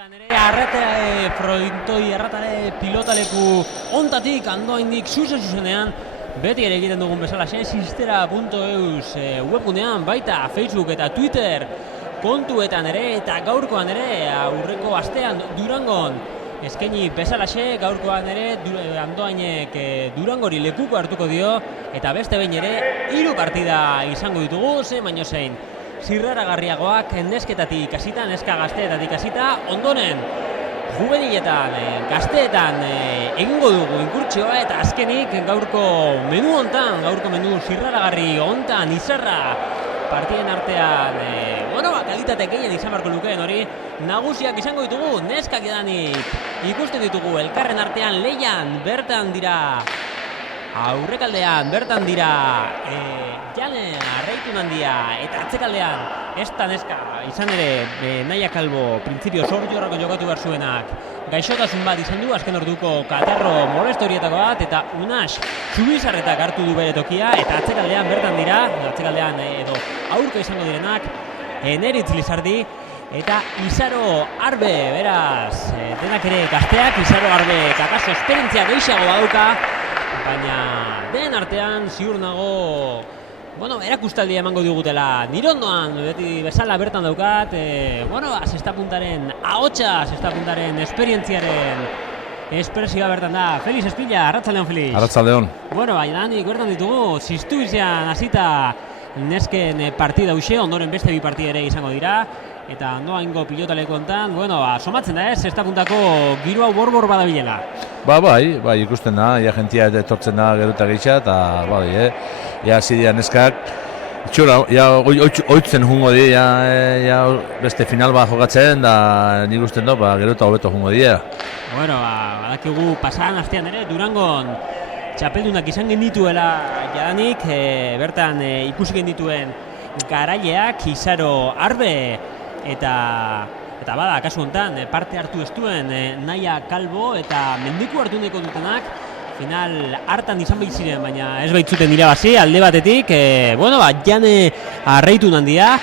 Eta nire arrate frointoi erratare pilotaleku ontatik andoaindik zuzenean beti ere egiten dugun bezala sistera.eus webgunean baita Facebook eta Twitter kontuetan ere eta gaurkoan ere aurreko astean Durangon eskaini bezalaxe gaurkoan ere Andoainek Durangori lekuko hartuko dio eta beste behin ere 3 partida izango ditugu baino zein zirraragarriagoak nesketatik hasita, neska gazteetatik hasita, ondoren juveniletan, gazteetan egingo dugu inkurtsioa eta azkenik gaurko menu hontan, gaurko menu zirraragarri hontan izarra partiden artean, kalitate gehien izan barko lukeen hori nagusiak izango ditugu, neskak edanik ikusten ditugu elkarren artean leian bertan dira aurrekaldean bertan dira Jane Arreitu handia eta atzekaldean esta neska izan ere Naia Kalbo printzipio sorjorrako jokatu behar zuenak gaixotasun bat izan du azken orduko katarro molesto horietako bat eta Unax Zubizarretak hartu du bere tokia eta atzekaldean bertan dira atzekaldean edo aurka izango direnak Neritz Lizardi eta Izaro Arbe, beraz denak ere gazteak, Izaro Arbe kakaso esperientzia gehiago badauka baina den artean ziur nago erakustaldia emango digutela nire ondoan beti bezala bertan daukat zestapuntaren ahotsa, zestapuntaren esperientziaren espresioa bertan da. Felix Espilla, arratsaldeon Felix. Arratsaldeon. Danik bertan ditugu, ziztu izan hasita nesken partida huxe, ondoren beste 2 partida ere izango dira eta Andoaingo pilotaleko hontan, somatzen da zestapuntako giro hau borbor badabilela. Bai, ikusten da, jentia etortzen da gero eta gehitza, eta hasi dira neskak, itxura, oitzen jungo di, beste final bat jokatzen, da nik usten da, gero eta hobeto jungo dira. Badakigu pasadan astean ere, Durangon txapeldunak izan genituela jadanik, bertan ikusi genituen garaileak, Izaro Arbe, eta bada, kasu honetan, parte hartu ez duen Naia Kalbo eta mendiku hartu neko dutenak final hartan izan behit ziren, baina ez baitzuten irabazi alde batetik, Jane Arreitu handia,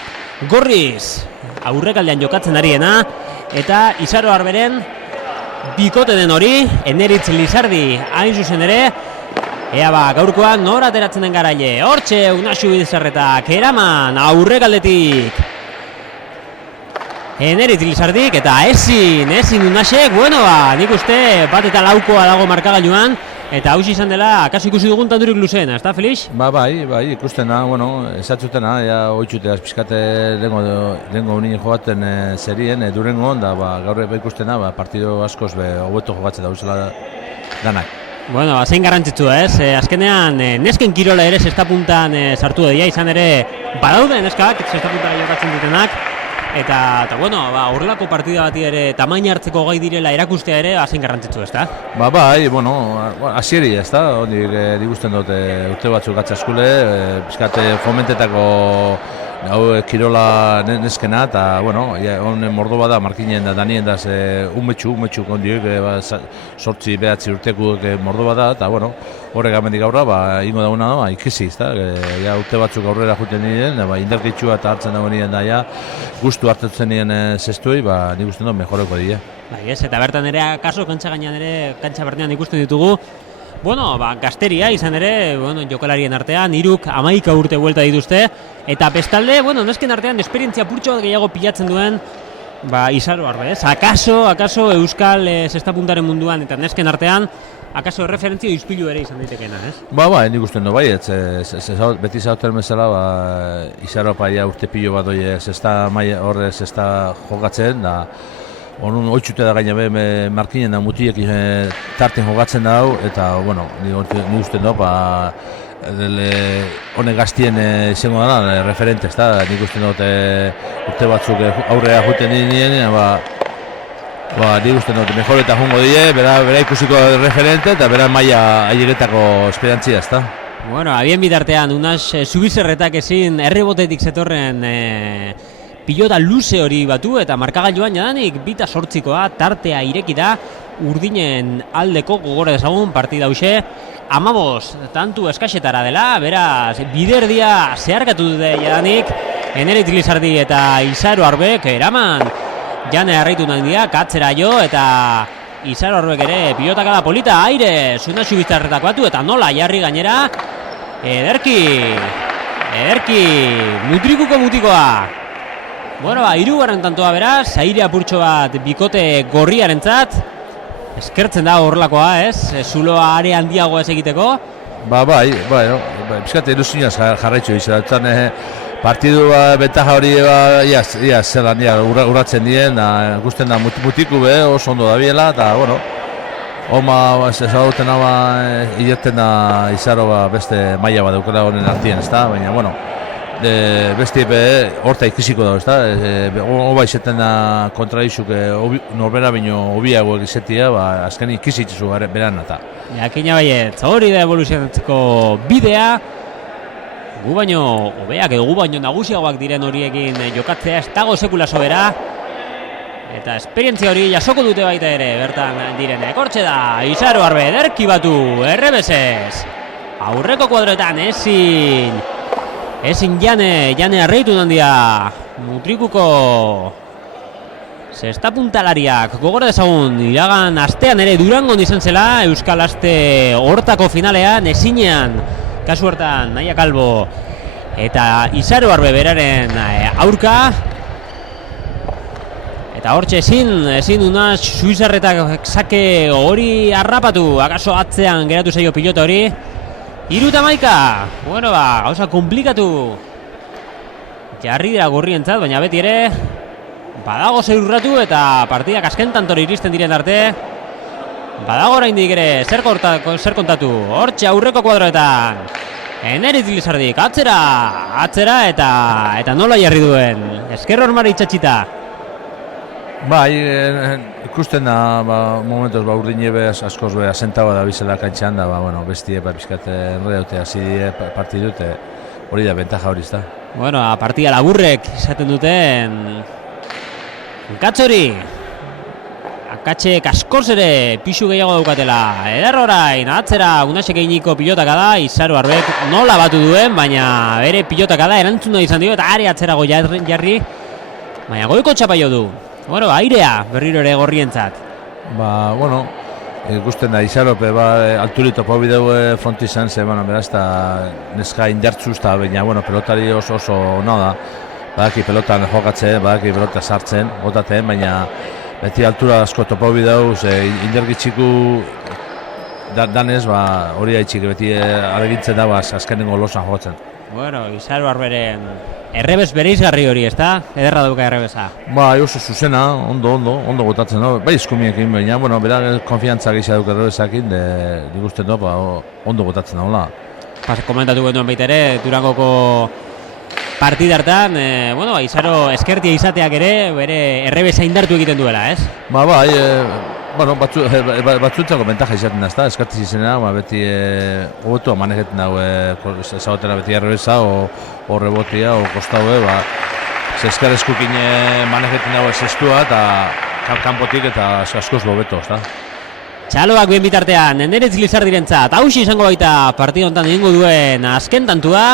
Gorriz aurrekaldean jokatzen ariena eta Izaro Arberen bikote den hori, Neritz Lizardi hain zuzen ere, gaurkoan nor ateratzen den garaile, hortxe Unax Zubizarretak eraman aurrekaldetik Neritz Lizardik eta ezin Unaxek, nik uste bat eta laukoa dago markagailuan eta hausi izan dela, akaso ikusi dugun tandurik luzena, ez da, Felix? Bai, ikusten da, esatzutena, oitxute azpizkate dengo unien jogaten zerien, Durengo, da gaur ikusten da, partido askoz hobeto jogatzen da, uzela danak. Zein garrantzitsu ez, azkenean nesken kirola ere zestapuntan sartu da izan ere badaude neskak zestapuntara jokatzen dutenak eta horrelako partida bati ere tamaina hartzeko gai direla erakustea ere zein garrantzitsu ez da? Hasieri ez da, nik usten dut urte batzuk gatzaskule, pizkate fomentetako kirola neskena eta honen mordo bada markinen da danien da umetxu kondiok 8-9 urteko mordo bada eta horrek amendik aurra ingo dauna da ikisi urte batzuk aurrera juten diren indarkitsua eta hartzen dago nien da gustu hartzen nien zestuei nik usten dut mejoreko dira. Eta bertan ere kaso kantxa gainean ere kantxa bernean ikusten ditugu gazteria izan ere, jokalarien artean, 11 urte buelta dituzte, eta bestalde, nesken artean esperientzia purtxo bat gehiago pilatzen duen, Izaro Arbe, akaso euskal zestapuntaren munduan eta nesken artean, akaso erreferentzio izpilu ere izan ditekeena, ez? Nik usten du, beti zauten bezala, Izaro Apaia urte pilo bat doi zesta horre zesta jokatzen, da, Onun oitxute da gaina markinen da mutiek tarten jogatzen da hau eta ni usten du honek gaztien izango da referente, nik usten dut urte batzuk aurrera juten nien nik usten dut mejor eta jungo die, bera ikusiko referente eta bera maila ailegetako esperantzia, ezta? Abien bitartean, Unax Zubizarretak ezin errebotetik zetorren pilota luze hori batu eta markagailuan jadanik 2-8koa tartea ireki da urdinen aldeko gogora dezagun partida hauxe 15 tantu eskaxetara dela, beraz biderdia zeharkatu dute jadanik Neritz Lizardi eta Izaro Arbek eraman Jane harritu nahi atzera jo eta Izaro Arbek ere pilotakada polita aire Sunaxu bizarretak batu eta nola jarri gainera Ederki Mutrikuko mutikoa. Bueno, hirugarren tantoa beraz, aire apurtxo bat bikote gorriarentzat. Eskertzen da horrelakoa, ez? Zuloa are handiago ez egiteko. Bai, pizkat ilusioa jarraitzu izatzen. Partidu bentaja hori ia zelan urratzen dien, gusten da mutiku oso ondo dabiela, eta bueno, Oma ezaguten hau hilerten da Izaro beste maila bat daukela honen artien, ezta? Baina, bueno, beste horta ikisiko dago, ezta? Oba izaten da kontradizuk norbera baino hobiagoak izatea, azken ikisitzu beran eta. Jakina baiet, hori da evoluzionatzeko bidea, gu baino hobeak edo gu baino nagusiagoak diren horiekin jokatzea ez dago sekula sobera. Eta esperientzia hori jasoko dute baita ere, bertan direnek. Hortxe da, Izaro Arbe, ederki batu, errebesez. Aurreko kuadroetan ezin Jane arreitu handia. Mutrikuko zesta puntalariak, gogora dezagun, iragan astean ere Durangon izan zela, Euskal Aste hortako finalean, ezinean, kasu hortan, Naia Kalbo eta Izaro Arbe beraren aurka. Eta hortxe ezin Unas Suizarretak sake hori harrapatu, akaso atzean geratu zaio pilota hori. 3-11, bueno gauza komplikatu jarri dira gorrientzat, baina beti ere badago zer urratu eta partidak azken tantori iristen diren arte. Badago oraindik ere zer kontatu, hortxe aurreko kuadroetan. Eneritz Lizardik, atzera eta nola jarri duen, esker hormari itxatxita. Bai, ikusten da, momentos urdine askoz asentaba da bizela kantxan da, bueno, bestie pizkat enredaute hasi die partidu hori da bentaja hori, ezta. Bueno, partida laburrek izaten duten Katzori. Akatxek askoz ere pixu gehiago daukatela. Eder orain, atzera Unasek eginiko pilotaka da, Izaro Arbek nola batu duen, baina bere pilotaka da erantzuna izan dio eta are atzerago jarri, baina goiko txapaio du. Bueno, airea berriro ere gorrientzat. Bueno, ikusten da Izarope alturito po bideu fronti izan ze, beraz eta neska indartzuz eta baina, pelotari oso ona da. Badaki pelotan jokatzen, badaki pelota sartzen, botaten, baina beti altura asko topo bideu, indargitxiku danez, hori haitxik beti alegintzen da, azkenengo losan jokatzen. Bueno, Izaro Arberen errebes bereizgarri hori, ezta? Ederra dauka errebesa. Oso zuzena, ondo botatzen da. Bai eskumiekin, baina, bera konfiantza gisa dauka errebesakin, nik uste du, ondo botatzen da. Komentatu genuen baita ere, Durangoko partida hartan, Izaro eskertia izateak ere, bere errebesa indartu egiten duela, ez? Batzuentzako bentaja izaten da, eskartiz izena, beti gobotua manegeten dago ezagotera beti errebesa, o rebotia, o kostaue, eskar eskukin manegeten dago zestua, eta kanpotik eta askoz lobeto, ezta? Txaloak bien bitartean, Eneritz Lizardirentzat, hausi izango baita partida honetan egingo duen azken tantua.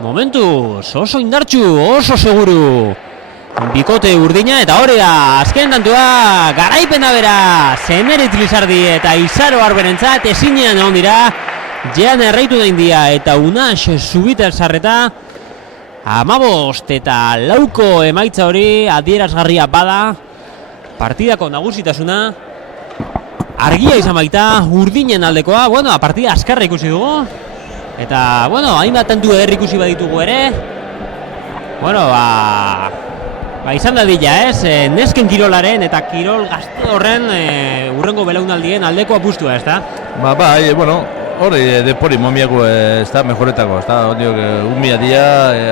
Momentuz, oso indartxu, oso seguru. Bikote urdina eta hori da, azken tantua, garaipena bera, Eneritz Lizardi eta Izaro Arberentzat ezinean egon dira, Jean erraitu da india eta Unas Zubiter Sarreta, 15 eta 4 emaitza hori adierazgarria bada, partidako nagusitasuna, argia izan baita, urdinen aldekoa, partida azkarra ikusi dugu, eta, hainbat tantu eder ikusi baditugu ere, izan da dila, nesken kirolaren eta kirol gazte horren urrengo belaunaldien aldeko apustua, ez da? Hori depori momiako mejoretako, umia dia,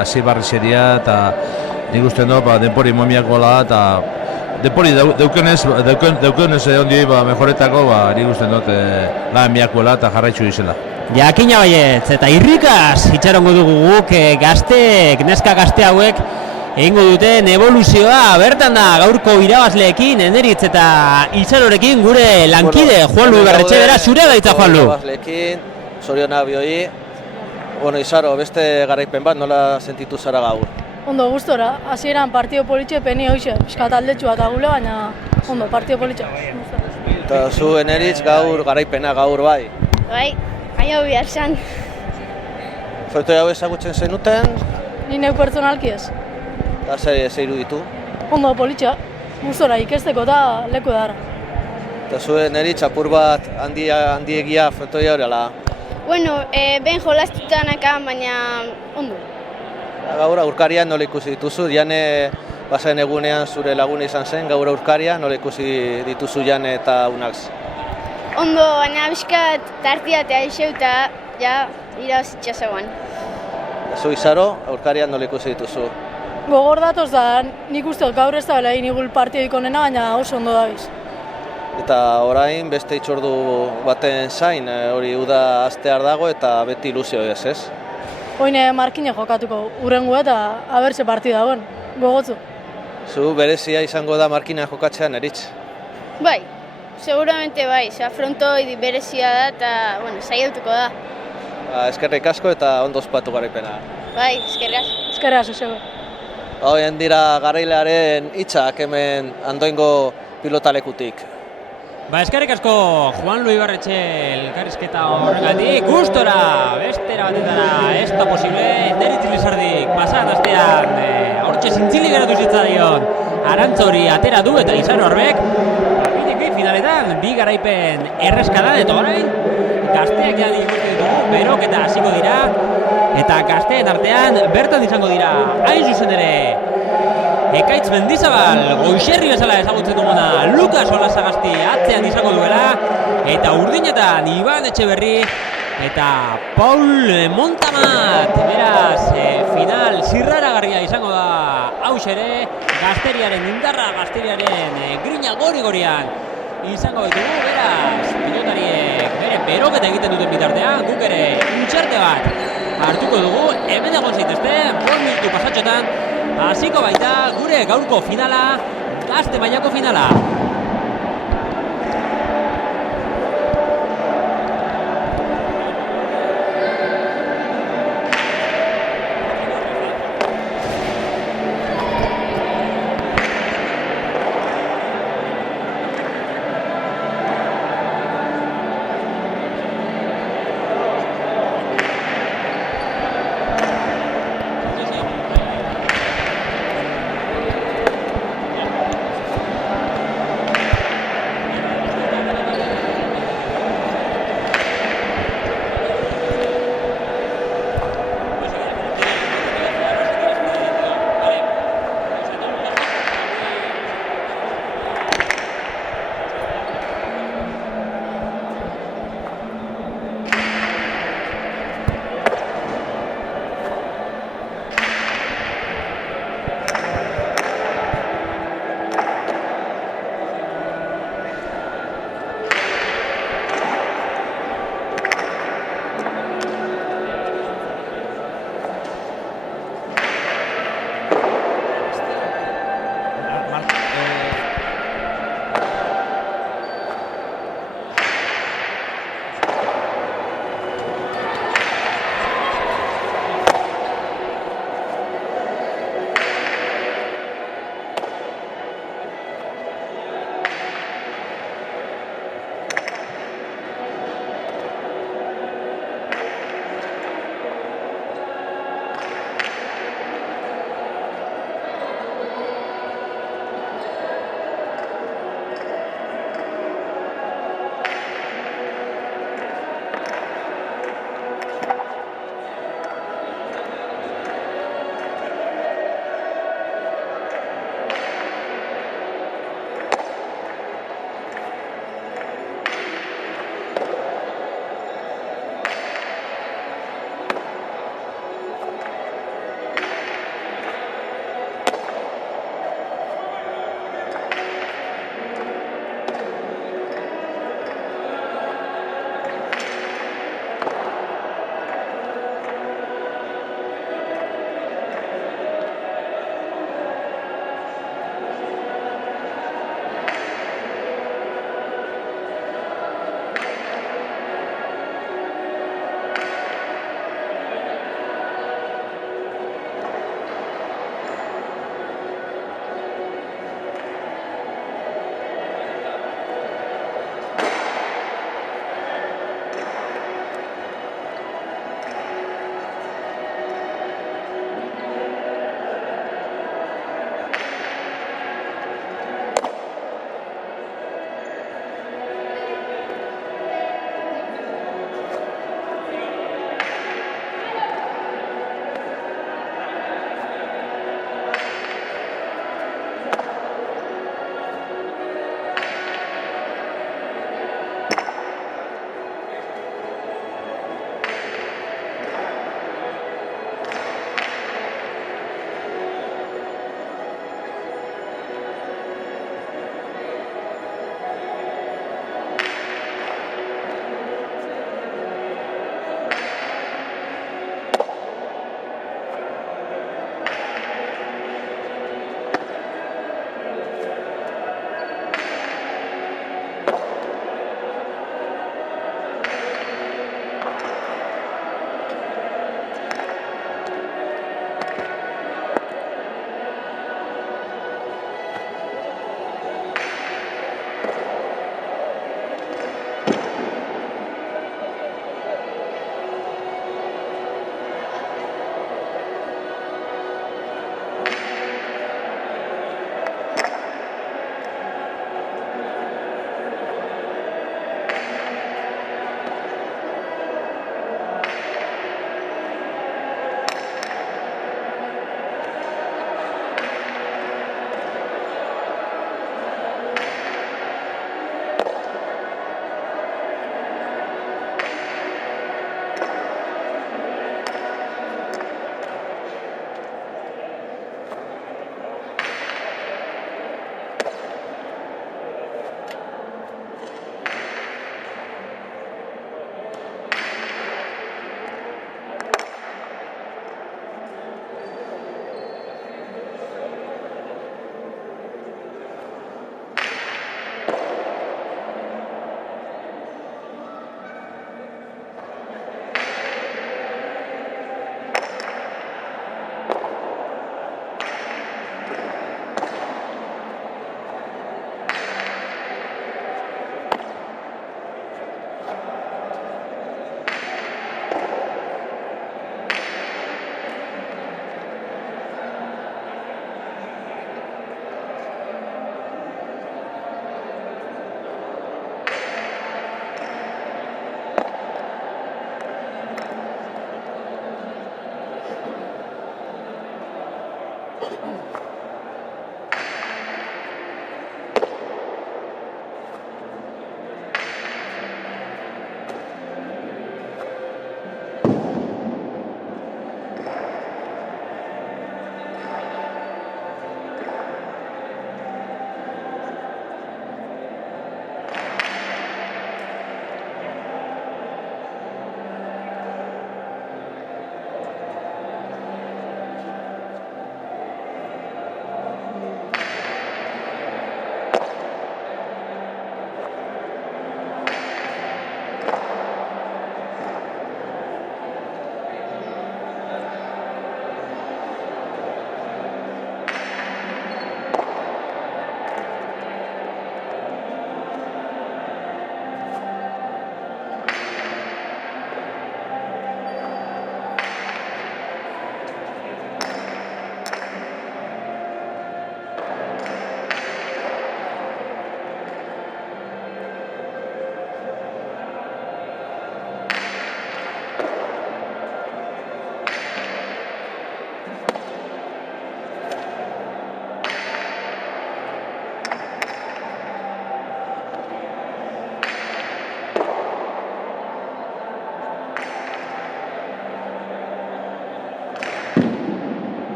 hasi barri seria, eta nik usten du, depori momiako la, eta depori deukenez ondi mejoretako, nik usten dut lan miakoela eta jarraitzu izela. Jakina baietz, eta irrikaz itxarongo dugu guk neska gazte hauek egingo duten evoluzioa, bertan da gaurko irabazleekin, Eneritz eta Izarorekin gure lankide, Juanlu Garretxe, bera, zure gaitza Juanlu. Irabazleekin, zorionak bioi, Izaro, beste garaipen bat, nola sentitu zara gaur? Ondo, gustora, hasieran partido politxe peni hoxe, piskat aldetxua eta gule, baina ondo, partido politxe. Eta zu eneritz gaur garaipena gaur bai. Bai, baina behar zan. Frontoi hau ezagutzen zenuten, Ni neuk pertsonalki ez. eta zer iruditu. Ondo, politxe, gustora, ikesteko eta leku edara. Eta zu eneritz apur bat handiegia frontoi hori ala. Bueno, ben jolastutan akan, baina ondo. Gaur aurkarian nola ikusi dituzu, jane bazen egunean zure laguna izan zen, gaur aurkarian nola ikusi dituzu jane eta unaks. Ondo, baina bizkat tartia eta eixeuta, ja, irabazitxa zegoen. Zu izaro, aurkarian nola ikusi dituzu. Gogor datoz da, nik uste dut gaur ez da bela inigul partioik onena, baina oso ondo dabiz. Eta orain beste itxordu baten zain, hori uda astear dago eta beti iluzio ez? Oine markine jokatuko urrengo eta abertze partida dagoen, gogotzu. Zu berezia izango da markina jokatzean eritz. Bai, seguramente bai, frontoi berezia da eta, bueno, saiatuko da. Eskerrik asko eta ondo ospatu garaipena. Bai, eskerraz. Eskerra, zuzego. Hoien dira garailearen hitzak hemen Andoingo pilotalekutik. Eskerrik asko Juan Luis Barretxe elkarrizketa horregatik, gustora, bestera batetara, ez da posible, Neritz Lizardik, pasan astean, hortxe zintzili geratu zitzaion, Arantzori atera du eta Izaro Arbek, finaletan, bi garaipen erreskadan, eta orain, gazteak ja ikusten ditugu, berok eta hasiko dira, eta gazteen artean bertan izango dira, hain zuzen ere, Ekaitz Mendizabal, Goixerri bezala ezagutzen duguna, Lukas Olazagasti atzean izango duela, eta urdinetan Iban Etxeberri eta Paul Montamat. Beraz, final zirraragarria izango da haus ere, gazteriaren indarra, gazteriaren grina gori-gorian izango ditugu, beraz, pilotariek bere beroketa egiten duten bitartean, guk ere utxarte bat hartuko dugu, hemen egon zaitezte, 5 minutu pasatxotan, hasiko baita gure gaurko finala, gazte mailako finala.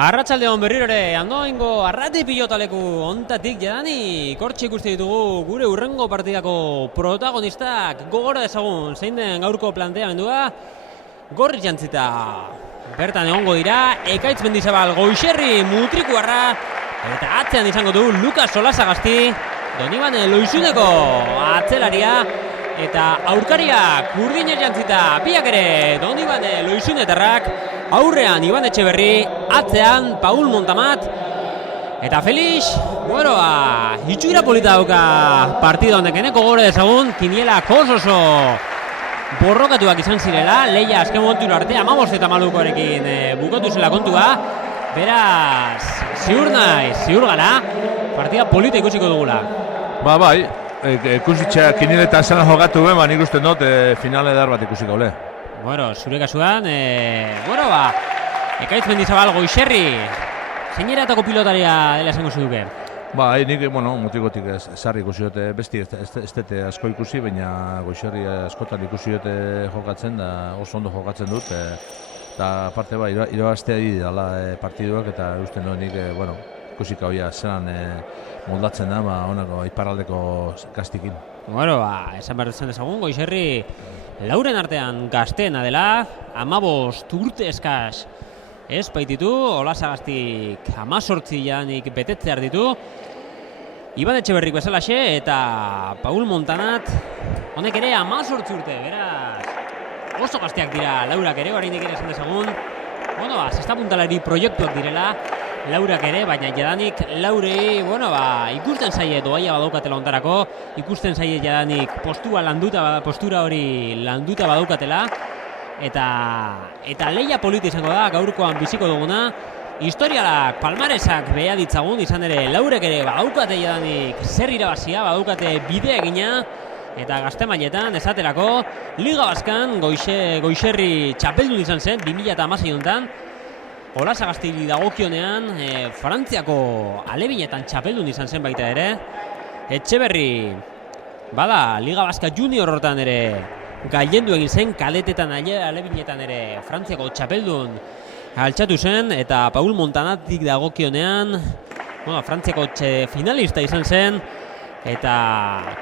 Arratsaldeon berriro ere, Andoaingo Arrati pilotaleku ontatik jadanik hortxe ikuste ditugu gure urrengo partidako protagonistak. Gogora dezagun zein den gaurko planteamendua, gorri jantzita bertan egongo dira, Ekaitz Mendizabal Goixerri Mutrikuarra, eta atzean izango du Lukas Olasagasti, Donibane Loizuneko atzelaria, eta aurkariak urdine jantzita biak ere Donibane Loizunetarrak, aurrean Iban Etxeberri, atzean Paul Montamat, eta Felix, itxura polita dauka partida honek, gogore dezagun, kiniela oso borrokatuak izan zirela, lehia azken momentu arte, 15 eta malukoarekin bukatu zela kontua, beraz, ziur gara, partida polita ikusiko dugula. Bai, ikusitxea kinieletan zela jokatu ben, nik usten dut finale edar bat ikusiko le. Zure kasuan, Ekaitz Mendizabal Goixerri, zein eratako pilotaria dela esango zuduke? Nik, motikotik sarri ikusi dute, besti ez dute asko ikusi, baina Goixerri askotan ikusi dute jokatzen, da oso ondo jokatzen dut, eta parte irabaztea dira partiduak, eta uste dut nik, ikusika hoia zelan moldatzen da, honako iparraldeko gastikin. Esan behar zen dezagun, Goixerri lauren artean gazteena dela, 15 urte eskaz ez baititu, Olasagastik 18 jadanik betetzear ditu, Iban Etxeberrik bezalaxe eta Paul Montanat, honek ere 18 urte, beraz, oso gazteak dira laurak ere, oraindik ere esan dezagun, zestapuntalari proiektuak direla, laurak ere, baina jadanik laurei, ikusten zaie doaia badaukatela ontarako, ikusten zaie jadanik postura hori landuta badaukatela, eta lehia polita izango da, gaurkoan biziko duguna, historialak, palmaresak beha ditzagun, izan ere, laurek ere badaukate jadanik zer irabazia, badaukate bidea egina, eta gazte mailetan, esaterako, Liga Baskan Goixerri txapeldun izan zen, 2016 honetan, Olasagasti dagokionean, Frantziako alebinetan txapeldun izan zen baita ere, Etxeberri, Liga Baska Junior horretan ere gailendu egin zen, kadetetan alebinetan ere Frantziako txapeldun altxatu zen, eta Paul Montanatik dagokionean, Frantziako finalista izan zen, eta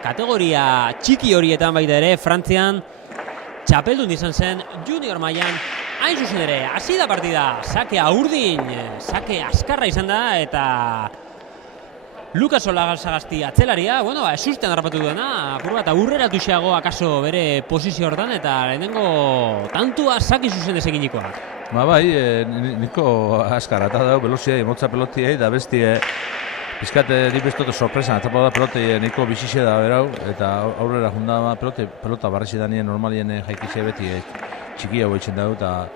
kategoria txiki horietan baita ere, Frantzian txapeldun izan zen, junior mailan. Hain zuzen ere, hasi da partida, sakea urdin, sake askarra izan da, eta Lukas Olasagasti atzelaria, esusten harrapatu duena, eta aurreratu xeago akaso bere posizio hortan, eta lehenengo tantua saki zuzen ezeginikoak. Niko askara, eta da, veloziai, motza pelotiei, da bestie, bizkate dipestote sorpresan, eta da pelotei niko bizixe da berau, eta aurrera junda pelota barrezi danien normalien jaikizia beti txikia goitzen dago, eta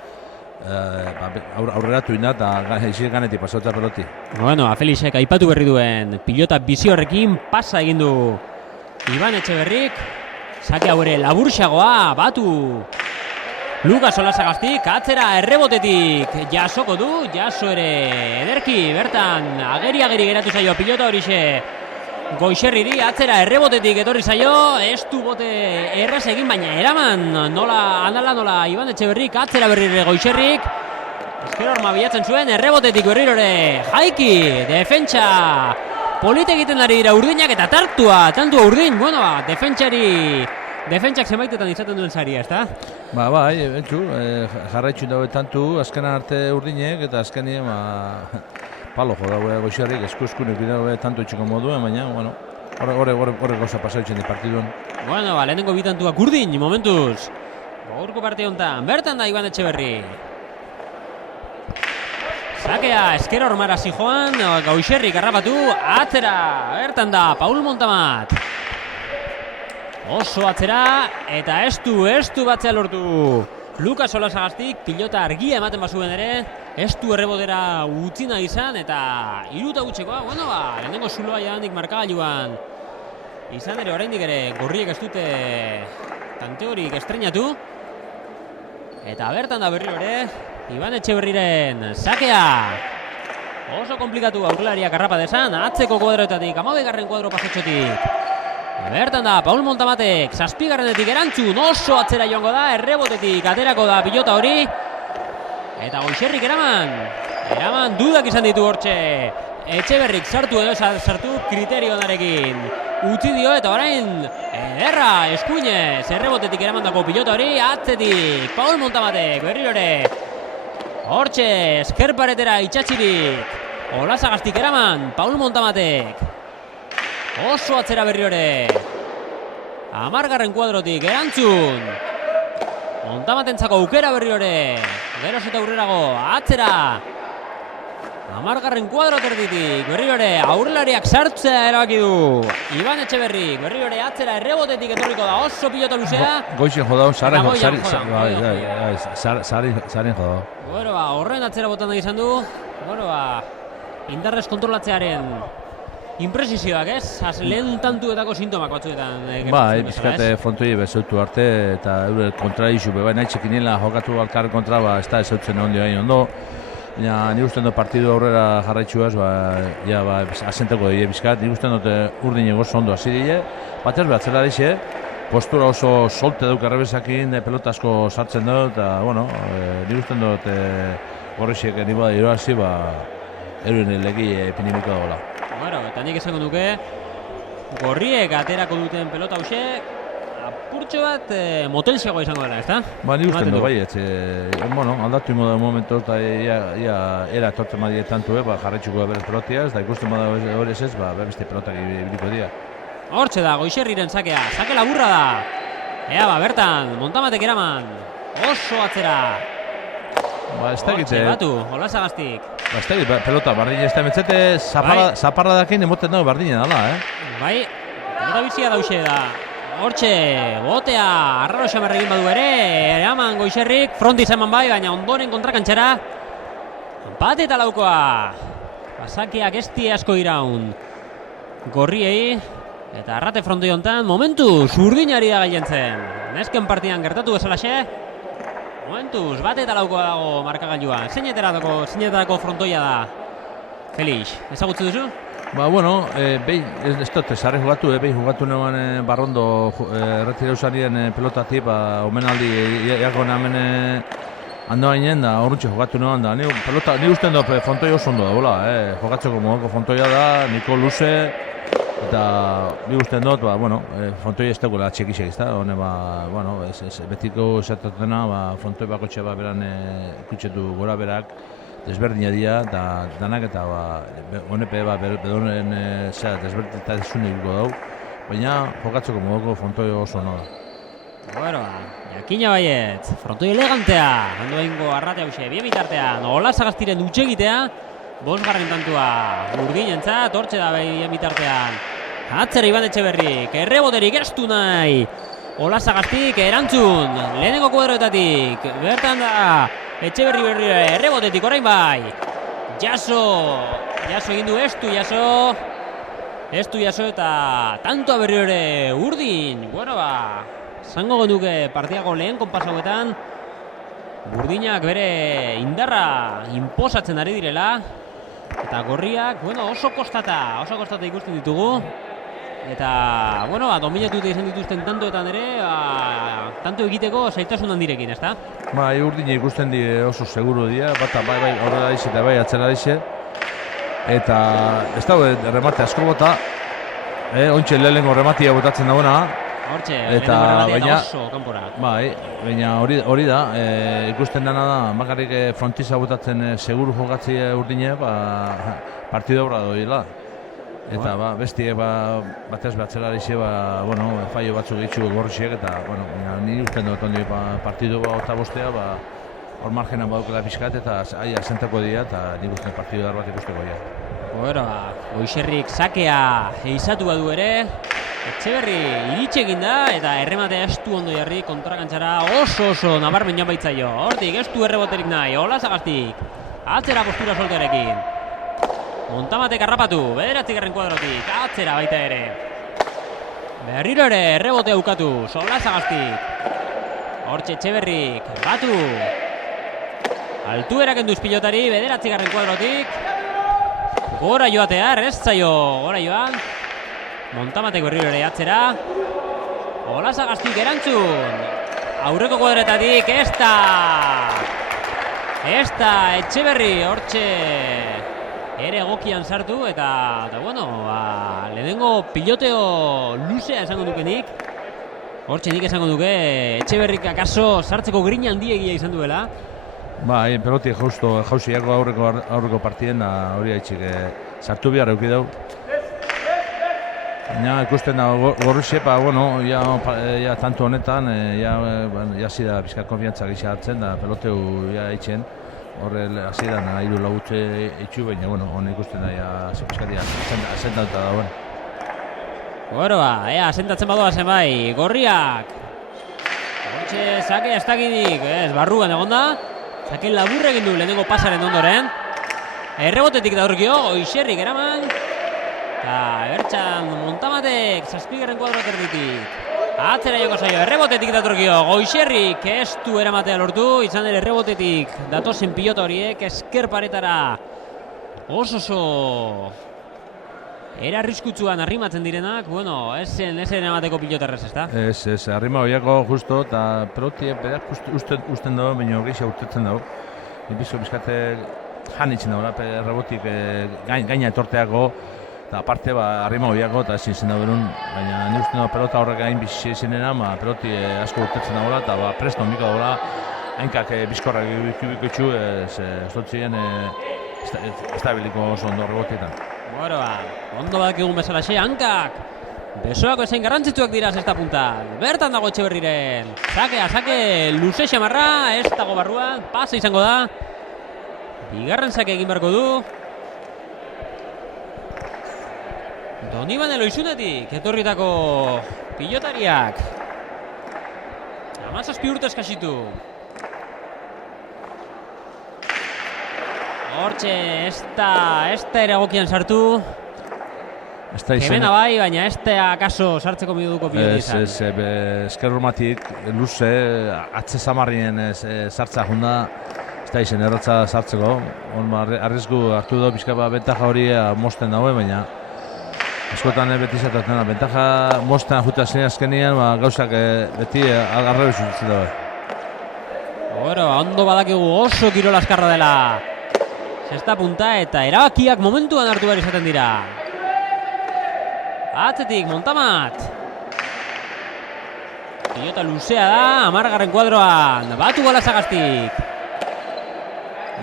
aurreratu inda, eta izien ganetik pasauta peloti. Felixek aipatu berri duen pilota bizi horrekin pasa egin du Iban Etxeberrik, sake hau ere laburxagoa, batu Lukas Olasagastik, atzera errebotetik jasoko du, jaso ere ederki, bertan ageri geratu zaio pilota horixe Goixerriri, atzera errebotetik etorri zaio, ez du bote erraz egin, baina eraman nola Iban Etxeberrik, atzera berrire Goixerrik, ezker horma bilatzen zuen, errebotetik berrirore, Jaiki, defentsa, polite egiten ari dira Urdinak eta tantua Urdin, bueno, defentsak zenbaitetan izaten duen zaria, ezta? Bai, entzu, jarraitxun daue tantu, azkenan arte Urdinek eta azkenien, palo jo daue Goixerrik, eskunik daue tanto itxiko moduen, baina, bueno, horre gauza pasautzen di partiduan. Bueno, lehenengo bitantuak Urdin, momentuz. Gaurko partida honetan, bertan da Iban Etxeberri. Sakea, ezker hormara zijoan, Goixerrik harrapatu, atzera, bertan da, Paul Montamat. Oso atzera, eta estu batzea lortu. Lukas Olasagastik, pilota argia ematen bazuen ere, estu errebotera utzina izan, eta 3-0, bueno, lehenengo zuloa janik markagailuan. Izan ere, oraindik ere, gorriek ez dute tante horik estrenatu. Eta bertan da berriro ere, Iban Etxeberriren sakea. Oso komplikatu aurrelariak harrapa desan, atzeko kuadroetatik, 12. kuadro pasatxotik. Bertan da, Paul Montamatek, 7. erantzun, oso atzera joango da, errebotetik aterako da pilota hori. Eta Goixerrik eraman dudak izan ditu hortxe. Etxeberrik sartu edo sartu kriterio onarekin. Utzi dio eta orain, ederra, eskuinez, errebotetik eramandako pilota hori, atzetik, Paul Montamatek, berrirore. Hortxe, eskerparetera itxatxirik, Olasagastik eraman, Paul Montamatek. Oso atzera berriore. 10. kuadrotik erantzun. Montamatentzako aukera berriore. Geroz eta aurrerago, atzera. 10. kuadro terditik, berriore, aurrelariak sartzea erabaki du. Iban Etxeberrik, berriore, atzera, errebotetik etorriko da, oso pilota luzea. Goixen jodau, zaren jodau. Bueno, horren atzera botan da izan du. Bueno, indarrez kontrolatzearen impresizioak, ez? Lehen tantuetako sintomak batzuetan. Bizkate frontoi bezautu arte eta eure kontra isu, bai nahi txekinela jokatu alkar kontra, ez da ezautzen ondo. Ni usten dut partidu aurrera jarraitxuaz, asenteko dide bizkat, ni usten dut Urdin egoz ondo hasi dide, batez behatzela dixe, postura oso solte duk errebezakin, pelota asko sartzen dut, eta, bueno, ni usten dut gorrixiek nimo da iroazi, euren legi epinimiko dagoela. Bueno, eta nik esango duke, gorriek aterako duten pelota hause, apurtxo bat motelxeagoa izango dela, ezta? Ni usten dut, aldatu ingo da momentu eta era etortzen badie tantu, jarraitxuko da berez pelotiaz, da ikusten bada hori ez, beste pelotak ibiliko dira. Hortxe da, Goixerriren sakea, sake laburra da. Ea, bertan, Montamatek eraman, oso atzera. Hortxe, batu, Olasagastik. Pelota, bardine ez da emetzete, zaparra dakin emoten dago bardine dala, Bai, pelota bizia dauxe da. Hortxe, botea, arraro xamarregin badu ere, eraman Goixerrik, frontiz eman bai, baina ondoren kontrakantxara. Bat eta laukoa. Pasakiak esti asko iraun. Gorriei, eta arrate frontoi hontan, momentu, Urdinari da gailentzen. Nesken partidan gertatu bezalaxe. Momentuz, bat eta laukoa dago markagailuan. Zeinetarako frontoia da. Felix, ezagutzu duzu? Ez dut, zarri jugatu, behi jugatu neuen Barrondo erretireu zanien pelotatik, omenaldi iako namen handoa inen da, horrentxe jugatu neuen da. Ni usten dut frontoi oso ondo da, jokatzeko modoko frontoia da, niko luze, eta ni usten dut, frontoi ez dagoela txekisek, ez da, betiko esatatena, frontoi bakotxe beran ikutxetu gora berak, desberdina dira, eta danak eta honepe bedonen desberdintasun egiko dau, baina jokatzeko modoko frontoi oso ondo da. Bueno, jakina baiet, frontoi elegantea, ondo egingo arrate hause, bien bitartean, Olasagastiren utxegitea, 5. tantua, Urdinentzat, hortxe da bien bitartean. Atzera Iban Etxeberrik, erreboterik ez du nahi, Olasagastik erantzun, lehenengo kuadroetatik, bertan da, Etxeberri berri errebotetik orain bai. Jaso egin du estu jaso eta tantoa berri ere Urdin. Bueno, zango genuke partidako lehen konpas hauetan Urdinak bere indarra inposatzen ari direla eta gorriak, oso kostata ikusten ditugu. eta, bueno, dominatuta izan dituzten tantoetan ere, tanto egiteko zailtasun handirekin, ezta? Bai, urdine ikusten di oso seguru dira, bata bai aurrera dixe eta bai atzera dixe. Eta ez dago remate asko bota, ontxe lehenengo rematia botatzen dagoena. Hortxe, Eta lehenengo baina- oso kanpora. Bai, baina hori da, ikusten dena da, bakarrik frontiza botatzen seguru jokatzi urdine, partido obra doila. Eta bestie batez batzela dixe, bueno, fallo batzuk ditxu gorrixiek, eta, bueno, ni usten dut ondi partido eta bostea, hor margena badukela pixkat, eta aia sentako dira, eta nik usten partido dar bat ikusteko dira. Bueno, Goixerrik sakea eizatu badu ere, Etxeberri iritsi egin da, eta errematea estu ondo jarri kontrakantzara oso nabarmen joan baitzaio. Hortik, estu erreboterik nahi, Olazagastik, atzera postura soltearekin. Montamatek harrapatu, 9. kuadrotik, atzera baita ere. Berriro ere errebotea ukatu, Olazagastik. Hortxe Etxeberrik, batu. Altuera kenduz pilotari, 9. kuadrotik. Gora joatea, ez zaio, gora joan. Montamatek berriro ere atzera. Olazagastik erantzun. Aurreko kuadretatik, ez da Etxeberri, hortxe ere egokian sartu, eta bueno, lehenengo piloteo luzea esango dukenik. Hortxe nik esango duke, Etxeberrik akaso sartzeko grina handiegia izan duela. Bai, peloti jauziako aurreko partiden, hori haitxik sartu behar euki dau. Baina ikusten da gorrixe, bueno, ja tanto honetan, ja zida bizkat konfiantza gisa hartzen, da peloteu ja haitxen. Horre hasi da, hiru lagutze itxu, baina, bueno, hone ikusten da, ja bizkatia asentatuta dagoen. Bueno, asentatzen badoa zen bai, gorriak. Hortxe, sake ez dakidik, barruan egon da. Sake laburra egin du lehenengo pasaren ondoren. Errebotetik daurkio, Goixerrik eraman. Eta bertxan Montamatek, 7. kuadroak erditik. Atzera joko zaio, errebotetik datorkio, Goixerrik ez du eramatea lortu, izan ere errebotetik datozen pilota horiek esker paretara oso era arriskutsuan arrimatzen direnak, bueno, esen eramateko pilota errez, ezta? Ez, arrima horiako justo, eta pelotie berak usten dago, baina gehiago urtetzen dago. Ibizo bizkate janitzen dago, errebotik gaina etorteako, eta aparte arrima horiako eta ezin zen dagoen, baina ni usten dago pelota horrek gain bizi izenena, peloti asko urtetzen dagoela, eta presto miko dagoela, hainkak bizkorrak ikutxu, ez dut ziren estabiliko oso ondo rebotietan. Bueno, ondo badak egun bezalaxe, hankak besoako esain garrantzitsuak dira zesta puntan. Bertan dago Etxeberriren. Sake luze xamarra, ez dago barruan, pasa izango da. Bigarren sake egin beharko du. Donibane Loizunetik, etorritako pilotariak. 17 urte eskasitu. Hortxe, ez da ere egokian sartu. Kemena bai, baina ez da akaso sartzeko minuduko piloti izan. Eskerromatik luze, atze zamarrien sartza junda, ez da izen erratza sartzeko. Arrizku hartu da pixka bentaja hori mosten dagoen, baina askotan beti izaten da, bentaja mosten juta zen azkenean, gauzak beti arrabe zuzitzen dago. Bueno, ondo badakigu oso kirol askarra dela. Sexta punta eta erabakiak momentuan hartu behar izaten dira. Atzetik, Montamat. Pilota luzea da, 10. kuadroan. Batu Olazagastik.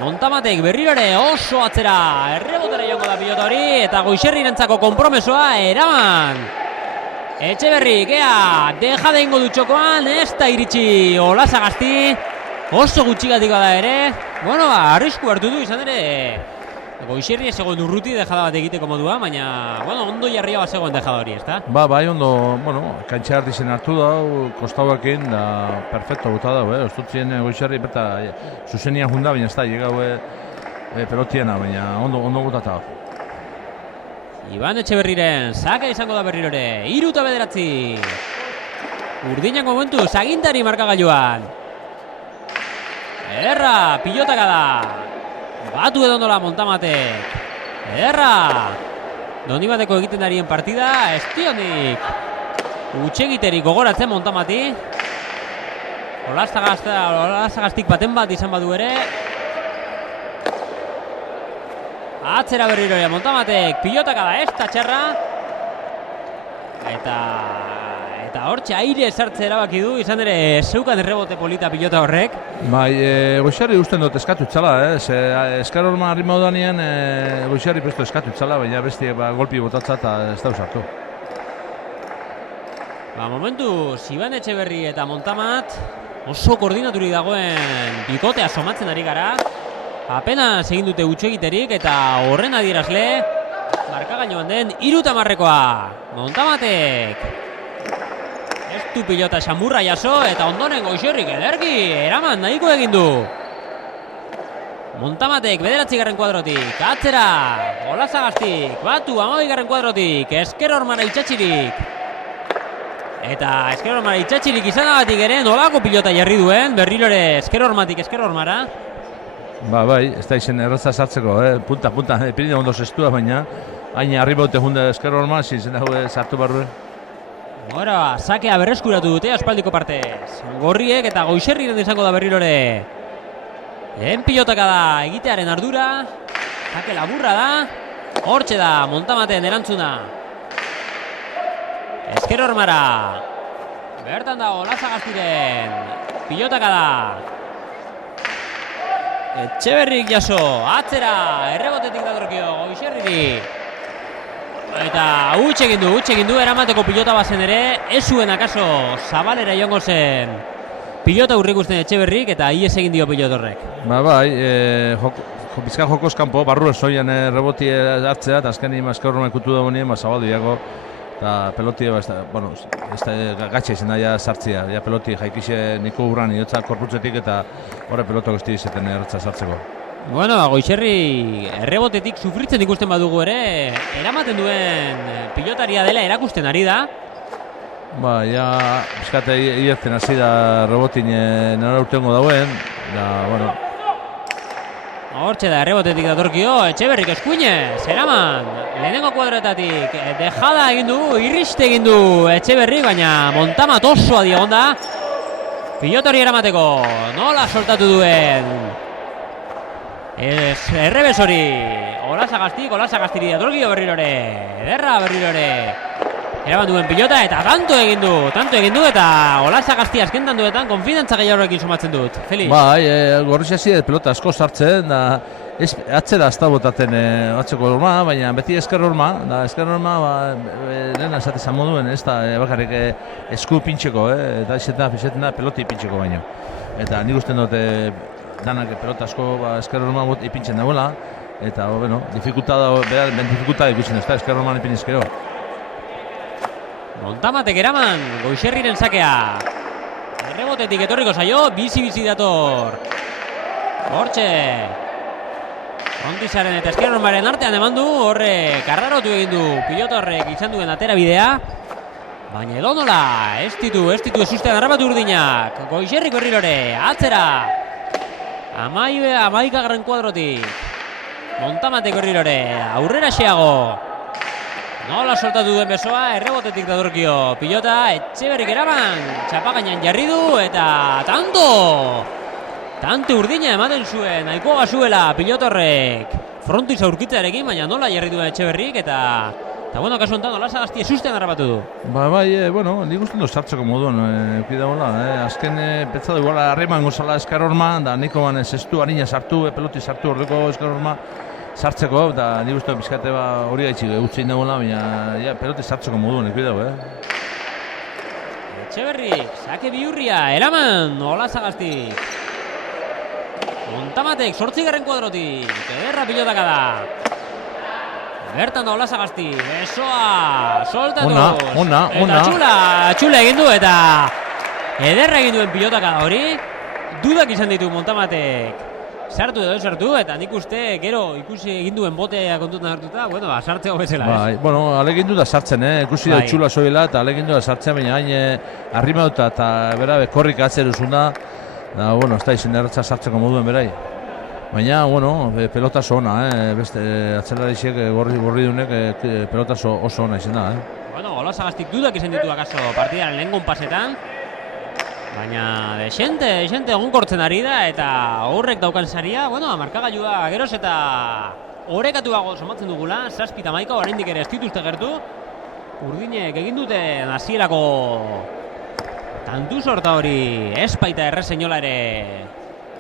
Montamatek berriro ere oso atzera. Errebotera joango da pilota hori eta Goixerrirentzako konpromesoa eraman. Etxeberrik, deja de ingo dutxokoan, ez da iritsi Olazagasti. Oso gutxigatik da ere. Bueno, arrisku hartu du izan ere. Goixerri ez zegoen urruti dejada bat egiteko modua, baina, bueno, ondo jarria bat zegoen dejada hori, ezta? Bai, ondo, bueno, kantxa izen hartu da, kostauekin, da, perfecto guta da, ez dut ziren Goixerri, berta, zuzenian junda, baina ez da, llegau pelotiena, baina ondo gutata. Iban Etxeberriren, saka izango da berriro ere, 3-9. Urdinak momentu, agintari markagailuan. Ederra, pilotaka da. Batu edondola Montamatek. Ederra. Donibateko egiten darien partida, ez dionik utxegiterik gogoratzen Montamati. Olazagaztik baten bat izan badu ere. Atzera berriro ere Montamatek pilotaka da ez da txerra. Eta hortxe aire sartze erabaki du, izan ere zeukan errebote polita pilota horrek. Bai, Goixarri usten dut eskatu itzala, Eskar Horma harri moduanien Goixarri presto eskatu itzala, baina besti golpi botatza eta ez da usartu. Momentu, Iban Etxeberri eta Montamat oso koordinaturik dagoen bikotea somatzen ari gara. Apenas egin dute utxegiterik eta horren adierazle markagailuan den 30-marrekoa. Montamatek ez du pilota xamurra jaso eta ondoren Goixerrik ederki eraman nahiko egin du. Montamatek 9. kuadrotik, atzera, Olazagaztik, batu 12. kuadrotik, Esker Hormara itxatxirik. Eta Esker Hormara itxatxirik izanagatik ere nolako pilota jarri duen, berriro ere Esker Hormatik Esker Hormara. Bai, ez da izen erratza sartzeko, punta, pirina ondo zestua, baina hain arribaute junde Esker Horma, zintzen dago sartu barru. Gora, sakea berreskuratu dute aspaldiko partez. Gorriek eta Goixerriren izango da berriro ere. Lehen pilotaka da egitearen ardura. Sake laburra da. Hortxe da Montamaten erantzuna. Esker Hormara. Bertan da Olazagaztiren. Pilotaka da. Etxeberrik jaso. Atzera. Errebotetik datorkio Goixerriri. Eta huts egin du, eramateko pilota bazen ere, ez zuen akaso zabalera joango zen pilota urrikusten Etxeberrik eta ies egin dio pilotorrek. Bai, bizka jokoz kanpo, barru esoian reboti hartzea, eta azken Esker Horma ikutu dagoenien, zabaldu diago, eta peloti, ez da gatxe izan daia sartzea, peloti jaikixe niko urran iotza korputzetik eta horre pelotok ez dizaten erratza sartzeko. Bueno, Goixerri errebotetik sufritzen ikusten badugu ere, eramaten duen pilotaria dela erakusten ari da. Bizkate iertzen hasi da rebotin nara urtengo dauen, bueno. Hortxe da errebotetik datorkio, Etxeberrik eskuinez, eraman, lehenengo kuadroetatik, dejada egin du, irriste egin du Etxeberrik, baina Montamat oso adi egon da. Pilotori eramateko, nola soltatu duen. Errebes hori, Olazagaztiri datorkio berriro ere, ederra berriro ere. Eraman duen pilota eta tanto egin du eta Olazagazti azken tantoetan konfidantza gehiagorekin somatzen dut. Felix? Gorriz hasi pelota asko sartzen, atzera ez da botaten atzeko Horma, baina beti Esker Horma, Esker Horma lehen esatezan moduen, ez da bakarrik esku pintxeko, eta izetan da peloti pintxeko baino. Eta nik usten dut danak pelota asko Esker Horma ipintzen dagoela, eta dificultada ikusten ez da Esker Horma ipin ezkero. Montamatek eraman, Goixerriren sakea. Errebotetik etorriko zaio, bizi dator. Hortxe. Ontizaren eta Esker Hormaren artean eman du, horre karrarotu egin du pilota horrek izan duen atera bidea. Baina edonola, ez ditu ezustean harrapatu urdinak. Goixerrik berrirore, atzera. 11. kuadrotik. Montamatek berrirore, aurrera xeago. Nola soltatu duen besoa, errebotetik datorkio pilota, Etxeberrik eraman, txapagainan jarri du eta Tante urdina ematen zuen, nahiko gazuela pilotorrek frontiz aurkitzearekin, baina nola jarri duen Etxeberrik eta kasu honetan Olazagazti ezustean harrapatu du. Nik usten dut sartzeko moduan, azken petzatu iguala harreman gozala Esker Horma, da niko zestu harina sartu, peloti sartu ordeko Esker Horma, sartzeko, eta nik uste bizkate hori gaitxik utzi dagoela, baina pelote sartzeko moduan, ikusi dago, Etxeberrik, sake bihurria, eraman, Olazagaztik. Montamatek, 8. kuadrotik, ederra pilotaka da. Bertan da Olazagazti, besoa, soltatuz. Eta txula egin du, eta ederra egin duen pilotaka da hori. Dudak izan ditu Montamatek. Sartu edo sartu, eta nik uste gero ikusi egin duen botea kontutan hartuta, sartzeko bezala, ez? Alegin du da sartzen, ikusi da txula soila eta alegin du da sartzen, baina hain arrimauta eta bera korrik atzeruzun da, ez da izen erratza sartzeko moduen berai. Baina, bueno, pelota oso ona, beste atzelarixiek gorri dunek pelota oso ona izan da. Bueno, Olasagastik dudak izan ditu akaso partidaren lehengon pasetan. Baina desente egonkortzen ari da eta horrek daukan saria, bueno, markagailua geroz eta orekatuago somatzen dugula, 7-11, oraindik ere ez dituzte gertu. Urdinek egin dute hasierako tantu sorta hori ez baita errezen jola ere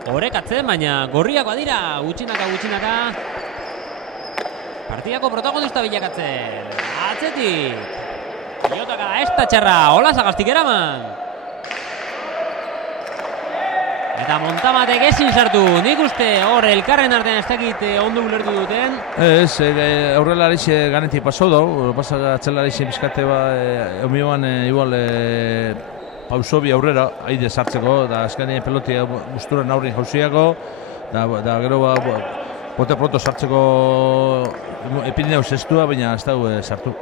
orekatzen, baina gorriakoa dira gutxinaka. Partidako protagonista bilakatzen. Atzetik. Pilotaka ez da txarra, Olasagastik eraman. Eta Montamatek ezin sartu, nik uste hor elkarren artean ez dakit ondo ulertu duten. Ez, aurrelarixe ganetik pasau dau, atzelarixe bizkate omioan igual pausobi aurrera, haide sartzeko, da azkenean pelotia musturen aurrin jauziako, da gero bote pronto sartzeko Pirineu zestua, baina ez dago sartu.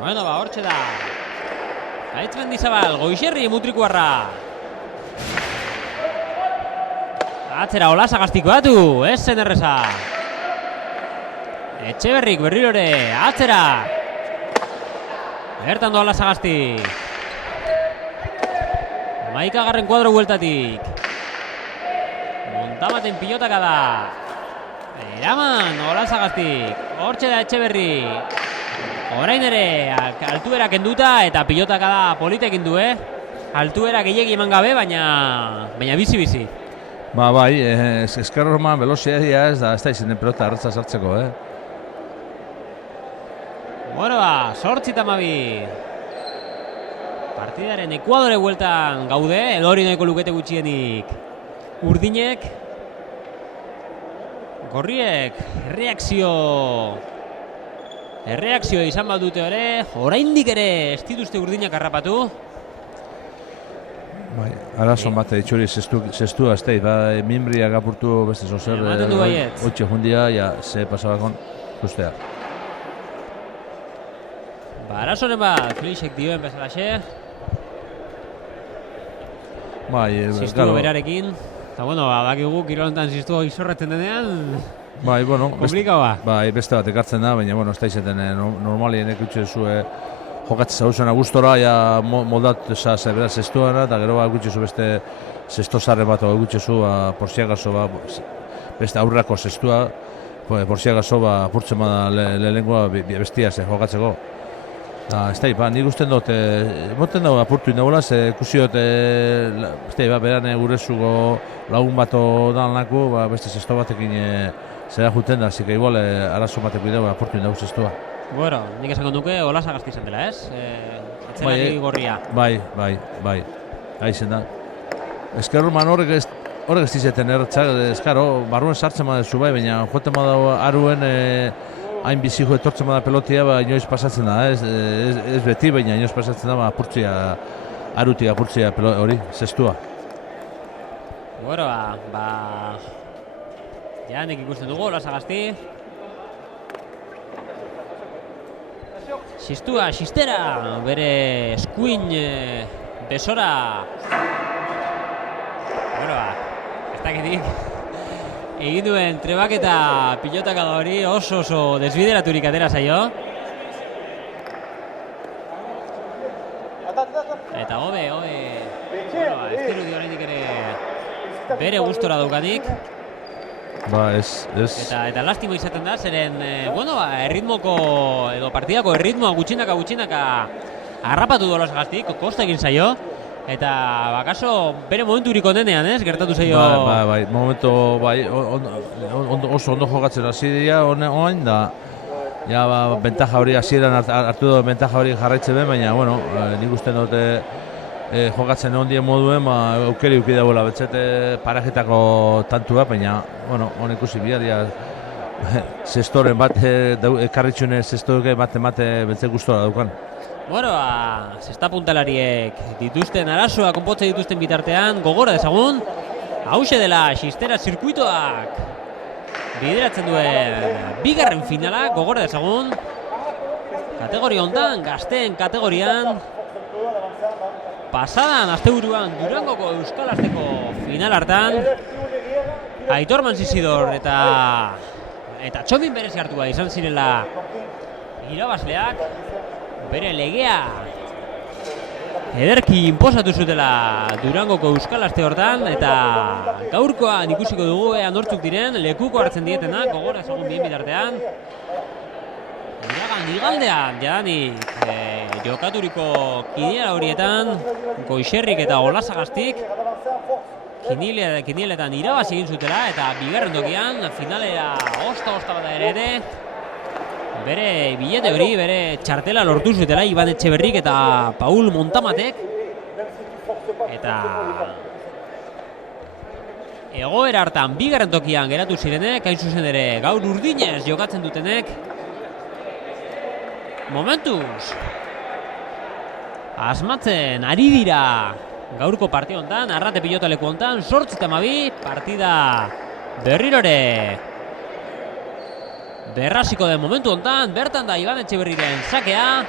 Bueno, hortxe da. Gaitz Mendizabal, Goixerri mutrikuarra. Atzera Olasagastik batu, ez zen erreza. Etxeberrik berrirore, atzera. Bertan doa Olasagastik. 11. kuadro bueltatik. Montamaten pilotaka da. Eraman Olasagastik. Hortxe da Etxeberri. Orain ere altuera kenduta eta pilotaka da politekin du, altuera gehiegi eman gabe, baina bizi-bizi. Bai, eskerroman velozia ez da izen pelota arratza sartzeko, Bueno, 8-12. Partidaren Ekuadore bueltan gaude, edo hori nahiko lukete gutxienik Urdinek. Gorriek erreakzio izan badute ere, oraindik ere ez dituzte Urdinak harrapatu. Bai, arazon bat itxuri zestua ez teiz, minbriak apurtu beste zozer, otxe jundia, ze pasabakon guztea. Arazoren bat, Felixek dioen bezalaxe. Ziztu berarekin. Eta bueno, badakigu, kirolontan ziztu izorretzen denean, bai, bueno, komplikaua. Bai, beste bat ekartzen da, baina, bueno, ez da izaten normalien ekutxe zuen jokatzen zauzena gustora, moldatu zebera zestuana, eta gero gutxe zu beste zesto zarre bat gutxe zu, porziagazo, beste aurrako zestua, porziagazo, apurtzen bada lehengoa bestia jokatzeko. Ez da, nik usten dut, moten dago apurtu indagoela, ze ikusiot, beran gurezuko lagun bato danlako, beste zesto batekin zera juten da, zika igual arazo bateko indago apurtu indago zestua. Bueno, nik esango nuke Olasagastik izan dela, ez? Atzelari gorria. Bai, haizen da. Eskerroman horrek ez dizeten erratzak, eskaro, barruen sartzen badezu bai, baina joten badago aruen hain bizijo etortzen bada pelotia, inoiz pasatzen da, ez beti, baina inoiz pasatzen da, arutik apurtzia hori, zestua. Bueno, ja nik ikusten dugu Olasagastik. Xistera, bere eskuin besora. Bueno, ez dakitik. Egin duen trebaketa pilotaka da hori oso desbideraturik atera zaio. Eta hobe. Bueno, ez dirudi oraindik ere bere gustora daukanik. Ez. Eta lastimo izaten da, zeren, erritmoko, edo partidako erritmoa gutxinaka harrapatu du Olasagastik, kosta egin zaio. Eta bakaso bere momenturik onenean, gertatu zaio. Bai, momentu, oso ondo jokatzen hasi dira, oain da, bentaja hori hasieran hartu du, bentaja hori jarraitzen ben, baina, nik usten dute jokatzen ondien moduen, aukeri dagoela, betzete parajetako tantua, baina, hon ikusi biharia, zestoren bat, ekarritxune zestoren bat betzet gustora daukan. Bueno, zesta puntalariek dituzten arazoa konpotze dituzten bitartean, gogora dezagun, hause dela Xistera zirkuitoak bideratzen duen bigarren finala, gogora dezagun, kategoria hontan, gazteen kategorian, pasadan asteburuan Durangoko Euskal Arteko final hartan, Aitor Mansisidor eta Txomin berezi hartua izan zirela irabazleak, bere legea ederki inposatu zutela Durangoko Euskal Aste hortan, eta gaurkoan ikusiko dugu ea nortzuk diren lekuko hartzen dietenak, gogora ezagun bien bitartean. Iragan igaldean, jadanik jokaturiko kiniela horietan, Goixerrik eta Olasagastik kinieletan irabazi egin zutela, eta bigarren tokian finalera osta bada ere bere bilete hori, bere txartela lortu zutela Iban Etxeberrik eta Paul Montamatek, eta egoera hartan bigarren tokian geratu zirenek, hain zuzen ere gaur urdinez jokatzen dutenek, momentuz asmatzen ari dira gaurko partida hontan, Arrate pilotaleku hontan, 8-12 partida berrirore berrasiko den momentu hontan, bertan da Iban Etxeberriren sakea,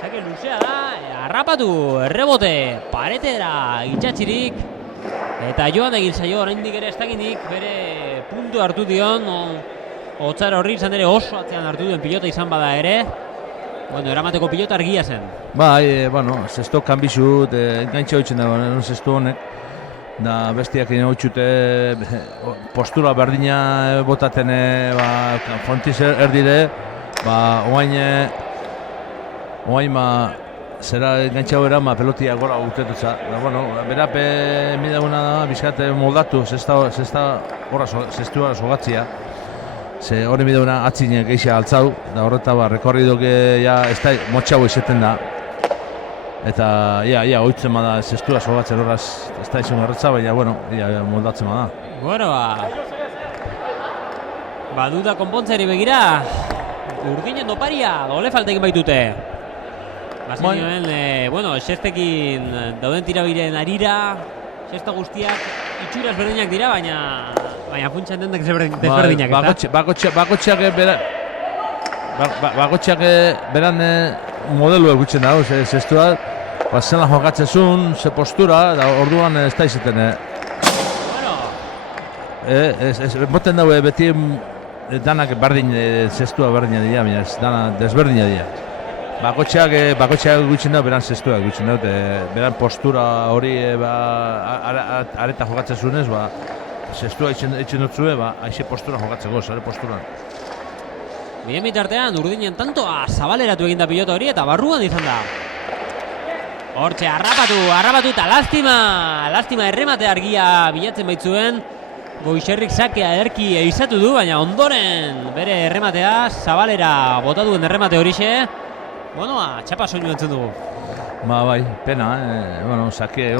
sake luzea da, harrapatu, errebote, paretera itxatxirik, eta joan egin zaio, oraindik ere ez dakinik bere puntu hartu dion, Otzar horri izan ere oso atzean hartu duen pilota izan bada ere, bueno, eramateko pilota argia zen. Bai, bueno, zesto kanbizut, gaintxe horitzen dago, zesto honek, da bestiak ino utxute postura berdina botaten frontiz erdire, oain zera gaintxe hori pelotia gora utetutza. Bueno, berape midaguna da, bizkate moldatu, zestua sogatzia. Ze hori midaguna atzinek geixa altzau, da horreta rekorridok ez da motxau izeten da. Eta, oitzen bada zestura sogatzen horraz, ez da izan erretza, baina, bueno, moldatzen bada. Bueno, baduda konpontzari begira, urdinen doparia, dole falta egin baitute. Bazen bueno, xestekin dauden tirabiren arira, xesta guztiak itxuraz berdinak dira, baina funtsan dendak desberdinak, ez da? Bakotxeak beran modelu egutzen dago, zestua, zela jokatzen zuen, ze postura, da orduan ez da izaten. Boten dago beti danak berdin, zestua berdina dira, baina ez dana desberdina dira. Bakotxeak egutzen dago, beran zestua egutzen dago, beran postura hori areta jokatzen zuenez, zestua etxen dutzue, haize postura jokatzeko, zare posturan. Bien bitartean, urdinen tantoa zabaleratu eginda pilota hori eta barruan izan da. Hortxe, harrapatu eta lastima erremate argia bilatzen baitzuen. Goixerrik sakea ederki eizatu du, baina ondoren bere errematea, zabalera bota duen erremate horixe. Bueno, txapa soinu entzun dugu. Bai, pena, sake,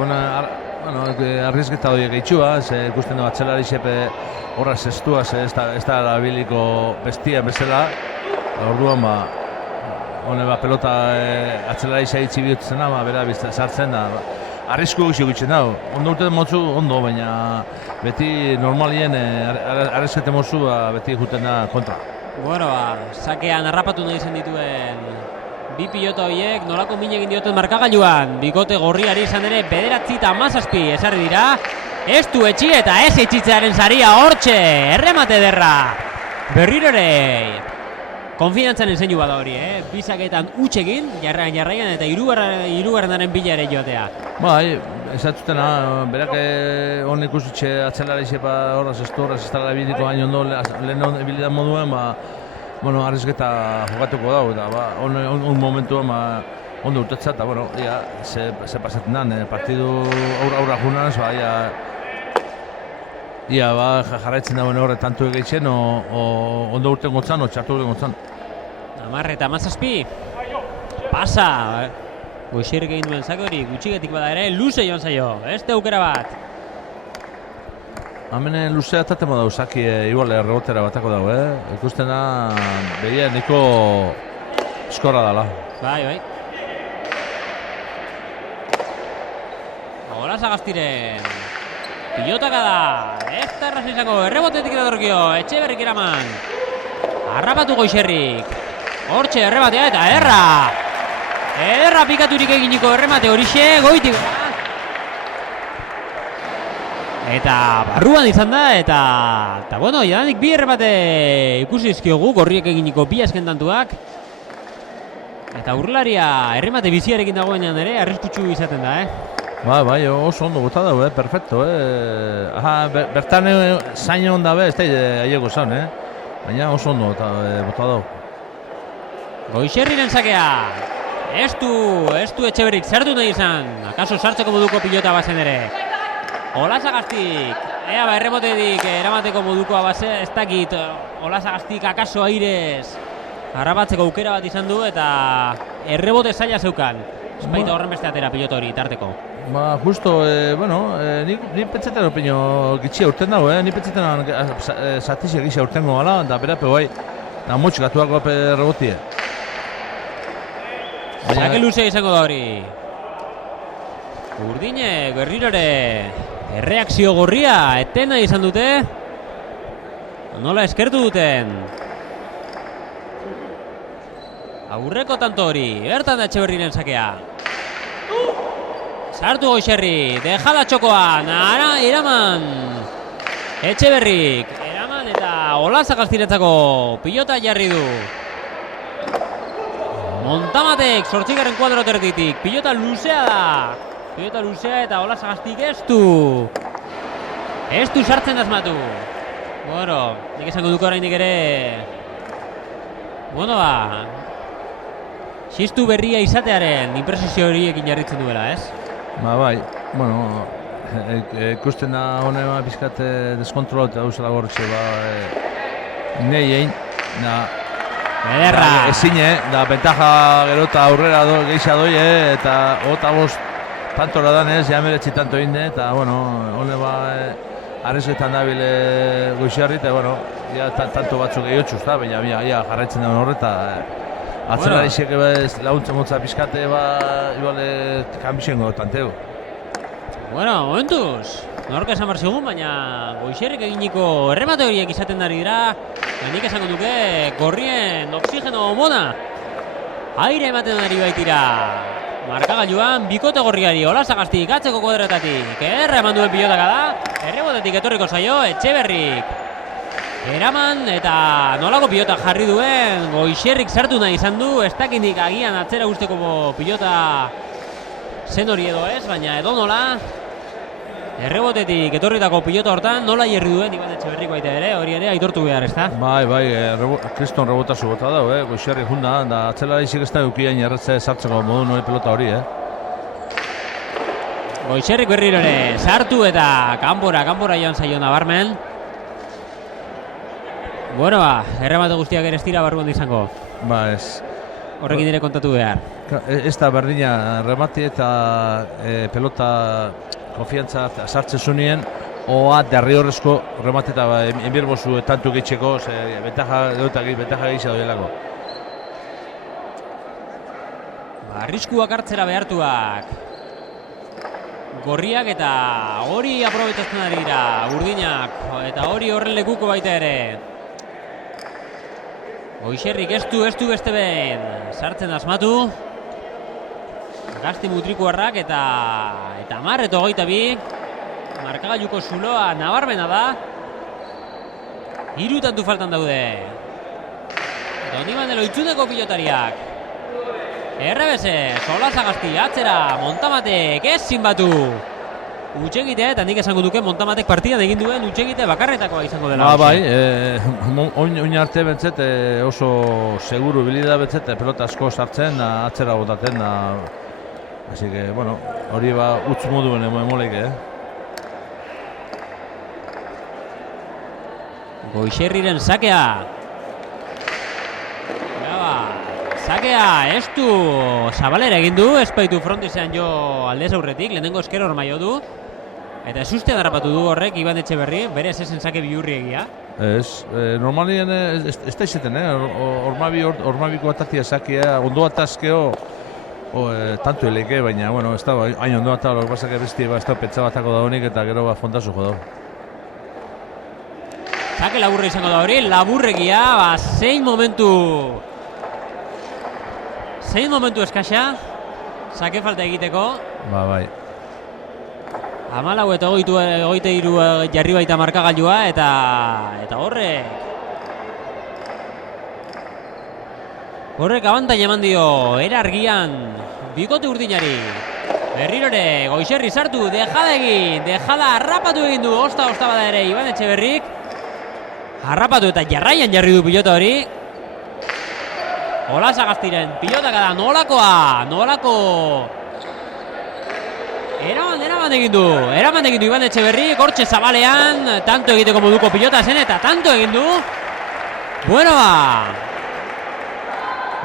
arrisketa horiek eitxua, ikusten du atzelari xepe horra zestua, ez da labiliko bestia bezala, orduan pelota atzelari zaitzi bihotzena, bera sartzen da, arrisku guzti egitzen dago, ondo urte motzu, ondo, baina beti normalien arriskete motzu, beti juten da kontra. Bueno, sakean harrapatu nahi zen dituen bi pilota horiek nolako min egin dioten markagailuan, bikote gorriari izan ere 9-17 ezarri dira, ez du etxi eta ez etxitzearen saria hortxe, erremate derra, berriro ere konfidantzan enseinu bada hori, bisaketan utxekin, jarraian eta hirugarrenaren bila ere joatea. Bai, esatutena, berak hon ikusitxe atzelara izepa horraz ez dara biliko hain ondo lehen bilidan moduen, arrisketa jokatuko dago, eta hon momentuan ondo urtetza, eta ze pasatzen den, partidu aurra junaz, jarraitzen dagoen horre tantu egeitzen, ondo urten gotzan, txartu urten gotzan. 10 eta 17, pasa, Goixerrik egin duen zake hori, gutxigetik bada ere, luze joan zaio, beste aukera bat. Hemen luzea taten dago zaki, igual errebotera batako dago, ikusten da, behia niko eskorra dala. Bai. Olasagastiren pilotaka da, ez da erraz izango, errebotetik datorkio, Etxeberrik eraman. Harrapatu Goixerrik, hortxe errebatea eta ederra pikaturik eginiko erremate horixe, goitik. Eta barruan izan da, eta bueno, jadanik bi errebate ikusi izkiogu, gorriek eginiko bi azken tantuak. Eta urlaria erremate biziarekin dagoenean ere, arriskutsu izaten da, Bai, oso ondo bota dago, perfecto, bertan zain hon dabe, ez da aiego zan, baina oso ondo bota dago. Goixerriren sakea, ez du Etxeberrik sartu nahi izan, akaso sartzeko moduko pilota bazen ere. Olasagaztik, erremotedik eramateko modukoa base, ez dakit, Olasagaztik akaso airez harrapatzeko aukera bat izan du eta errebote zaila zeukan. Espaita horren beste atera pilota hori tarteko. Justo, ni pentsetan opinio gitxia urten dago, ni pentsetan zatizia gitxia urtengo gala, da berape bai, da motx gatuak gape rebotie. Sake luzea izango da hori. Urdine, Berrirore, erreakzio gorria, etena izan dute. Nola eskertu duten. Aurreko tanto hori, bertan da Etxeberriren sakea. Sartu Goixerri, dejala txokoan, eraman. Etxeberrik, eraman eta Olasagaztirentzako pilota jarri du. Montamatek, 8. kuadro terditik, pilota luzea da. Pilota luzea eta Olasagaztik ez du sartzen asmatu. Bueno, nik esango duko oraindik ere. Bueno, xistu berria izatearen impresio horiekin jarritzen duela, ez? Bai, bueno, ikusten da honema pizkat deskontrolo eta dauzela gortxe, nahi egin, Ederra! Ezine, da bentaja gero eta aurrera geisha doi, eta 5 tantora danez, ja meretzi tanto inde, eta bueno, honeba arrezetan dabile Goixarri, eta bueno, ja tanto batzuk gehiotxuz da, baina jarraitzen da horreta. Atzera izek laguntzen motza pizkate, ibale kanbixengo tanteo. Bueno, momentuz, norka esan barzigun, baina Goixerrik eginiko erremate horiek izaten dari dira. Nik esango duke, gorrien oksigeno mona. Aire ematen ari baitira. Markagailuan, bikote gorriari, Olasagaztik, atzeko kuadratatik. Eman duen pilotaka da, errebotetik etorriko zaio, Etxeberrik. Eraman eta nolako pilota jarri duen, Goixerrik sartu nahi izan du, ez dakindik agian atzera usteko pilota zen hori edo ez, baina edo nola. Errebotetik etorritako pilota hortan nola jarri duen Iban Etxeberrik baita ere, hori ere aitortu behar, ez da? Bai, kriston rebotazu bota dago, Goixerrik junda, da atzela izik ez da eukiain erretze sartzeko modu nore pelota hori, Goixerrik berriro ere sartu eta kanpora joan zaio nabarmen. Bueno, erremate guztiak ere ez dira barruan izango. Ez. Horrekin ere kontatu behar. Ez da berdina remate eta pelota konfiantza sartzen zunien, oa derriorrezko remate eta enbirbozu tantu gehitzeko, betaja gehitza doielako. Arriskuak hartzera behartuak. Gorriak eta hori aprobetzatzen ari dira, urdinak, eta hori horren lekuko baita ere. Goixerrik ez du beste behin, sartzen asmatu. Gazti mutrikuarrak eta 10 eta 22. Markagailuko zuloa nabarmena da. 3 tantu faltan daude. Donibane loitzuneko pilotariak. Errebese, Olasagazti, atzera, Montamatek, ez zinbatu. Utxegite, eta nik esango duke Montamatek partidan egin duen utxegite bakarretakoa izango dela. Bai, oin arte bentzet oso seguru bilida bentzet pelota asko sartzen, atzera botaten, así que, bueno, hori utz moduen emoleik, Goixerriren sakea. Sakea, ez du zabalera egin du, ez baitu frontizean jo aldez aurretik, lehenengo esker hor maio du. Eta esustean harrapatu du horrek Iban Etxeberri, bere ezen sake bihurri egia. Ez, normalien ez da izaten, ormabiko atatia sakea, ondo atazkeo, tanto eleke, baina, bueno, ez da, hain ondo eta hori basak ebesti, ez da petza batako da honik eta gero fontazu jo da. Sake laburra izango da hori, laburregia, zein momentu eskasa, sake falta egiteko. Bai. 14 eta 23 jarri baita markagailua eta horrek abantaila eman dio erargian bikote urdinari. Berriro ere Goixerri sartu, dejada harrapatu egin du, osta bada ere Iban Etxeberrik. Harrapatu eta jarraian jarri du pilota hori. Ola Sagastiren pilotaka da, nolako eraman egin du Iban Etxeberrik, hortxe zabalean, tanto egiteko moduko pilota zen eta tanto egin du. Bueno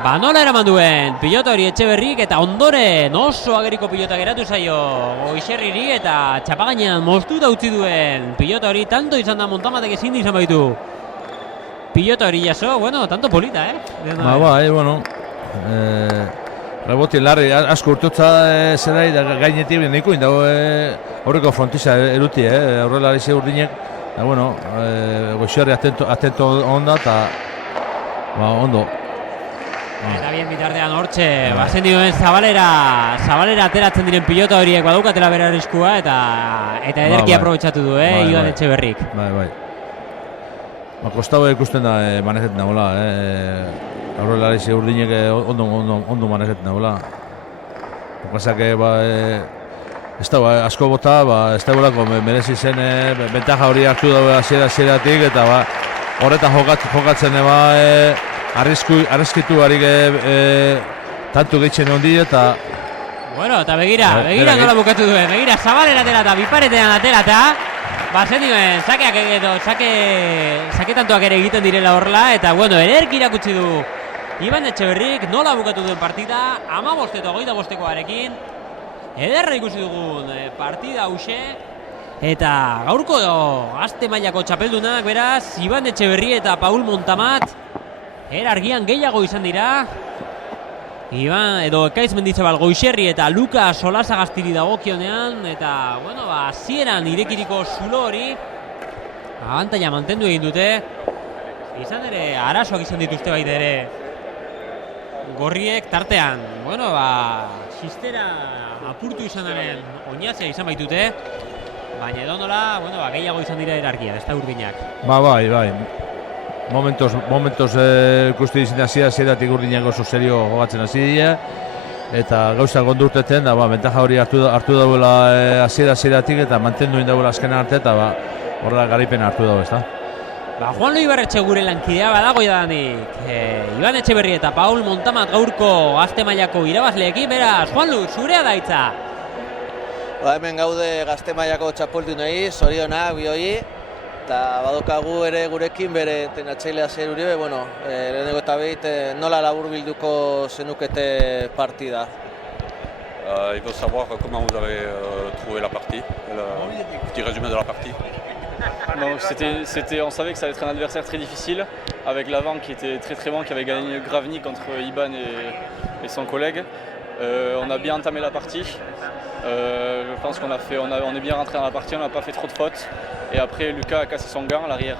ba nola eraman duen pilota hori Etxeberrik eta ondoren oso ageriko pilota geratu zaio Goixerriri eta txapagainean moztuta utzi duen pilota hori, tanto izan da Montamatek ezin izan baitu pilota hori jaso, bueno, tanto polita, bueno, reboti larri asko urtotza zerai da gainetik nahiko indago horreko frontiza eruti, aurrelari ze urdinek, da bueno, Goixerri atento onda eta ondo. Eta bien bitartean hortxe, bazen dioen zabalera ateratzen diren pilota horiek badaukatela bere arriskua eta ederki aprobetxatu du, Iban Etxeberrik. Bai. Kostau ikusten da manejetzen dagoela, aurrelari ze urdinek ondo manejetzen dagoela. Pasak, ez da, asko bota, ez da bolako merezi zen, bentaja hori hartu dago hasieratik eta horretan jokatzen arrizkitu harik tantu gehitzen hondi eta... Bueno, eta begira nola bukatu duen, begira Zabalera atera eta biparetean atera eta bazen duen sakeak edo saketantoak ere egiten direla horrela eta bueno, ederki irakutsi du Iban Etxeberrik nola bukatu duen partida 15 eta 25koarekin ederra ikusi dugun partida hauxe eta gaurko gazte mailako txapeldunak beraz Iban Etxeberri eta Paul Montamat erargian gehiago izan dira. Iban edo Ekaiz Mendizabal Goixerri eta Lukas Olasagastiri dagokionean eta bueno, hasieran irekiriko zulo hori abantaila mantendu egin dute. Izan ere arazoak izan dituzte baita ere gorriek tartean. Bueno, xistera apurtu izanaren oinazea izan baitute. Baina edonola, bueno, gehiago izan dira erargia, ez da urdinak. Bai. Momentos ikusti izin hasieratik urdinak oso serio jogatzen hasi dira eta gauza gondurteten da bentaja hori hartu dauela hasieratik eta mantendu egin dauela azkena arte eta horrela garaipena hartu dago, ezta? Juan Luis Barretxe gure lankidea badago jadanik Iban Etxeberri eta Paul Montamat gaurko gazte mailako irabazleekin, beraz, Juan Luis, zurea da hitza. Hemen gaude gazte mailako txapeldunei, zorionak bioi. Eta badokagu ere gurekin bere entrenatzailea Asier Uribe, lehenengo eta behit nola laburbilduko zenukete partida. Il faut savoir comment vous avez trouvé la partie, le petit résumé de la partie. Donc on savait que ça allait être un adversaire très difficile, avec l'avant qui était très très bon, qui avait gagné Gravny contre Iban et son collègue. On a bien entamé la partie. Je pense qu'on est bien rentré dans la partie, on n'a pas fait trop de fautes. Et après, Lucas a cassé son gant, l'arrière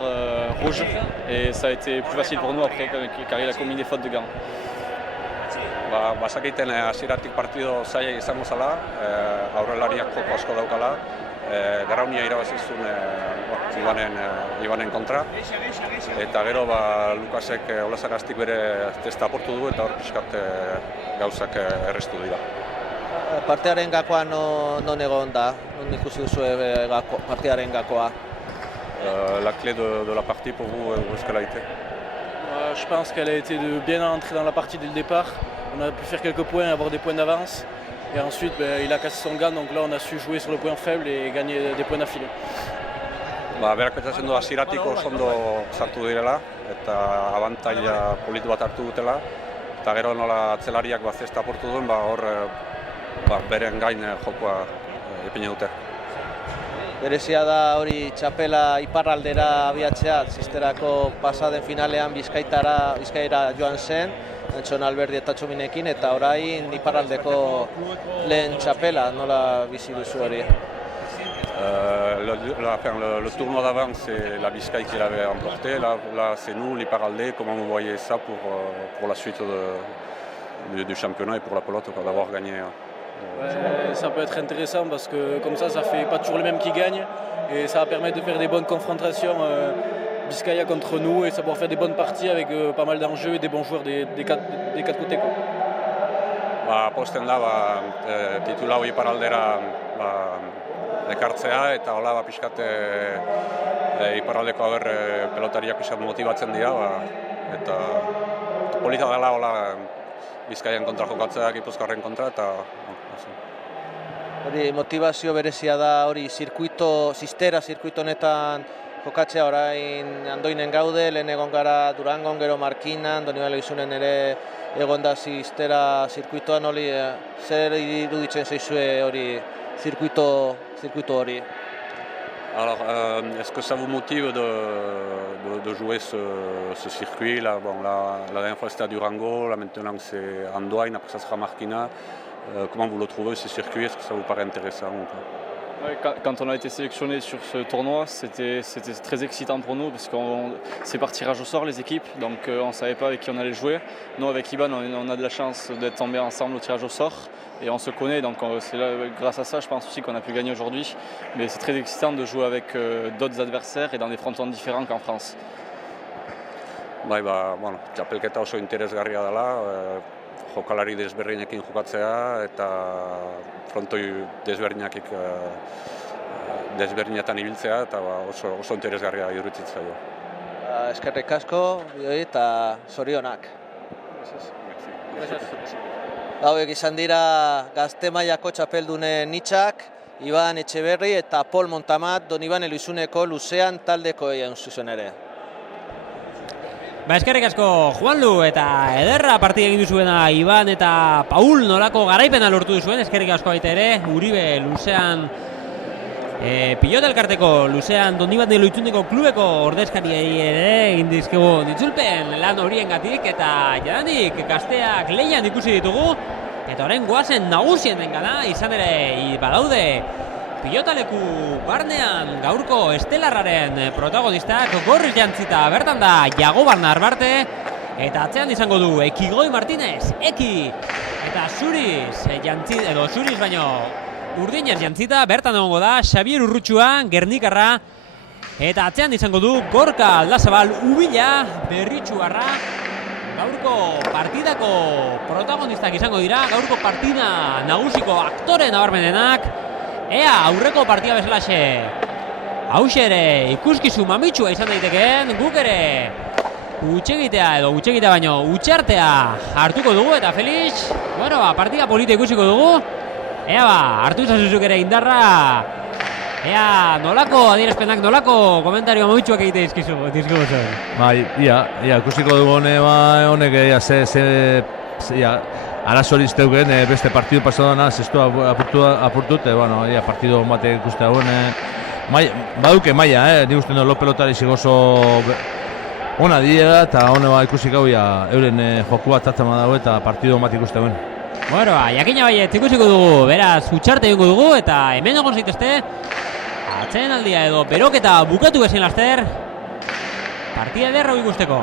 rouge. Et ça a été plus facile pour nous après, car il a commis des fautes de gant. Basakiten hasieratik partido zaila izango zala, aurrelariak joko asko daukala. Garaunia irabazi zuen Ibanen kontra. Eta gero Lukasek Olasagaztik bere testa aportu du eta hor pixkat gauzak errestu dira. Partearen gakoa non egon da? Non ikusi duzu partearen gakoa? La clé de la partie pour vous, où est-ce qu'elle a été? Je pense qu'elle a été de bien entrer dans la partie dès le départ. On a pu faire quelques points, avoir des points d'avance. Et ensuite, il a cassé son gant, donc là on a su jouer sur le point faible et gagner des points d'affilée. Berak pentsatzen du hasieratik oso ondo sartu direla eta abantaila politu bat hartu dutela. Eta gero nola atzelariak zesta aportu duen, hor beren gain jokoa ipini dute. Berezia da hori txapela iparraldera abiatzea, zisterako pasaden finalean Bizkaira joan zen, Antxon Alberdi eta Txominekin, eta orain iparraldeko lehen txapela, nola bizi duzu hori? Le tournoi d'avant, c'est la Biscaye qui l'avait emporté. Là c'est nous, l'Iparraldais. Comment vous voyez ça pour la suite du championnat et pour la pelote, d'avoir gagné Ça peut être intéressant parce que comme ça fait pas toujours les mêmes qui gagnent et ça va permettre de faire des bonnes confrontations Bizkaia contre nous et ça va faire des bonnes parties avec pas mal d'enjeux et des bons joueurs des quatre côtés. Quoi. Posten da titula hori iparraldera ekartzea eta hola pixkat iparraldeko pelotariak pixkat motibatzen dira eta polita dela hola Bizkaian kontra jokatzea, Gipuzkoarren kontra eta hori motivazio berezia da hori zirkuito honetan jokatzea orain Andoinen gaude, lehen egon gara Durangon, gero Markinan, Donibane Loizunen ere egon da zirkuitoan hori, zer iruditzen zaizue hori zirkuito hori? Alors, est-ce que ça vous motive de jouer ce circuit là? Bon, la dernière fois c'était à Durango, là maintenant c'est Andoin, après ça sera Markina. Comment vous le trouvez ce circuit? Est-ce que ça vous paraît intéressant ou pas? Quand on a été sélectionné sur ce tournoi, c'était très excitant pour nous parce que c'est par tirage au sort les équipes, donc on ne savait pas avec qui on allait jouer. Nous avec Iban, on a de la chance d'être tombés ensemble au tirage au sort et on se connaît, donc c'est grâce à ça je pense aussi qu'on a pu gagner aujourd'hui. Mais c'est très excitant de jouer avec d'autres adversaires et dans des frontons différents qu'en France. Txapelketa oso interesgarria dela, jokalari desberdinekin jokatzea eta frontoi desberdinetan ibiltzea eta oso interesgarria iruditzen zaio. Eskerrik asko eta zorionak. Hauek izan dira Gazte mailako txapeldunen hitzak, Iban Etxeberri eta Pol Montamat, Donibane Loizuneko Luzean taldeko egin zuzen ere. Eskerrik asko Juanlu eta ederra partida egin duzuena Iban eta Paul nolako garaipena lortu duzuen, eskerrik asko baita ere, Uribe Luzean pilota elkarteko Luzean Donibane Loizuneko klubeko ordezkariei ere egin dizkigu ditzulpen lan horiengatik eta jadanik Gazteak lehian ikusi ditugu eta orain goazen nagusien dengana, izan ere badaude pilotaleku barnean gaurko estelarraren protagonistak gorriz jantzita bertan da Jagobar Narbarte eta atzean izango du Ekigoi Martinez, Eki eta zuriz baino urdinez jantzita bertan egongo da Xabier Urrutxua, Gernikarra eta atzean izango du Gorka Aldazabal Ubila, Berritxuarra. Gaurko partidako protagonistak izango dira, gaurko partida nagusiko aktore nabarmenenak. Ea aurreko partida bezalaxe hauxe ere ikuskizu mamitsua izan daitekeen, guk ere utxegitea baino utxartea hartuko dugu eta Felix, partida polita ikusiko dugu. Ea hartu izazuzuk ere indarra, ea nolako adierazpenak, nolako komentario mamitsuak egite dizkigu zuen. Ia, ikusiko dugu honek arazoriz teuken beste partidu pasadona, zestua apurtut, partidu batek ikuste dagoen, baduke maia, nik uste lo pelotari zigozo ona diela eta hone ikusik hau euren joku bat tatzen badago eta partidu batek ikuste dagoen. Jakina baiet ikusiko dugu, beraz utxarte egingo dugu eta hemen egon zaitezte atzen aldia edo beroketa bukatu bezin laster partida ederra ikusteko.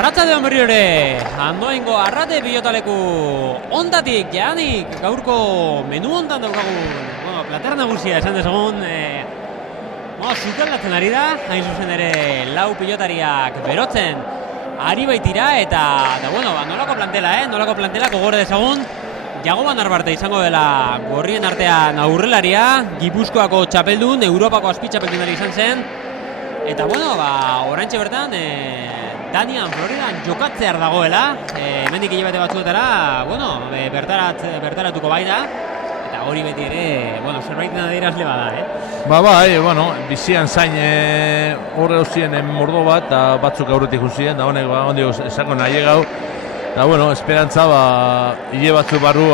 Arratsaldeon berriro ere, Andoaingo Arrate pilotaleku ondatik, janik, gaurko menu ondan daukagu, plater nagusia esan dezagun, sukaldatzen ari da, hain zuzen ere lau pilotariak berotzen ari baitira, eta nolako plantela, gogore dezagun, Jagoba Narbarte izango dela gorrien artean aurrelaria, Gipuzkoako txapeldun, Europako azpitxapeldunari izan zen, eta oraintxe bertan, Danian, Floridan jokatzear dagoela, hemendik hilabete batzuetara, bertaratuko bai da, eta hori beti ere, zerbait adierazle bada, bizian zain horre hozien mordo bat, eta batzuk aurretik guzien, da honek, esako nahi gau, eta, esperantza, hile batzu barru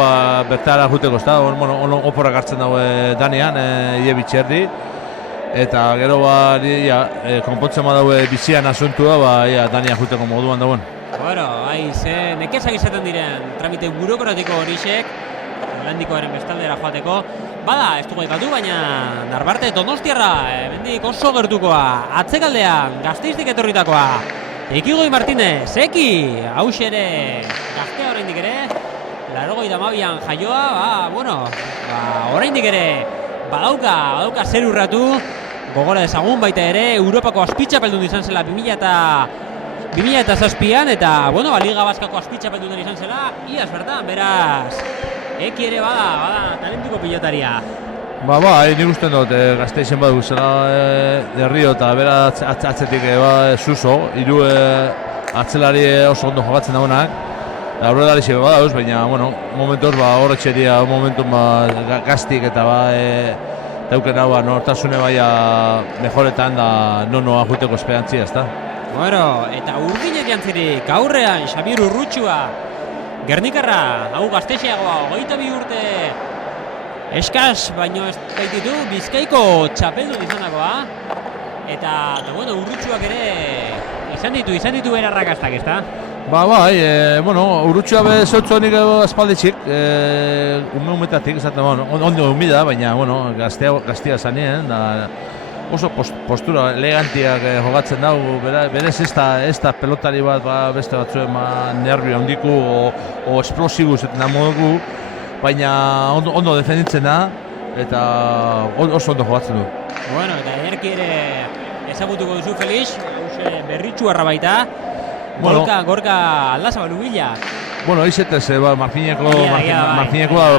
bertara juteko, eta, oporrak hartzen dago Danian, hile bitxerdi, eta gero konpontzen daue bizian asuntua, Dania juteko moduan dagoen. Nekezak izaten diren tramite burokratiko horixek, Landikoaren bestaldera joateko, ez dugu aipatu, baina Narbarte Donostiarra, hemendik oso gertukoa, atzekaldean, Gasteiztik etorritakoa, Ekigoi Martinez, Eki, hauxe ere, gaztea oraindik ere, 82an jaioa, oraindik ere, badauka zer urratu, gogora dezagun baita ere, Europako azpitxapeldun izan zela 2007an, eta, Liga Baskako azpitxapeldun izan zela, iaz bertan, beraz, Eki ere bada talentuko pilotaria. Nik usten dut, Gasteizen badu zela derrio eta bera atzetik Suso, hiru atzelari oso ondo jokatzen daunak, aurrelari xe badauz, baina, momentuz horretxeria, momentuz gaztik eta dauken hau, nortasune mejoretan da nonoa juteko esperantzia, ezta? Eta urdinek jantzirik, aurrean, Xabier Urrutxua, Gernikarra, hau gaztexeagoa, 22 urte eskaz, baino ez baititu, Bizkaiko txapeldun izandakoa, eta Urrutxuak ere izan ditu bera rakastak, ezta? Urrutxua bezotzen nik aspalditxik, umetatik, ondo umida, baina, gaztia zanien, oso postura elegantiak jogatzen dago, berez ez da pelotari bat beste batzuen nervio handiku o esplosibuz eta modugu, baina ondo defenditzen da eta oso ondo jogatzen du. Eta ederki ere ezagutuko duzu Felix, berritxuarra baita, Gorka Aldazabalu bila. Izetez, Martineko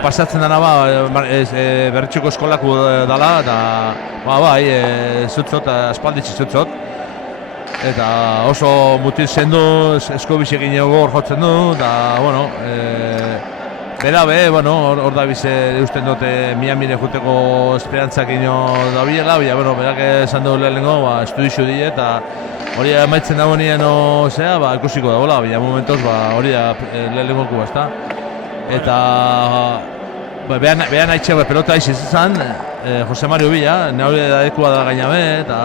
pasatzen dena berritxuko eskolako dala, eta zutzot, aspalditzi zutzot. Eta oso mutil zendu, eskobizekin gor jotzen du, eta, bera hor da bize usten dute Miamire juteko esperantzak da bilela, berak esan dugu lehenengo, estudixu die, eta hori amaitzen dago nien ikusiko dagoela, baina momentuz hori lehenengoku, ezta? Eta behan haitxe pelota izan, Jose Mario Villa, nahore dadekua da gainabe, eta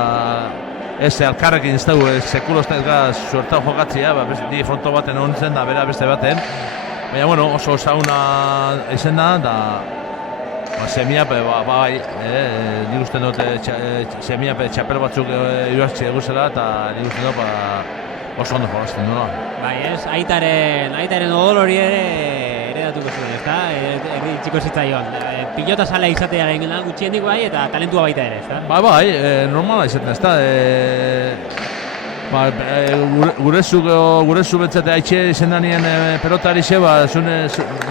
ez alkarrekin ez dugu, sekulo ez da suertau jokatzea, di fronto baten ontzen da, bera beste baten, baina oso zauna izan da, semiape, nik usten dut semiape txapel batzuk iruartzi eguzela, eta nik usten dut oso ondo jolazten duela. Aitaren odol hori ere datuko zuen, ezta? Erditxiko zitzaion. Pilota sala izatearen gutxienik eta talentua baita ere, ezta? Normala izaten, ezta? Gure zu bentzate haitxe izan danien pelotari ze,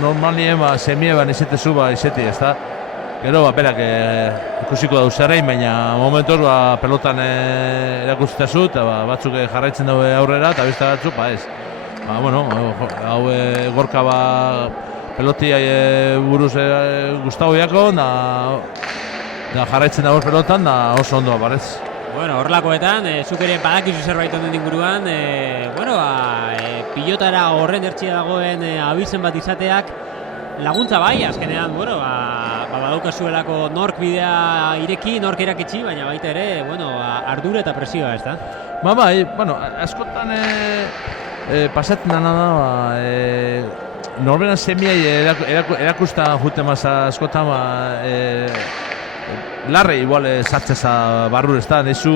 normalien semieban izatezu izeti, ezta? Gero, berak ikusiko dauz zerrein, baina momentuz pelotan erakustitazu, eta batzuk jarraitzen daue aurrera, eta beste batzuk, ez. Hau Gorka pelotia buruz gustau jako, da jarraitzen dago pelotan, da oso ondo barrez. Horrelakoetan, zuk ere badakizu zerbait honen inguruan, pilotara horren ertxia dagoen abizen bat izateak laguntza bai, azkenean, badaukazuelako nork bidea ireki, nork erakitsi, baina baita ere, ardura eta presioa, ez da? Askotan pasatzen dena da, norbena semiai erakusta jute maza askotan, larre igual sartzeza barrur, ez da, nezu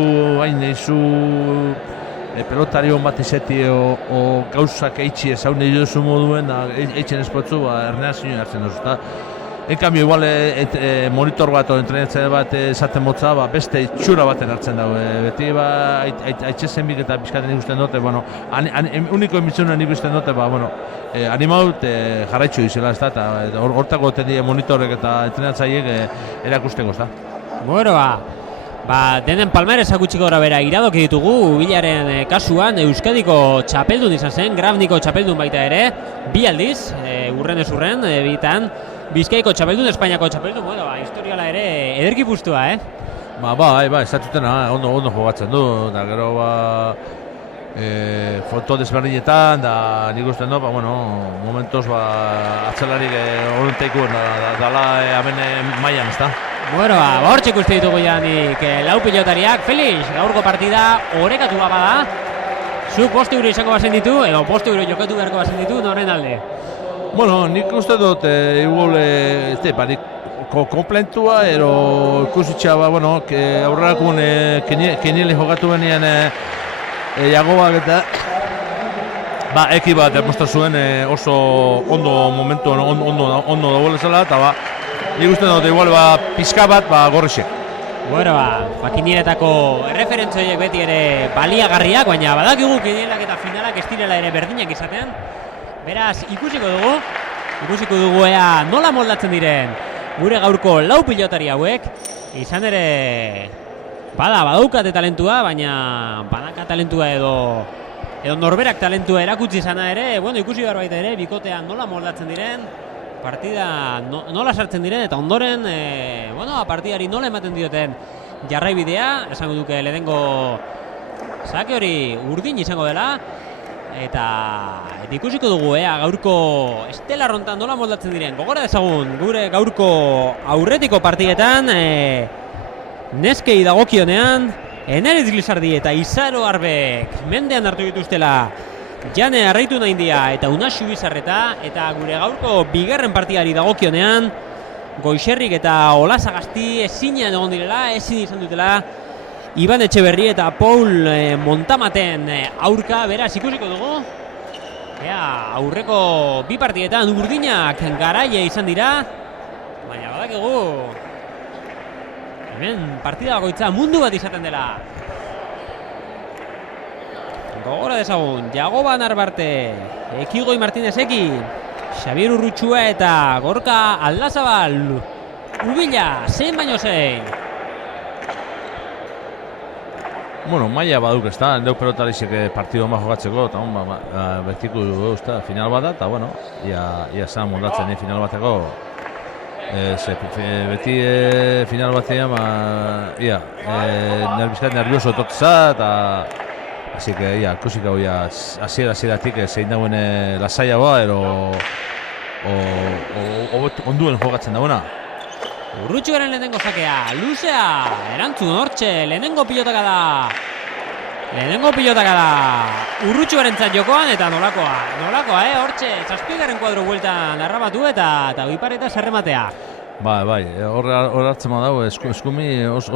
pelotari hon bat izeti o gauzak eitxi ezaun nahi duzu moduen, da eitxen espotzu, ernazioen hartzen duzu, eta en cambio, igual monitor bat o entrenatzen bat esaten motza, beste itxura baten hartzen dago. Beti aitxezen bik eta bizkaten ikusten dute, bueno, uniko emitzionan ikusten dute, animaut jarraitxu izela, eta hortako tendi monitorek eta entrenatzaiek erakusteko, ez da. Bueno, denen palmaresak gutxiko gora bera iradoki ditugu, Ubilaren kasuan Euskadiko txapeldun izan zen, Grabniko txapeldun baita ere, bi aldiz, urren ez urren, bitan, Bizkaiko txapeldun, Espainiako txapeldun, bueno, historiala ere ederki puztua, Ez zatutena, ondo jogatzen du, da gero, foto desberdinetan, da nik usten du, momentoz, atzelarik orientaiko dala hemen mailan, ez da? Bueno, hortxe ikuste ditugu janik lau pilotariak. Felix, gaurko partida orekatu bada. Zuk postu euro izango bazen ditu, edo postu euro jokatu beharko bazen ditu, noren alde? Bueno, nik uste dut, komplentua, ero ikusitxa, aurrerakun keniele jokatu benean Jagobak eta eki bat demostra zuen oso ondo momentu, ondo dagoelezela, eta nik uste dut, igual, pizka bat, gorrixek. Bueno, kinieletako erreferentzoiek beti ere baliagarriak, baina badakigu kinielak eta finalak ez direla ere berdinak izaten. Beraz, ikusiko dugu ea nola moldatzen diren gure gaurko lau pilotari hauek. Izan ere, badaukate talentua, baina badaka talentua edo norberak talentua erakutsi izana ere, ikusi behar baita ere, bikotean nola moldatzen diren, partida nola sartzen diren, eta ondoren, partidari nola ematen dioten jarraibidea, esango duke lehenengo zake hori urdin izango dela, eta ikusiko dugu, gaurko estelar hontan nola moldatzen diren. Gogora dezagun, gure gaurko aurretiko partidetan, neskei dagokionean, Eneritz Glizardi eta Izaro Arbek mendean hartu dituztela Jane Arraitu Naindia eta Unaxu Bizarreta, eta gure gaurko bigarren partidari dagokionean, Goixerrik eta Olasagasti ezinean egon direla, ezin izan dutela Iban Etxeberri eta Paul Montamaten aurka. Beraz, ikusiko dugu, aurreko bi partidetan urdinak garaile izan dira, baina badakigu hemen partida bakoitza mundu bat izaten dela. Gogora dezagun, Jagoba Narbarte, Ekigoi Martinezekin, Xabier Urrutxua eta Gorka Aldazabal, Ubila, zein baino zein. Bueno, maila baduk, ez da, deuk pelotarizik partido ma jogatzeko, eta bertiko dugu, final bat da, eta, ia zan moldatzen final bateko. Beti final batean, nervioso etortza, eta así que, ikusik hau, hasieratik zein dagoen lasaiagoa, onduen jogatzen dagoena. Urrutxuaren lehenengo zakea, luzea, erantzun hortxe, lehenengo pilotaka da. Urrutxuaren zat jokoan eta nolakoa, hortxe, zazpigaren kuadro bueltan arrabatu eta bipareta zerrematea. Bai, hor hartzen dago, eskumi oso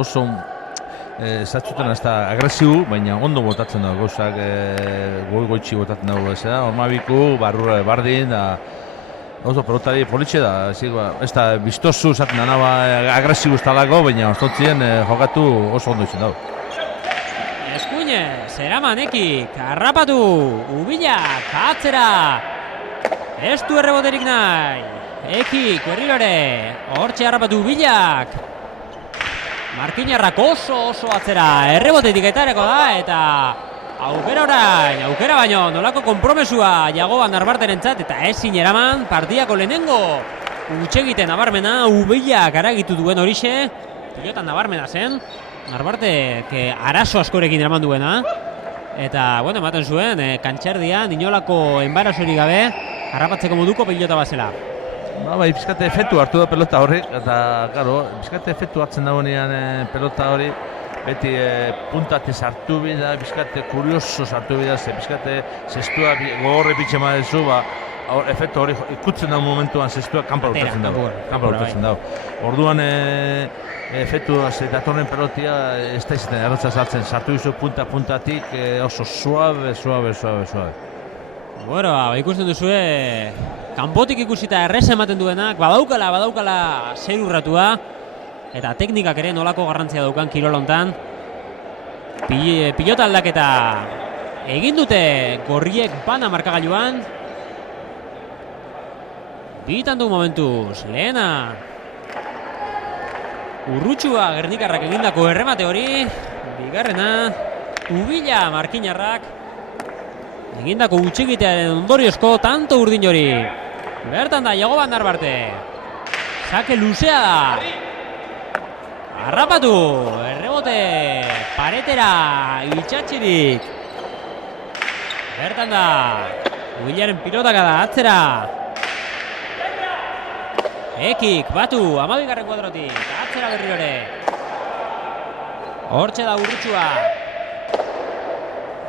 zatzuten ez da agresiu, baina ondo botatzen dago, gauzak goitxi botatzen dago, ez da, ormabiku, barrura bardin, da, oso pelotari politxe da, ez da biztosu zaten dana agresiu ez talako, baina ostontzien jokatu oso ondo izan dago. Eskuine, zeraman ekik, harrapatu, Ubilak, atzera, ez du erreboterik nahi, ekik, berrirore, hortxe harrapatu Ubilak, Markinarrak oso atzera, errebotetik etareko da, eta aukera baino, nolako konpromesua Jagoba Narbarterentzat, eta ezin eraman partidako lehenengo utxegiten nabarmena, Ubilak aragitu duen horixe, pilotan nabarmena zen, Narbarte arazo askorekin eraman duena, eta, ematen zuen, kantxerdian, inolako enbarazorik gabe, harrapatzeko moduko pilota bazela. Bai, bizkate efektu hartu da pelota horrek, eta, claro, bizkate efektu hartzen dagoenean pelota hori, beti puntate sartu bida, bizkate kurioso sartu bida, bizkate zestua gogorre pitxe madezu, efektu hori ikutzen da momentuan zestuak kanpo Atera, urtatzen dago. kanpora, Kanpo urtatzen dago. Orduan efektu datorren pelotia ez da izaten erratza sartzen, sartu izu punta-puntatik oso suave. Bueno, ikusten duzue, kanpotik ikusita errez ematen duenak, badaukala zer urratua, eta teknikak ere nolako garrantzia daukan kirola hontan. Pilota aldaketa egin dute gorriek bana markagailuan. Bitan du momentuz, lehena. Urrutxua Gernikarrak egindako erremate hori, bigarrena. Ubila Markinarrak egindako utxegitearen ondoriozko tanto urdin hori. Bertan da, Jagoban Narbarte. Sake luzea da. Harrapatu, errebote, paretera, itxatxirik. Bertan da, Ubilaren pilotaka da, atzera. Ekik, batu, 12. kuadrotik, atzera berriro ere. Hortxe da Urrutxua.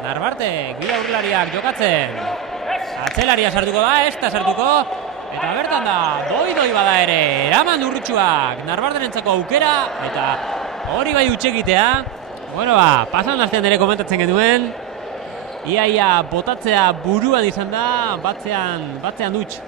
Narbarte, bila urlariak jokatzen. Atzelaria sartuko da, ez da sartuko. Eta bertan da, doi bada ere, eraman Urrutxuak, Narbarterentzako aukera, eta hori bai utxegitea. Bueno pasan astean ere komentatzen genuen, iaia botatzea buruan izan da, batzean dutx.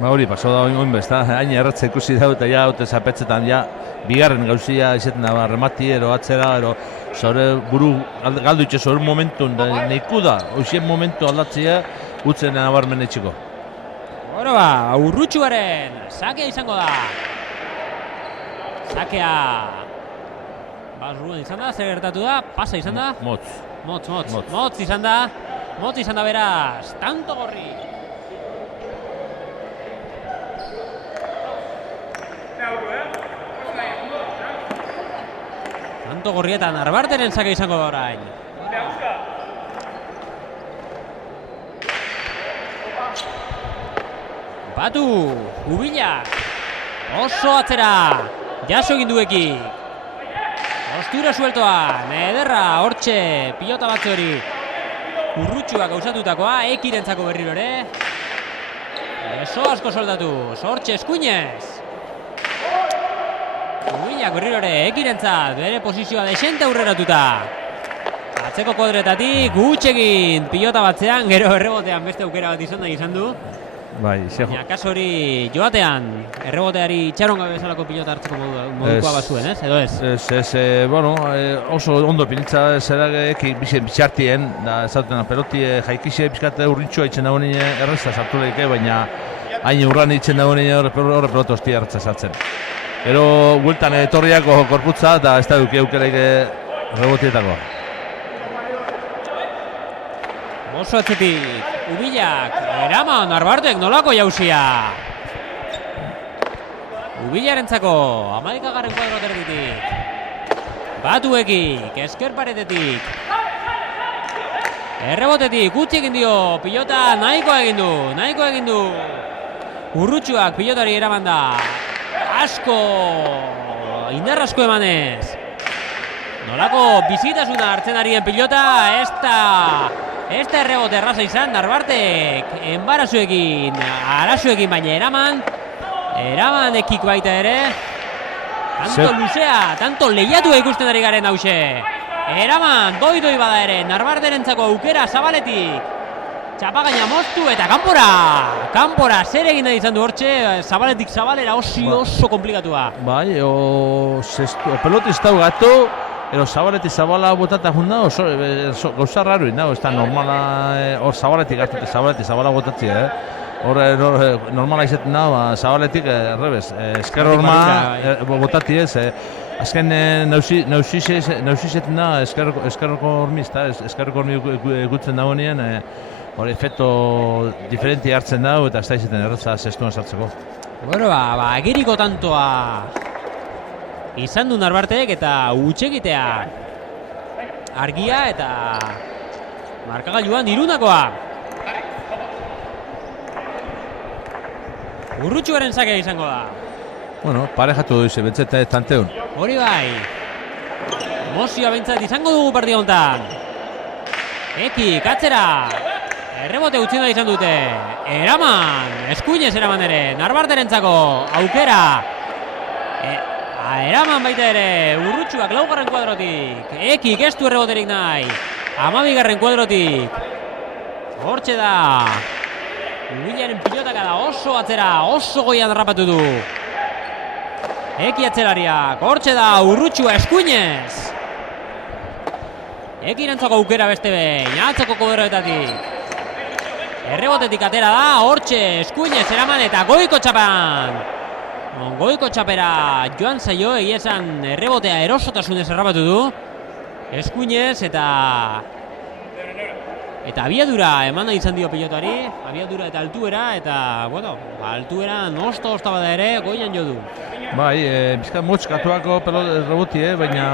Hori, paso da oin bezta, hain erratza ikusi dau eta ja, haute zapetzetan ja, bigarren gauzia izaten da, remati ero atzera, ero zaure buru galdu itxe zaure momentun, neiku da, hoxien momentu aldatzea, utzen nabarmen etxiko. Bueno Urrutxuaren sakea izango da. Sakea barruan izan da, zer gertatu da, pasa izan da. Motz izan da beraz, tanto gorri. Tanto gorrietan Narbarteren sakea izango da orain. Batu, Ubila, oso atzera, jaso egin duekik. Ostura sueltoa, ederra, hortxe, pilota batze hori. Urrutxuak gauzatutakoa, ekirentzako berriro ere. Eso asko soldatu, hortxe eskuinez. Ubilak berriro ere, ekirentzat, bere posizioa desente aurreratuta. Atzeko kodretatik, gutxegin, pilota batzean, gero errebotean beste aukera bat izan du. Bai, kaso hori joatean, erreboteari itxaron gabe bezalako pilota hartzeko modukoa bazuen, ez? Edo ez? Bueno, oso ondo pinitza zeragek bitxartien, da ezauten peloti jaikixe bizkate urritxua itzen dago nire erreza sartu lehike, baina hain urran itzen dago nire horre pelota hostia hartza sartzen. Gero, bueltan etorriako korputza eta ez da duki aukereik errebotietako. Oso atzetik, Ubilak, eraman, Narbartek nolako jauzia. Ubilarentzako, 11. kuadro erditik. Batuekik, esker paretetik. Errebotetik, utzi egin dio, pilota nahiko egin du. Urrutxuak pilotari eraman da. Indar asko emanez. Nolako bizitasuna hartzen arien pilota, ez da errebote erraza izan, Narbartek enbarazuekin, arazuekin baina eraman ekik baita ere. Tanto luzea, tanto lehiatua ikusten ari garen hause. Eraman, doi bada ere, Narbarterentzako aukera Zabaletik. Txapagaina moztu eta kanpora zer egin nahi izan du hortxe, Zabaletik Zabalera oso komplikatua. Bai, peloti ez dau gatu, ero Zabaletik Zabala botata junda, gauza raro inda, ez da normala, hor Zabaletik hartute, Zabaletik Zabala botatzea, normala izaten da, Zabaletik errebez, esker horma botati ez, azken nausizeten da, eskerroko hormiz, eskerroko hormi gutzen dago nien, hori efekto diferenti hartzen dago eta ez da izaten erraza zestuan sartzeko. Bueno, agiriko tantoa izan du Narbartek eta utxegitea argia eta markagailuan irunakoa. Urrutxuaren sakea izango da. Bueno, parejatu duize, bentzeta ez tanteun. Hori bai. Emozioa bentzat izango dugu partida honetan. Ekik, atzera. Errebote utzi da izan dute. eraman, eskuinez eraman ere, Narbarterentzako aukera. Eraman baita ere, Urrutxuak laugarren kuadrotik, Ekik ez du erreboterik nahi, 12. kuadrotik, hortxe da, Ubilaren pilotaka da oso atzera, oso goian harrapatu du. Eki atzelariak, hortxe da, Urrutxua eskuinez. Ekirentzako aukera beste behin, atzeko kuadroetatik. Errebotetik atera da, hortxe, eskuinez eraman eta goiko txapan. Goiko txapera joan zaio, egia esan errebotea erosotasunez errabatu du. Eskuinez eta abiadura eman nahi izan dio pilotari, abiadura eta altuera, eta, bueno, altuera nosta bada ere, goian jo du. Bai, bizkat motxkatuako erreboti, baina,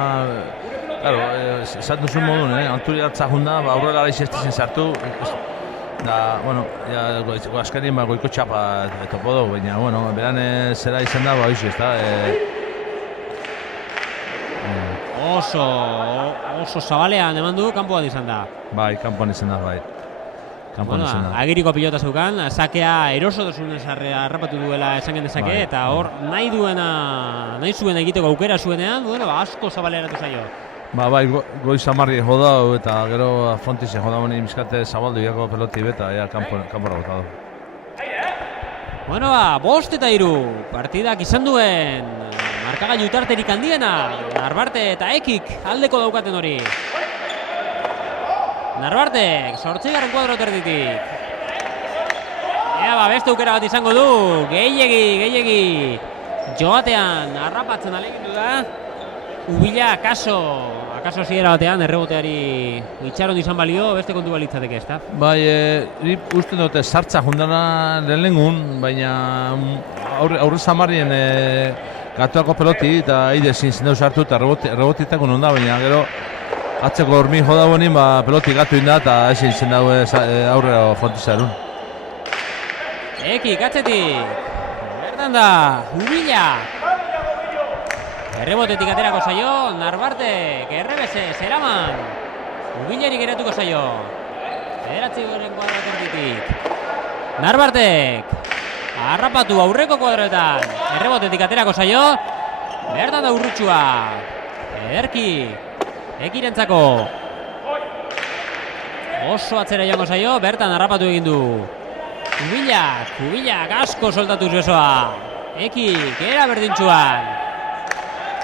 claro, esan duzun modun, altuera atzahunda, aurrela izestezen sartu, da, bueno, azkenin goiko txapa topo dugu, baina, bueno, beran zera izan da, hoizu, ez da. Oso zabalean eman du, kanpoan izan da. Bai, kanpoan izan da, bai. Kanpoan izan da. Agiriko pilota zeukan, sakea erosotasunez harrapatu duela esan genezake, bai, eta hor nahi zuen egiteko aukera zuenean, bueno, asko zabaleratu zaio. Bai, goiz amarri jodau eta gero frontize jodau honi bizkate zabaldu jako peloti beta, kanpora bota du. Bueno, 5 eta 3, partidak izan duen markagailu tarterik handiena, Narbarte eta Ekik aldeko daukaten hori. Narbartek, 8. kuadro terditik. Beste aukera bat izango du, gehiegi joatean harrapatzen alegindu da. Ubila, akaso zidera batean, erreboteari itxaron izan balio, beste kontu balitzateke, ez da? Bai, uste dute sartza jundana lehenengun, baina aurre zamarrien gatuako peloti eta aide zindu sartu eta rebotitako non da, baina gero atzeko hormi joda bonin, peloti gatu inda eta ezin zen dago aurrera frontizarun. Ekik, atzetik, bertan da, Ubila. Errebotetik aterako zaio, Narbartek, errebesez, eraman. Ubileri geratuko zaio. 9. kuadro terditik. Narbartek, harrapatu aurreko kuadroetan. Errebotetik aterako zaio. Bertan da Urrutxua. Ederki, Ekirentzako. Oso atzera joango zaio, bertan harrapatu egin du. Ubilak asko soltatuz besoa. Ekik, era berdintxuan.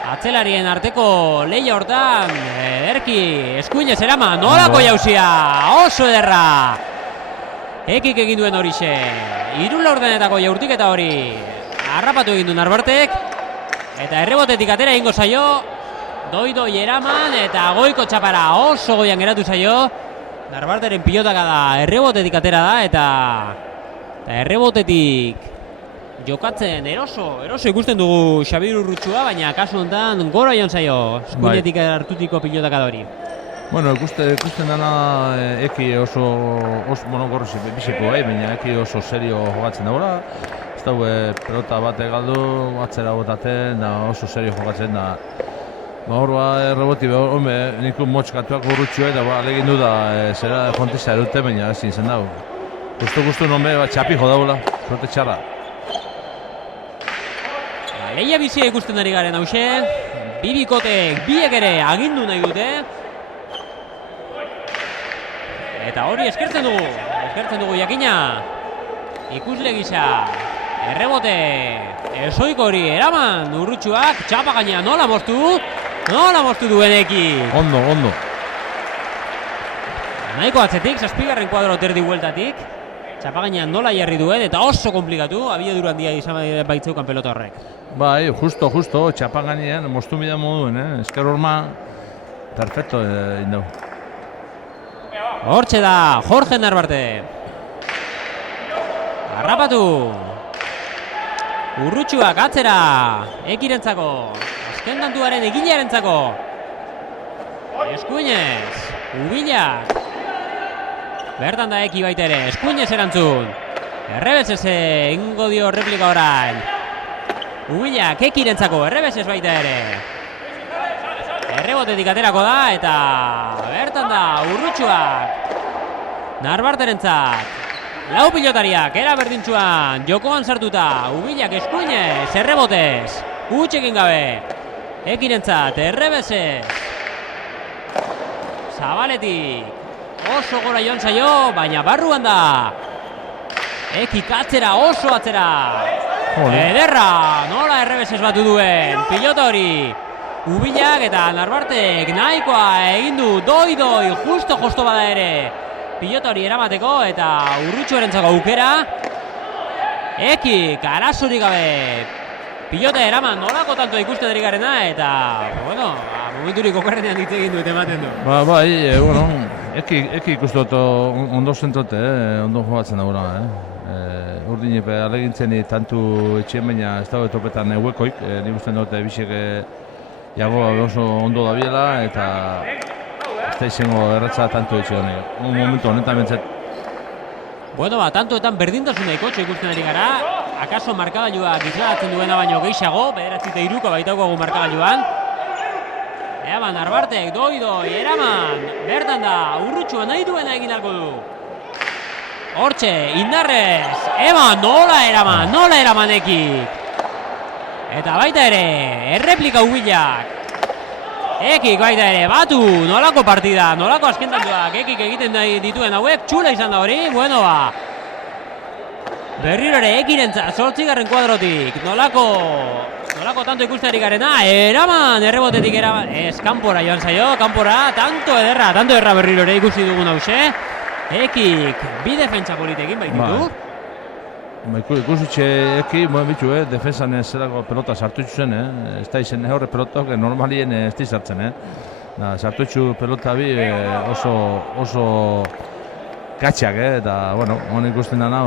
Atzelarien arteko lehia hortan, Erki, eskuinez eraman, nolako jauzia, oso ederra. Ekik egin duen horixe, 3 laurdenetako jaurtiketa hori, harrapatu egin du Narbartek, eta errebotetik atera egingo zaio, doi eraman, eta goiko txapara oso goian geratu zaio. Narbarteren pilotaka da, errebotetik atera da, eta errebotetik jokatzen eroso ikusten dugu Xabir Urrutxua, baina kasu honetan gora joan zaio, eskuinetik hartutiko pilotaka da hori. Bueno, ikusten dana Eki oso gorriz biziko, baina Eki oso serio jogatzen dagoela. Ez dago pelota bat galdu, atzera botaten, da oso serio jogatzen da. Hor erreboti, nik motxkatuak Urrutxua eta alegin du da zera fontiza erute, baina ezin zen dago. Gustu non txapi jodaula, prote txarra. Lehia bizia ikusten ari garen hause, bibikotek biek ere agindu nahi dute. Eta hori eskertzen dugu jakina. Ikusle gisa, errebote, esoiko hori eraman Urrutxuak, txapa gainean nola moztu duenekin. Ondo. Nahiko atzetik, 7. kuadro terdi bueltatik. Txapa gainean nola jarri duen eta oso komplikatu, abiadura handia izan baitzeukan pelota horrek. Bai, justo, txapan gainean, moztu mida moduen, esker horma, perfecto indau. Hortxe da, Jorge Narbarte. Harrapatu. Urrutxuak atzera, Ekirentzako, azken tantuaren egilearentzako. Eskuinez, Ubilak. Bertan da Eki baita ere, eskuinez erantzun. Errebesez egingo dio replika orain. Ubilak Ekirentzako, errebesez baita ere. Errebotetik aterako da eta bertan da Urrutxuak. Narbarterentzat. Lau pilotariak, era berdintzuan, jokoan sartuta, Ubilak eskuinez, errebotez, utxekin gabe, Ekirentzat, errebezez, Zabaletik, oso gora joan zaio, baina barruan da, Ekik atzera, oso atzera, ederra, nola errebezez batu duen, pilota hori, Ubilak eta Narbartek nahikoa egin du, doi, justo bada ere, pilota hori eramateko eta Urrutxuarentzako aukera. Ekik, arazorik gabe, pilota eraman nolako tanto ikusten ari garena eta, bueno, momenturik okarrenean hitz egin dut ematen du. Bai, Ekik uste dut ondo zentrote, ondo jogatzen dagoela. Urdinepe alegintzen tantu etxien, baina ez dago topetan huekoik, nik uste dut bisek jagoa oso ondo dabiela eta ez da izango erratza tanto etxe honek. Momentu honetan bentzat. Bueno, tantoetan berdintasuna ikotxo ikusten ari gara, akaso markagailua gizladatzen duena baino gehiago, 9-3 baitaukagu markagailuan. Eaban, Narbartek, doi, eraman, bertan da, Urrutxua nahi duena egin alko du. Hortxe, indarrez, eman, nola eraman Ekik. Eta baita ere, erreplika Ubilak. Ekik baita ere, batu, nolako partida, nolako askentantuak, Ekik egiten dituen hauek, txula izan da hori, bueno ba. Berriro ere, Ekirentza, 8. kuadrotik, nolako tanto ikustari garena, eraman, errebotetik eraman, ez, kanpora joan zaio, kanpora, tanto ederra berriro ere ikusi dugun hause. Ekik, bi defentsa politekin baititu. Ikusitxe Eki, bitu, defensan zelako pelota sartu zen, ez da izen horre pelotak normalien ez da sartzen. Sartu pelota bi oso katxak, eta, bueno, hon ikusten dana,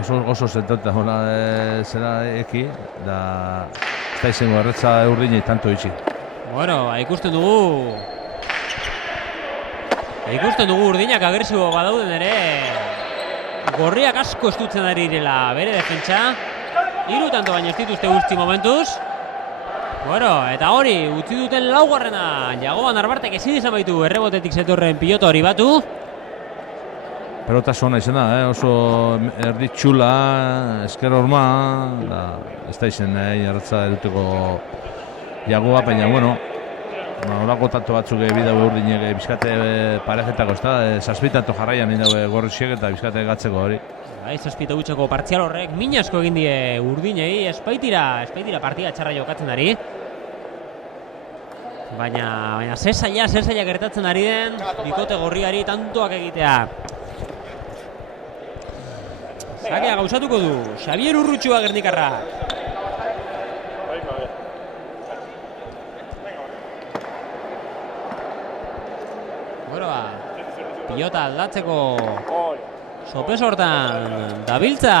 oso zentrota zera Eki, da ez da izango erretza Urdinei tanto itxi. Bueno, ikusten dugu Urdinak agresibo badauden ere, gorriak asko estutzen ari direla bere defentsa, 3 tanto baino ez dituzte guzti momentuz. Bueno, eta hori, utzi duten laugarrena, Jagoba Narbartek ezin izan baitu errebotetik zetorren pilota hori batu. Pelota zona izan da, oso erdi txula, esker horma, ez da izan erratza eduteko Jagoba, baina, bueno, horako tanto batzuk bidago Urdinek bizkate parejetako, ez da, zazpitanto jarraian indago gorrixiek eta bizkate gatzeko hori. Zazpita gutxeko partzial horrek min asko egin die Urdinei, espaitira partida txarra jokatzen ari. Baina zer zaila gertatzen ari den, bikote gorriari tantoak egitea. Zakea gauzatuko du, Xabier Urrutxua Gernikarra. Pilota aldatzeko sopes hortan dabiltza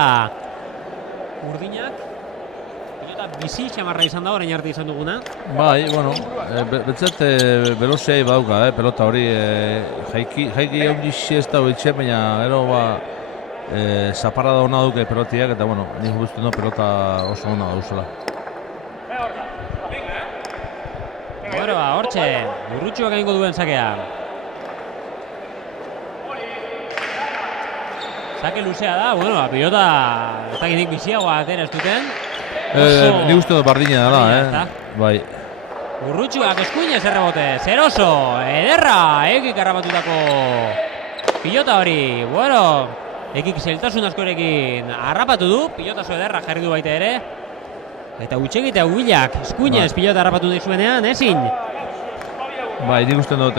Urdinak. Pilota bizi xamarra izan da orain arte izan duguna. Bai, bueno, betzat velozei badauka, pelota hori jaiki ondixi ez da horitxe, baina gero zaparra da hona duke pelotiak, eta bueno, nik guztien du pelota oso hona dauzela. Bueno, hortxe, Urrutxuak egingo duen sakea. Sake luzea da, bueno, pilota ez dakitik biziagoa atera ez duten. Ni uste dut bardina dela, bai. Urrutxuak eskuinez errebote, zeroso, ederra, Ekik harrapatutako pilota hori. Bueno, Ekik zeltasun askorekin harrapatu du, pilotazo ederra jarri du baita ere. Eta utxegitea Ubilak, eskuinez pilota harrapatu dizuenean, ezin. Bai, nik uste dut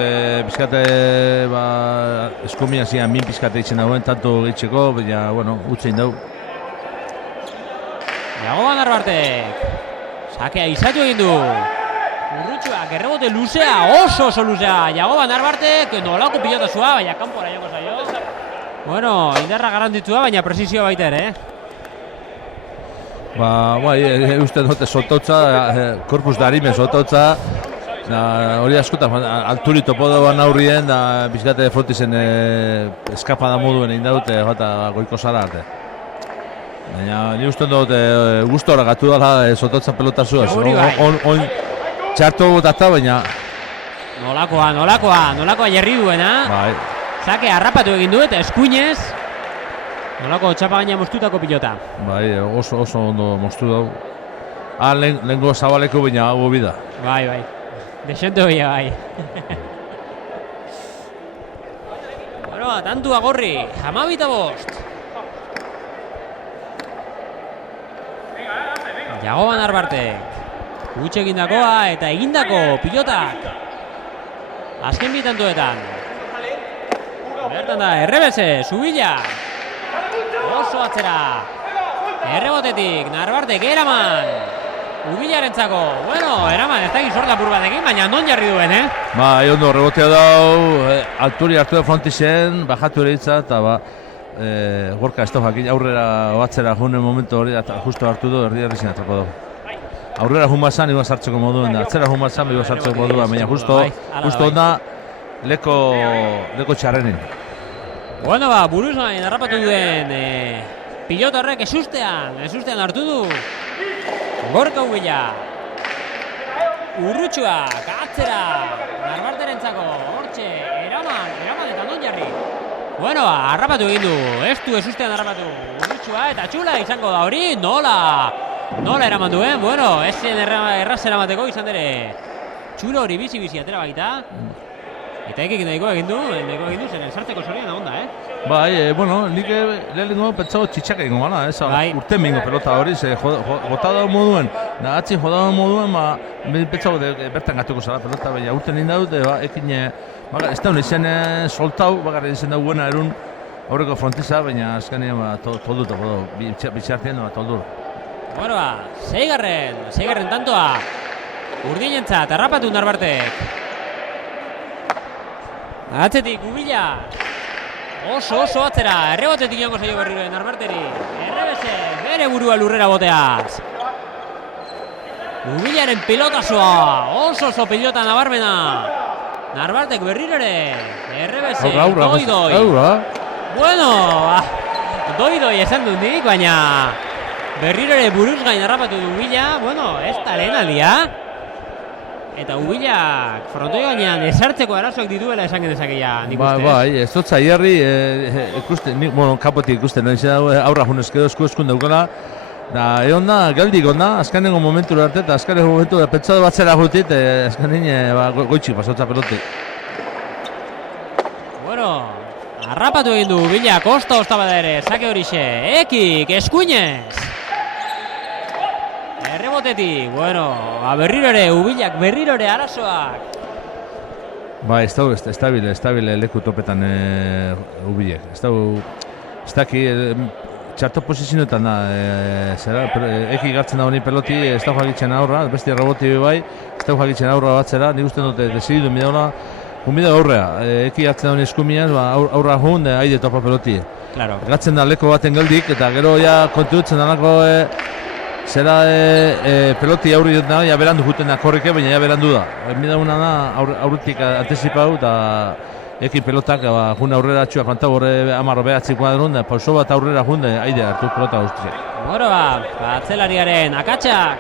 pizkate eskumia zian min pizkate itzen dagoen, tanto gehitzeko, baina, bueno, utzein dau. Jagoba Narbartek, sakea izatu egin du. Urrutxuak errebote luzea, oso luzea. Jagoba Narbartek, nolako pilotazua, baina kanpora joko zaio. Bueno, indarra garantitua, baina presizioa baita ere, Bai, uste dut soltautza, korpus darime soltautza. Hori askotan, alturi topo dagoan aurrien, da bizkate frontizen eskapada moduen egin dute goiko zara arte. Baina, ni uste dut guztora gatu dela soltautza pelotazua. On txartu botata, baina... Nolakoa jarri duena. Bai. Zake harrapatu egin du eta eskuinez. Nolako txapagaina moztutako pilota. Bai, oso ondo moztu dugu. Lehenko zabaleko baina hau bida. Bai. Desente hoia, bai. Bueno, tantua gorri, 12-5. Jagoba Narbartek. Gutxe egindakoa eta egindako pilotak. Azken bi tantuetan. Bertan da, Errebese, Zubila. Oso atzera. Errebotetik, Narbartek, eraman. Ubilarentzako, bueno, eraman, ez da egin sorta apur batekin, baina non jarri duen, Bai, ondo, rebotea dau, alturi hartu da frontixen, bajatu ere hitza, eta gorka ez da jakin aurrera batzera junen momentu hori, eta justo hartu du, erdi zinatrako du. Aurrera jun bazan, iba sartzeko moduen da, atzera jun bazan, iba sartzeko moduen, baina justo onda, leko txarrenin. Bueno, buruz gain harrapatu duen pilota horrek ezustean hartu du. Gorka Ubila. Urrutxuak, atzera. Narbarterentzako, hortxe, eraman eta non jarri. Bueno, harrapatu egin du, ezustean harrapatu. Urrutxua eta txula izango da hori, nola eraman duen. Bueno, ezen erraz eramateko izan dere. Txulo hori bizi atera baita. Eta ekik nahikoa egin du, zen sartzeko zorian onda, Bai, bueno, nik lehenengo pentsago txitxak egingo gana, urte mingo pelota hori, jota dago moduen, atxin jota dago moduen, pentsago bertan gatuko zara pelota, baina urte ninda dute, ekin, ez da honi zen soltau, bakarri izan dago buena erun aurreko frontiza, baina azkenean tolduta, bitxartien toldur. Bueno, seigarren tantoa, urdinentzat, harrapatu Narbartek. Atzetik, Ubila. Oso atzera, errebotetik joango zaio berriro Narbarteri. Errebese, bere burua lurrera boteaz. Ubilaren pilotazoa, oso pilota nabarmena. Narbartek berriro ere. Errebese, doi. Bueno, doi esan dut nik, baina berriro ere buruz gain harrapatu du Ubila. Bueno, ez da lehen aldia. Eta Ubilak frontoi gainean esartzeko arazoak dituela esan genezakeia, nik uste. Bai, ez dut zaiarri, kapotik ikusten, aurra junezkedo eskun daukala. Da, egon da, galdik onda, azkanengo momentu arte, eta azkanengo momentu pentsatu batzera gutit, azkanen goitxik pasotza pelotik. Bueno, harrapatu egin du Ubilak, osta bada ere, sake horixe, ekik, eskuinez. Errebotetik, bueno, berriro ere, Ubilak berriro ere arazoak. Ba, ez dago estabile leku topetan Ubilek. Ez daki, txarto posizionetan da, eki gartzen da honi peloti, ez dago jakitzen aurra, besti reboti bai, ez dago jakitzen aurra batzera, nik uste dute desididu midaula, humida aurrea, eki gartzen da honi eskumian, aurra jun, haide topa peloti. Claro. Gatzen da leko baten geldik, eta gero ja kontinutzen danako zera peloti aurri dut da, ja berandu juten da korrike, baina ja berandu da. Midauna da aurretik antezipau eta ekin pelotak june aurrera atxua kontau horre amarro behatzikoa denun, pauso bat aurrera junde, haide hartu pelota guztiak. Bueno, atzelariaren akatsak,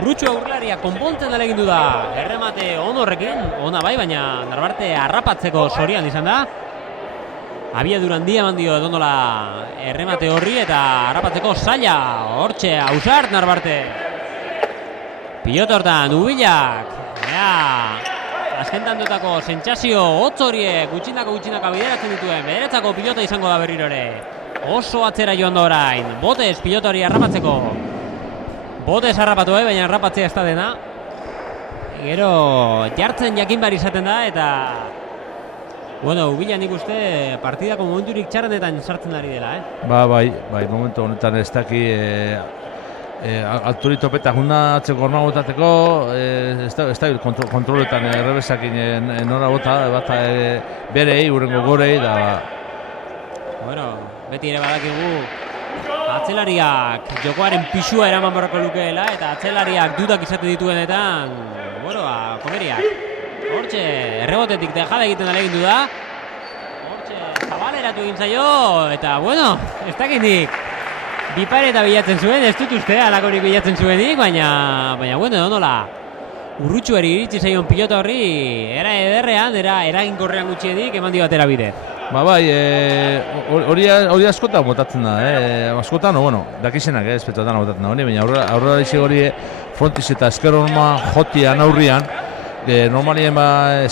urrutxua urlaria konpontzen dela egin du da. Erremate horrekin, ona bai, baina Narbarte harrapatzeko zorian izan da. Abiadura handia eman dio edondola erremate horri eta harrapatzeko zaila. Hortxe, ausart Narbarte. Pilota hortan, Ubilak. Azken tantutako sentsazio hotz horiek gutxinaka bideratzen dituen. Bederetzako pilota izango da berriro ere. Oso atzera joan da orain. Botez pilota hori harrapatzeko. Botez harrapatu baina harrapatzea ez da dena. Gero jartzen jakin bar izaten da eta... Bueno, Ubila nik uste partidako momenturik txarrenetan sartzen ari dela, Bai, momentu honetan ez daki alturi topeta juna atzeko orma botateko, ez da kontroletan errebesakin nora bota, bata berei, urrengo gorei, da... Bueno, beti ere badakigu atzelariak jokoaren pisua eraman barrako lukeela eta atzelariak dudak izate dituenetan, bueno, komeriak. Hortxe, errebotetik dejada egiten dala egin du da. Hortxe, zabaleratu egin zaio, eta bueno, ez dakitik. Bipareta bilatzen zuen, ez dut uste alakorik bilatzen zuenik, baina bueno, nola. Urrutxuari iritsi zaion pilota horri, era ederrean, era eraginkorrean gutxienik, eman dio atera bide. Ba bai, hori askotan botatzen da, askotan, bueno, dakizenak, espetotan botatzen da hori, baina aurrera izi hori frontiz eta esker horma jotian aurrian, normalien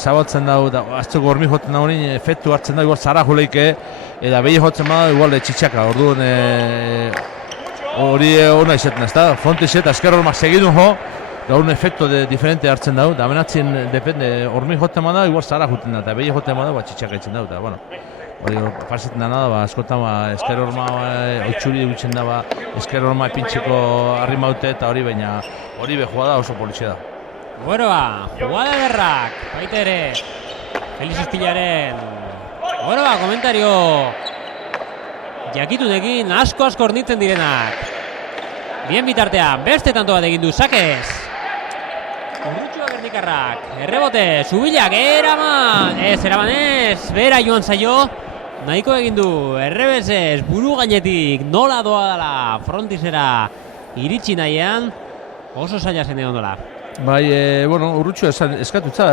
zabatzen da, azteko hormi jotzen da hori, efektu hartzen da, igual zara joleike, eta behi jotzen da, igual txitxaka, orduan hori hona izaten ez da, frontiz eta esker horma segidun jo, da un efektu diferente hartzen da, da benatzen, depende, hormi jotzen da, igual zara joten da, eta behi jotzen da, txitxaka itzen da, eta, bueno, hori pasetzen da nada, askotan esker horma oitxuri dutzen da, esker horma epintxeko harri maute eta hori, baina hori behua da oso polizia da. Bueno jugada ederrak, baita ere, Felix Estilaren, komentario jakitunekin asko ornitzen direnak. Bien bitartean, beste tanto bat egin du, Sakez. Urrutxua Gernikarrak, errebote, Zubilak, eraman ez, bera joan zaio. Nahiko egin du, errebesez, buru gainetik, nola doa dela frontisera iritsi nahian, oso zaila zen egon dola. Bai, urrutxua eskatutza,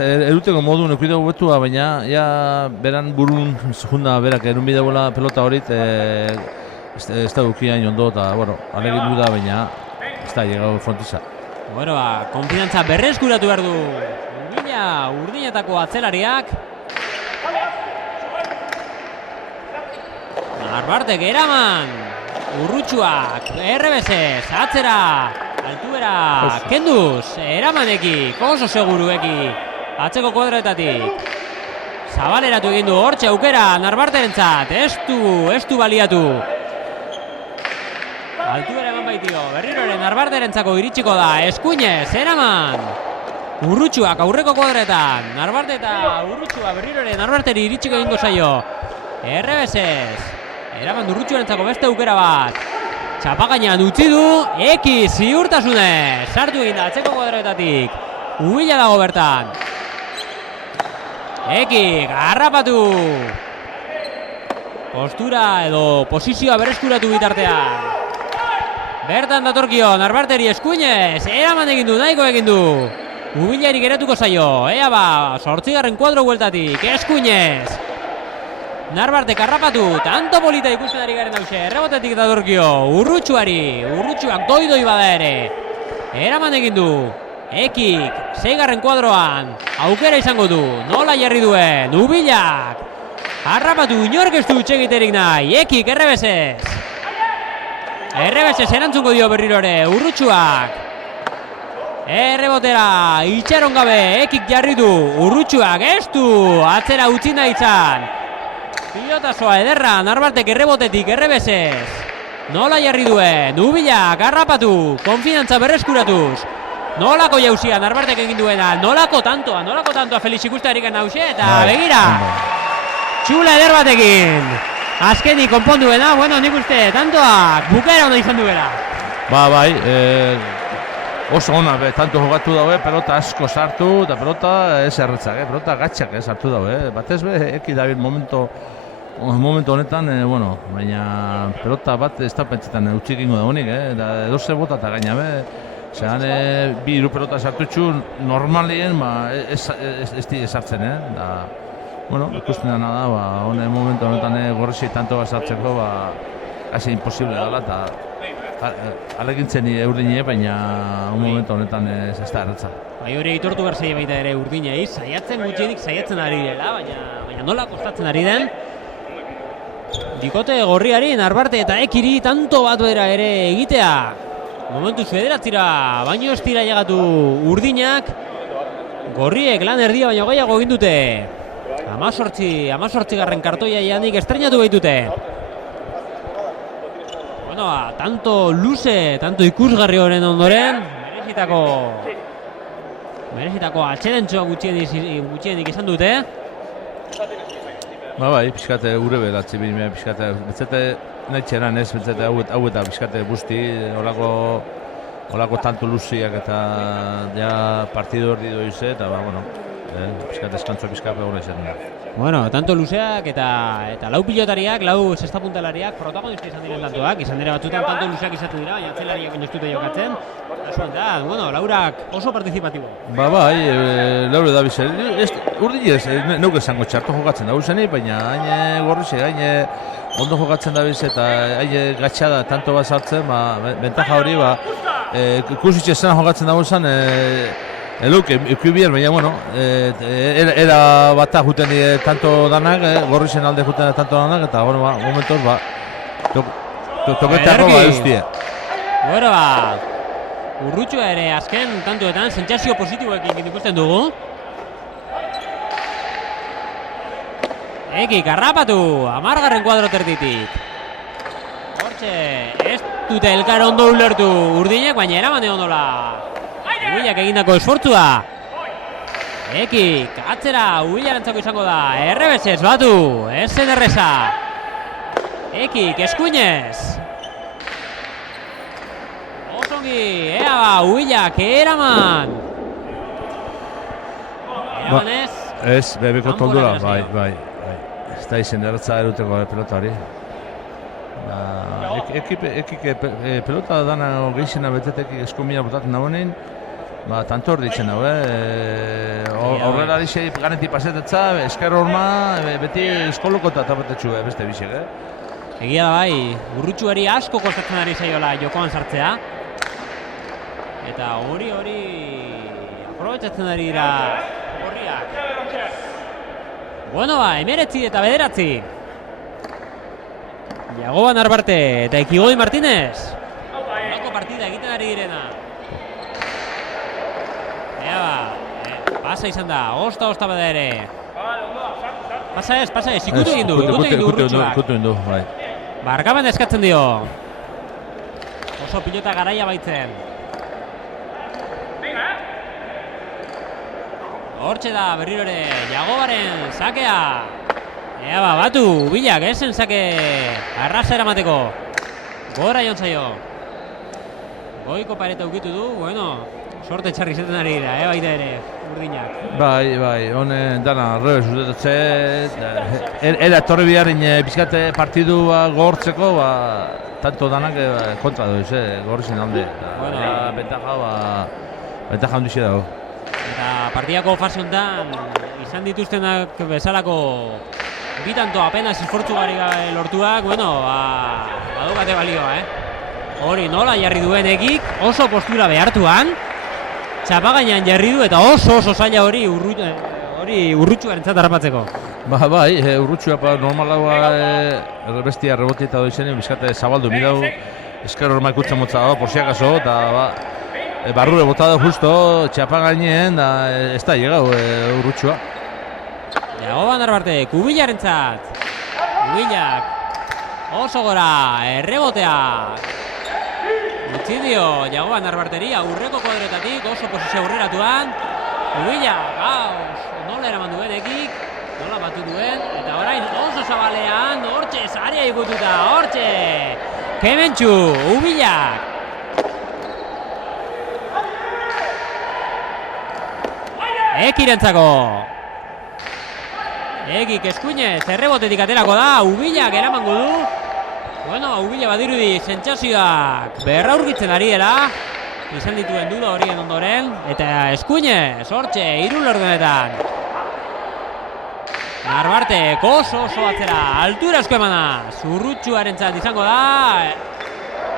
eruteko modun ekuideko betua, baina ja beran burun junda berak erun bideola pelota horit, ez da dukiain ondo eta, alegin du da, baina ez da llegau frontisa. Konfidantza berreskuratu behar du urdinetako atzelariak. Narbartek eraman, urrutxuak, errebesez, atzera, altuera, kenduz, eramanekik, oso segurueki, atzeko kuadraetatik. Zabaleratu egin du, hortxe aukera, Narbarterentzat, ez du baliatu. Altuera eman baitio, berriroren Narbarterentzako iritsiko da, Eskuinez, eraman. Urrutxuak aurreko kuadretan, Narbarte eta urrutxua berriroren Narbarteri iritsiko egingo zaio. Errebesez. Eraman Urrutxuarentzako beste aukera bat. Txapagainan utzi du, Eki ziurtasunez. Sartu egin da atzeko kuadretatik. Ubila dago bertan. Eki garrapatu. Postura edo posizioa berreskuratu bitartean. Bertan datorkio, Narbarteri Eskuinez. Eraman egin du, nahiko egin du. Ubilari geratuko zaio. Ea ba, 8. kuadro bueltatik. Eskuinez. Narbarte karrapatu, tanto polita ikusten ari garen hause, errebotetik datorkio, urrutxuak doi bada ere. Eraman egin du, Ekik, 6. kuadroan, aukera izango du, nola jarri duen, Ubilak. Harrapatu, inork ez du txegiterik nahi, Ekik, errebesez. Errebesez erantzungo dio berrirore, urrutxuak. Errebotera, itxaron gabe, Ekik jarri du, urrutxuak, ez du, atzera utzi nahi izan. Pilotazoa ederra, Narbartek errebotetik, errebesez. Nola jarri duen, Ubilak, harrapatu, konfidantza berreskuratuz. Nolako jauzia, Narbartek egin duena, nolako tantoa Felix ikustearik hause, eta begira. Txula eder batekin. Azkenik konponduena, nik uste, tantoak, bukaera hona izan duela. Bai, oso ona, tanto jogatu daue, pelota asko sartu, eta pelota ez erretzak, pelota gatxak sartu daue. Batez eki dabil momentu honetan, baina pelota bat ez da pentsetan utzik ingo da honik, edo ze bota eta gaina, zean bi hiru pelota sartutxu normalien ez di esartzen, ikusten dena da, momentu honetan gorrezi tanto bat sartzeko, hasi imposible dela, eta alegintzen urdine, baina momentu honetan ez da erretza. Hori aitortu behar zaila baita ere urdinei, saiatzen ari dela, baina nola kostatzen ari den. Dikote gorriari, Narbarte eta Ekiri tanto bat bera ere egitea. Momentu federatzira, baino ez dira llegatu urdinak. Gorriek lan erdia baino gehiago egin dute. 18. kartoia janik estrenatu behitute. Tanto luze, tanto ikusgarri horren ondoren, merezitako atxedentxoa gutxienik izan dute. Bai, pixkate gure beratzi bine, pixkate, betzete nahi txeran ez, betzete hau eta pixkate guzti, holako tanto luziak eta partidu hori doize, eta pixkate eskantzo pixkate horre izan. Bueno, tanto luzeak eta lau pilotariak, lau sextapuntalariak protagonista izan diren tantoak, izan dira batzutan tanto luzeak izatu dira, baina atzelariak ez dute jokatzen. Bueno, Laurak oso partizipatibo. Bai, Laure da bize. Urdin ez, neuk esango txarto jokatzen da zeni, baina hain gorrize, hain ondo jokatzen da bize eta hain gatxada tanto bat sartzen, bentaja hori, ikusitxe zena jokatzen da zen, Eluk, ikubier, baina, bueno, era bat juten tanto danak, gorrizen alde juten tanto danak, eta, bueno, momentoz, toketarro eustie. Bueno, Urrutxua ere azken tantoetan, sentsazio positiboekin ikusten dugu. Eki, karrapatu, 10. kuadro terditik. Hortxe, ez dute elkar ondo ulertu urdinek, baina eramane ondola. Ubilak egindako esfortzua. Eki, atzera Ubilarentzako izango da. Errebesez batu, ez zen erreza. Eki, eskuinez. Osongi, Ubilak eraman. Eramanez. Ez, bebeko toldura, bai. Ez da izen erretza eruteko pelota hori. Ekik pelota dana gehizena betetek eskumia botatzen dagoenein, tanto hor ditzen hau, horrela dixei ganetik pasetetza, esker horma, beti eskoloko eta tapetetxu beste bisek, Egia da bai, Urrutxuari asko kostatzen ari zaiola jokoan sartzea. Eta hori aprobetxatzen ari dira horriak. Bueno, 19 eta 9. Iagoba Narbarte eta Ekigoi Martínez. Horako partida egiten ari direna. Pasa izan da, osta bada ere. Pasa ez, ikutu egin du Urrutxuak. Ikutu egin du, bai. Barkamen eskatzen dio. Oso pilota garaia baitzen. Hortxe da berriro ere Jagobaren sakea. Batu, Ubilak esen sake arrasa eramateko. Gora joan zaio. Goiko pareta ukitu du, bueno, sorte txarri zeten ari dira, baita ere, urdinak. Bai, honen dana arrebes ustetatze, era etorri biharrin bizkate partidua gogortzeko, tanto danak kontra doiz, gogortzen alde. Bentaja handixe dago. Eta partidako fase honetan izan dituztenak bezalako bi tanto apenas esfortzu gari lortuak, bueno, badukate balioa, Hori nola jarri duen Ekik, oso postura behartuan, txapagainan jarri du eta oso zaila hori Urrutxuarentzat harrapatzeko. Bai, Urrutxua normalagoa bestia reboti eta doizen, bizkate zabaldu mirau, esker horma ikutzen motza dago, porsiakaso, eta barrure botado justo txapagainen, ez da llegau Urrutxua. Jagoba Narbarte, Ubilarentzat. Ubilak oso gora, errebotea. Utzi dio Jagoba Narbarteri aurreko kuadretatik oso posizio aurreratuan. Ubilak, nola eraman duen Ekik, nola batu duen, eta orain oso zabalean, hortxe, zarea ikututa, hortxe. Kementxu, Ubilak. Ekirentzako. Ekik eskuinez, errebotetik aterako da, Ubilak eramango du. Bueno, Ubila badirudi sentsazioak berraurgitzen ari dela. Izan dituen duda horien ondoren. Eta eskuinez, hortxe, 3 laurdenetan. Narbarte, oso atzera, altura asko emana. Urrutxuarentzat izango da.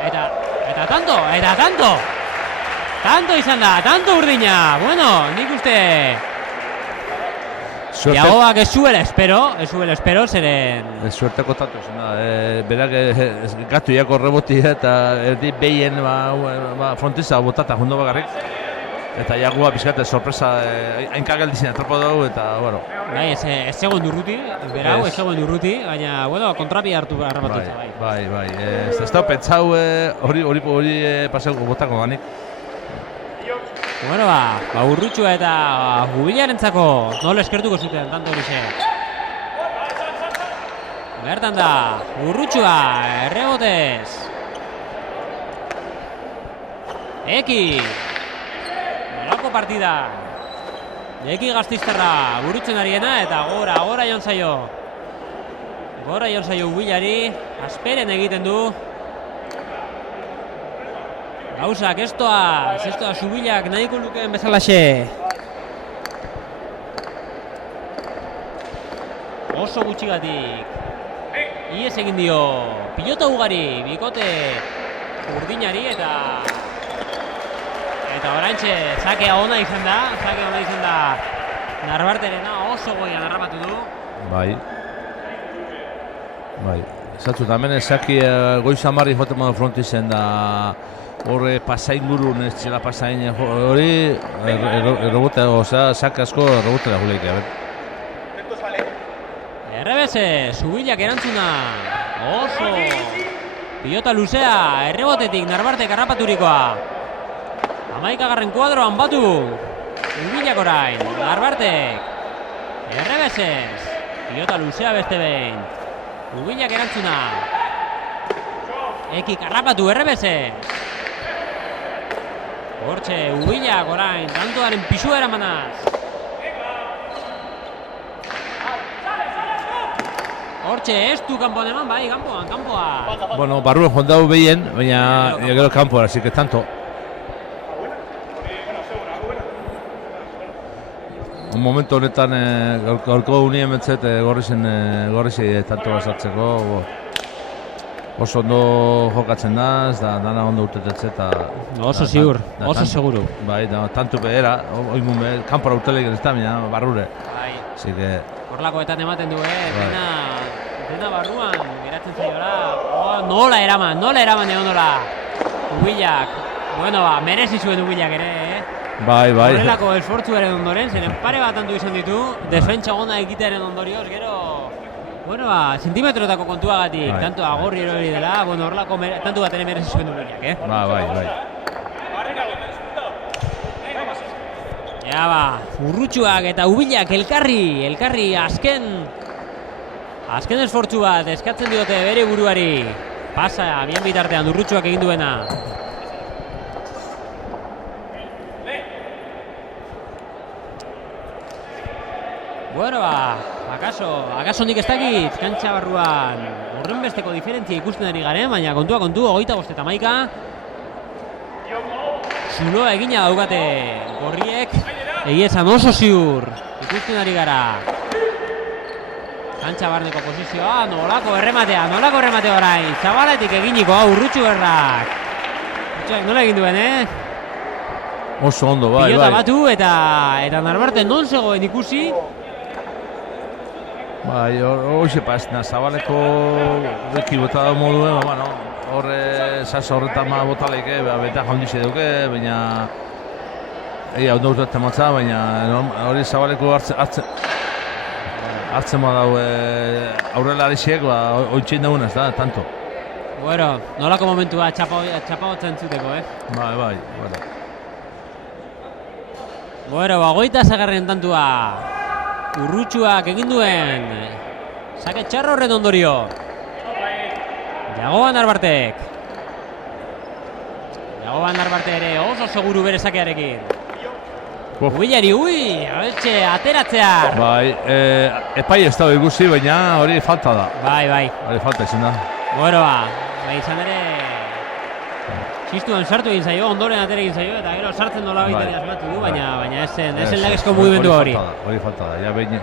Eta tanto. Tanto izan da, tanto urdina. Bueno, nik uste Jagobak ez zuela espero, zeren... Suerteko tanto izan da, berak gatu iako reboti eta erdi behien fronteza botata jundo bakarrik. Eta Jagoba pizkate sorpresa, hainkageldizien atrapo dugu eta, bueno... Bai, ez zegoen durruti, berau ez zegoen durruti, baina, bueno, kontrapi hartu harrapatutza, bai. Bai, ez da pentsau hori pasau botako ganik. Bueno, Urrutxua eta Ubilarentzako nola eskertuko zuten, tanto horixe. Bertan da, Urrutxua, errebotez. Eki. Nolako partida. Eki Gaztiztarra burutzen ariena eta gora joan zaio. Gora joan zaio Ubillari, asperen egiten du. Gauzak, ez doa Ubillak nahiko lukeen bezalaxe. Oso gutxigatik. Ies egin dio pilota ugari, bikote urdinari eta oraintxe zakea ona izan da. Narbarterena oso goian harrapatu du. Bai. Zatzut, hemen zaki goiza marri joten modu frontizen da horre pasain gurun ez txela pasain hori errobote, osea, zaki asko errobotera juleik, Errebese, Ubillak erantzuna. Oso pilota luzea, errebotetik Narbartek harrapaturikoa. 11. kuadroan batu. Ubillak orain, Narbartek. Errebesez, pilota luzea beste behin. Ubillak erantzuna. Ekik harrapatu errebesez. Hortxe, Ubillak orain, tantoaren pisua eramanaz. Hortxe, ez du kanpoan eman, bai, kanpoa. Bueno, barruen jondau behien, baina gero kanpoa, así que tanto. Un momento honetan, gaurko unien bentzet, gorrizi tanto basartzeko. Oso ondo jokatzen da, dana ondo urtetetze eta... Oso ziur, oso seguru. Bai, tanto behera, oingun behar, kanpora urtelik ez da, baina barrure. Bai. Así que... Horlakoetan ematen du, dena barruan, geratzen zaiola. Nola eraman egon nola. Ubillak, bueno merezi zuen Ubillak ere, Bai. Horrelako esfortzuaren ondoren, zeren pare bat handu izan ditu, defentsa gona egitearen ondorioz, gero, sentimetrotako kontuagatik, tanto agorri erori dela, horrelako tantu bat ere merezi zuen Ubillak, Bai. Ja Urrutxuak eta Ubillak elkarri azken esfortzu bat eskatzen diote bere buruari. Pasa, bien bitartean Urrutxuak egin duena. Bueno, akaso nik ez dakit, kantxa barruan horrenbesteko diferentzia ikusten ari garen, baina kontu, 25 eta 11. Zuloa egina daukate gorriek, egiezan oso ziur, ikusten ari gara. Kantxa barneko posizioa, nolako errematea orain, Zabaletik eginiko Urrutxu berrak. Nola egin duen, Oso ondo, bai. Pilota batu eta Narbarte non zegoen ikusi. Bai, hoxe pasna, Zabaleko beki bota da moduen, horre sasa horretan botaleke, beta jaundize duke, baina ondo urtetan motza, baina hori Zabaleko hartzen badau aurrela ariziek, oitxein dagoen ez da, tanto. Bueno, nolako momentua txapagotzen zuteko, Bai. Bueno, 20. tantua. Urrutxuak egin duen. Sake txarro horren ondorio. Jagoan Narbartek ere oso seguru bere sakearekin. Ubillari, ateratzea. Bai, epai ez da ikusi, baina hori falta da. Bai. Hori falta izan da. Bueno, izan ere txistuan sartu egin zaio, ondoren atera egin zaio, eta gero sartzen nola baitari asmatu du, baina ez zen lagezko mugimendu hori. Hori falta da, ja behin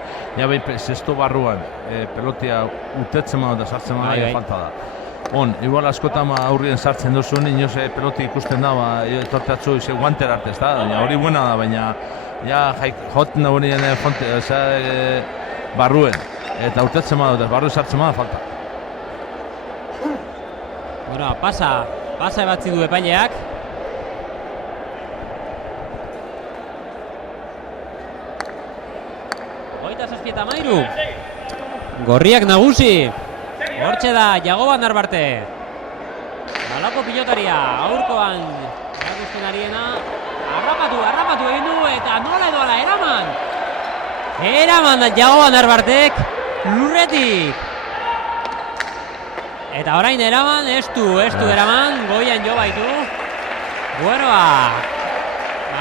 zesto barruan pelotia utetzen madu eta sartzen madu, falta da. Igual askotan aurrien sartzen duzun, inoz peloti ikusten da, etorteatzu guanter arte ez da, hori buena da, baina joten da bonien barruen, eta utetzen madu eta barruen sartzen madu, falta. Bueno, pasa ebatzi du epaileak. Goita 7-13. Gorriak nagusi. Hortxe da, Jagoban Narbarte. Balako pilotaria, aurkoan erakusten ariena. Harrapatu egin du eta nola edoala eraman. Eraman da Jagoban Narbartek lurretik. Eta orain eraman, ez du eraman, goian jo baitu. Bueno,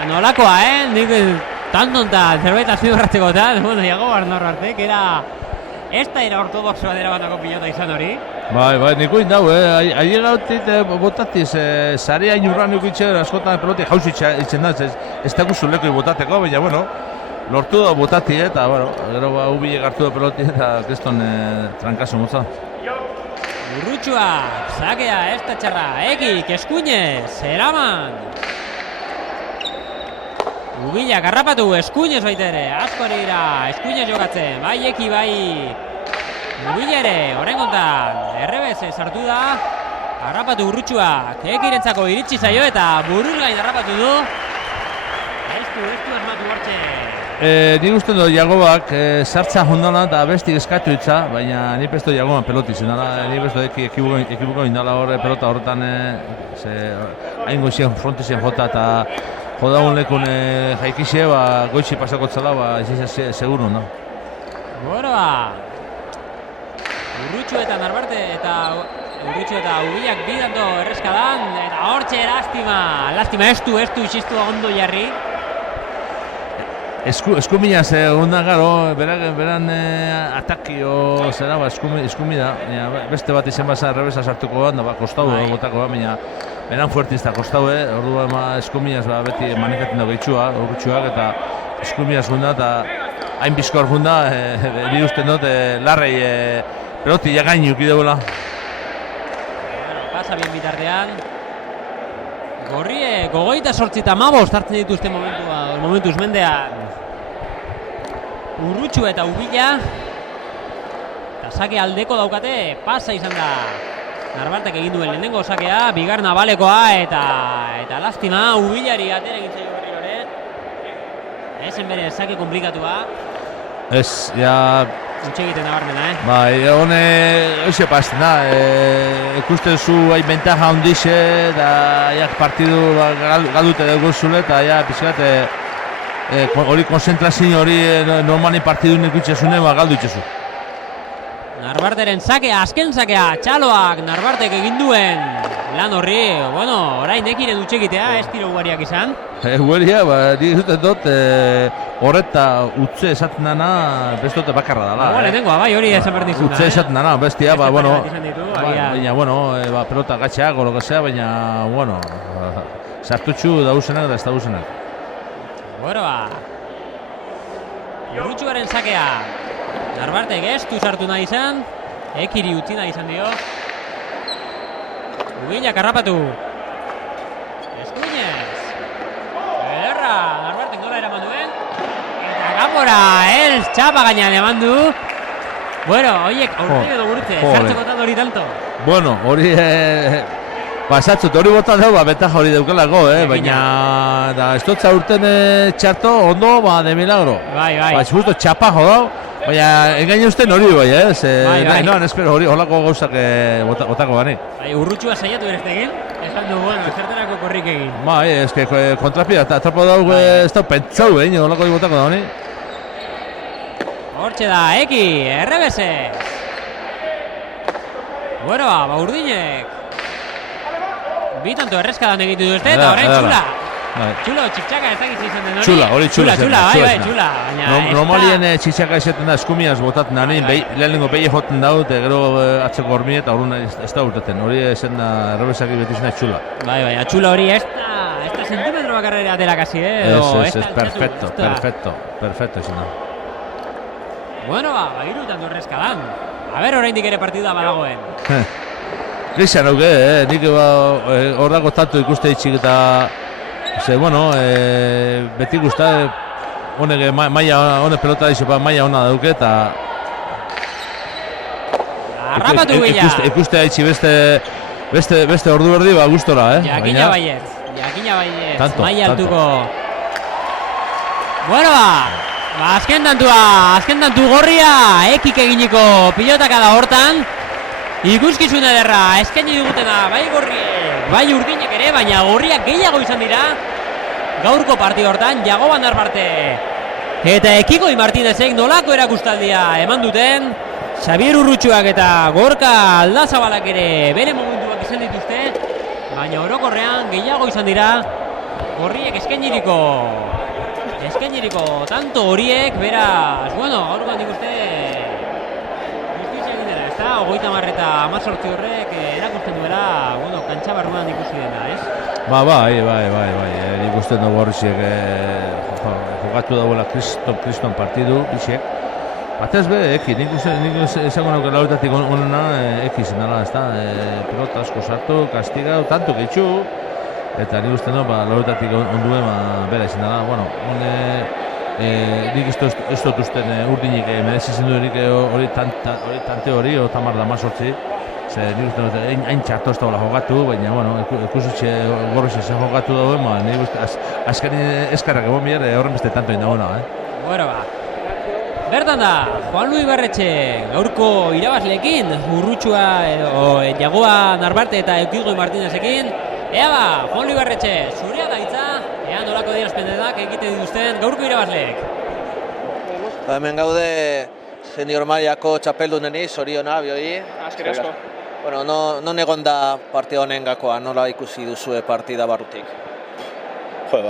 nolakoa, nik tantontan zerbait azpimarratzekotan, bueno, Jagoba Narbarte, que era ez da era ortodoxoa dira batako pilota izan hori. Bai, niko indau, aile gautit botatiz, zare hain urran ukitxe, askotan peloti jauzi itzen da, ez dakuzu lekoi botateko, baina, bueno, lortu da botati, eta, bueno, gero ubile gartu da peloti, eta keston trankaso motza. Urrutxua, zakea, ez da txarra, Ekik, Eskuinez, eraman. Ubila, garrapatu, Eskuinez baita ere, asko ere dira, Eskuinez jokatzen, bai Eki, bai Ubila ere, horrengontan, errebeze sartu da, garrapatu Urrutxuak, Ekirentzako iritsi zaio eta buruz gain garrapatu du. Ez du asmatu hortxe. Nik uste dut Jagobak sartza jondala eta bestik eskatu itza, baina nik pesto Jagoban peloti zenala, nik pesto ekibuko indala horre pelota horretan hain goizien frontizien jota eta jodagun lekun jaikixe, goitzi pasako txala, ez seguru, no? Goroa, Urrutxu eta Narbarte eta Urrutxu eta Ubilak bidando erreskadan, eta hortxe lastima estu isistu ondo jarri. Eskumina segunda, garo, beran atakio zera, eskumida, beste bat izen basa errebesa sartuko bat, kostau gotako bat, baina beran fuertizta kostau, orduan eskuminaz beti manekatzen dago itxua, Urrutxuak, eta eskuminaz gunda, eta hain bizkor gunda, bi usten dut, larrei peloti jagain ukideula. Pasa bien bitartean. Gorrie, gogoita 8 hartzen dituzte momentuz mendean. Urrutxu eta Ubila. Eta sake aldeko daukate, pasa izan da. Narbartek egin duen lehenengo sakea, bigarna balekoa eta lastima Ubilari atera egin zaio berriro ere. Ezen bere sake komplikatua. Ez, ja... Utxe egiten nabarmena, Bai, hone, hoxe pasten da, ikusten zu hain bentaja hondixe, da jak partidu galdute dugu zule, eta ja pizkat hori konzentrazio hori normali partidu ikutzezune, galdu itxezu. Narbarteren sakea, azken sakea, Txaloak Narbartek egin duen lan horri, bueno, orain Ekiren utxe egitea, ez tiro ugariak izan. Ugaria, nik zuten dut, horreta utze esaten dana, bestote bakarra dala. Lehenengoa, bai, hori esan behar dizuna. Utze esaten dana, bestia, bueno, baina, bueno, pelota gatxeak, olo que sea, baina, bueno, sartutxu dauzenak eta ez dauzenak. Bueno, Urrutxuaren sakea, Narbartek estu sartu nahi izan, Ekiri utzi nahi izan dio. Ubilak harrapatu. Eskuinez. Ederra, Narbartek nola eraman duen. Eta kanpora, ez txapa gainean eman du. Bueno, oiek, aurtegi edo gurutze, sartzeko tal hori tanto. Bueno, hori pasatzut, hori botan dugu, betaja hori daukelako, baina ez dut zaurten txarto, ondo, de milagro. Bai. Justo txapa jodau, baina engaino usten hori bai, Bai. No, espero hori holako gauzak otako banik. Bai, Urrutxua saiatu egin, esan du, bueno, zertarako korrik egin. Bai, eske kontrapia, eta atrapo dago ez da pentsau, holako botako da honi. Hortxe da, Eki, errebese. Bueno, Urdinek. Bitanto erreskadan egitu duzte, eta orain Txula. Txulo, txitxaka ez dakiz izan den hori. Txula, hori Txula. Bai, Txula. Normalien txitxaka izaten da, eskumiaz botaten da, lehenengo behi joten daut, gero atzeko hormi eta horren ez da urteten. Hori esan da, errebesaki beti izan da Txula. Bai, Txula hori ez da sentimetro bakarrera atera kasi, Ez, perfecto izan da. Bueno, bagirutan du erreskadan. A ber, oraindik ere partida badagoen. Krisian hauke, nik hor dago tanto ikuste itxik eta bueno, beti guzta honek honek pelota dizepa maia hona dauke eta Arrapatu bila! Ikuste haitxi beste ordu berdi gustora, Jakina baiet, maia altuko. Bueno, azken tantu gorria, Ekik eginiko pilotaka da hortan. Ikuskizun ederra, eskaini digutena, bai gorriek, bai Urdinek ere, baina gorriak gehiago izan dira. Gaurko partida hortan, Jagoba Narbarte eta Ekigoi Martinezek nolako erakustaldia eman duten. Xabier Urrutxuak eta Gorka Aldazabalak ere bere momentuak izan dituzte, baina orokorrean gehiago izan dira gorriek eskainiriko eskainiriko tanto horiek, beraz, bueno, gaurkoan nik uste justizia egin dela, ezta? 30 eta 18 horrek erakusten duela, bueno, kantxa barruan ikusi dena, ez? Bai, nik uste dugu horretziek jokatu dauela kriston partidu, bixek. Batez be, eki, nik esango nauke lauretatik onena eki izan dela, ezta? Pelota asko sartu, kastigau, tanto gehitxu, eta nik uste dugu lauretatik onduen bera izan dela. Bueno, nik ez dut usten urdinik merezizen duenik hori tante hori, o tamar da mazortzi. Nik uste dut, hain txarto ez dagoela jokatu, baina, bueno, ikusitxe gorroz ez jokatu dagoen, nik uste, azkari eskarrak egon bihar horren beste tanto indagoena, Bueno, bertan da, Juan Luis Barretxe gaurko irabazleekin, Urrutxua edo Jagoa Narbarte eta Eukigoi Martinezekin. Ea Juan Luis Barretxe, zurea da hitza, ea nolako adierazpenak egiten dituzten gaurko irabazleek. Hemen gaude senior mailako txapelduneni, zoriona, bioi. Asker asko. Bueno, non egon da partida honen gakoa, nola ikusi duzue partida barrutik? Jo,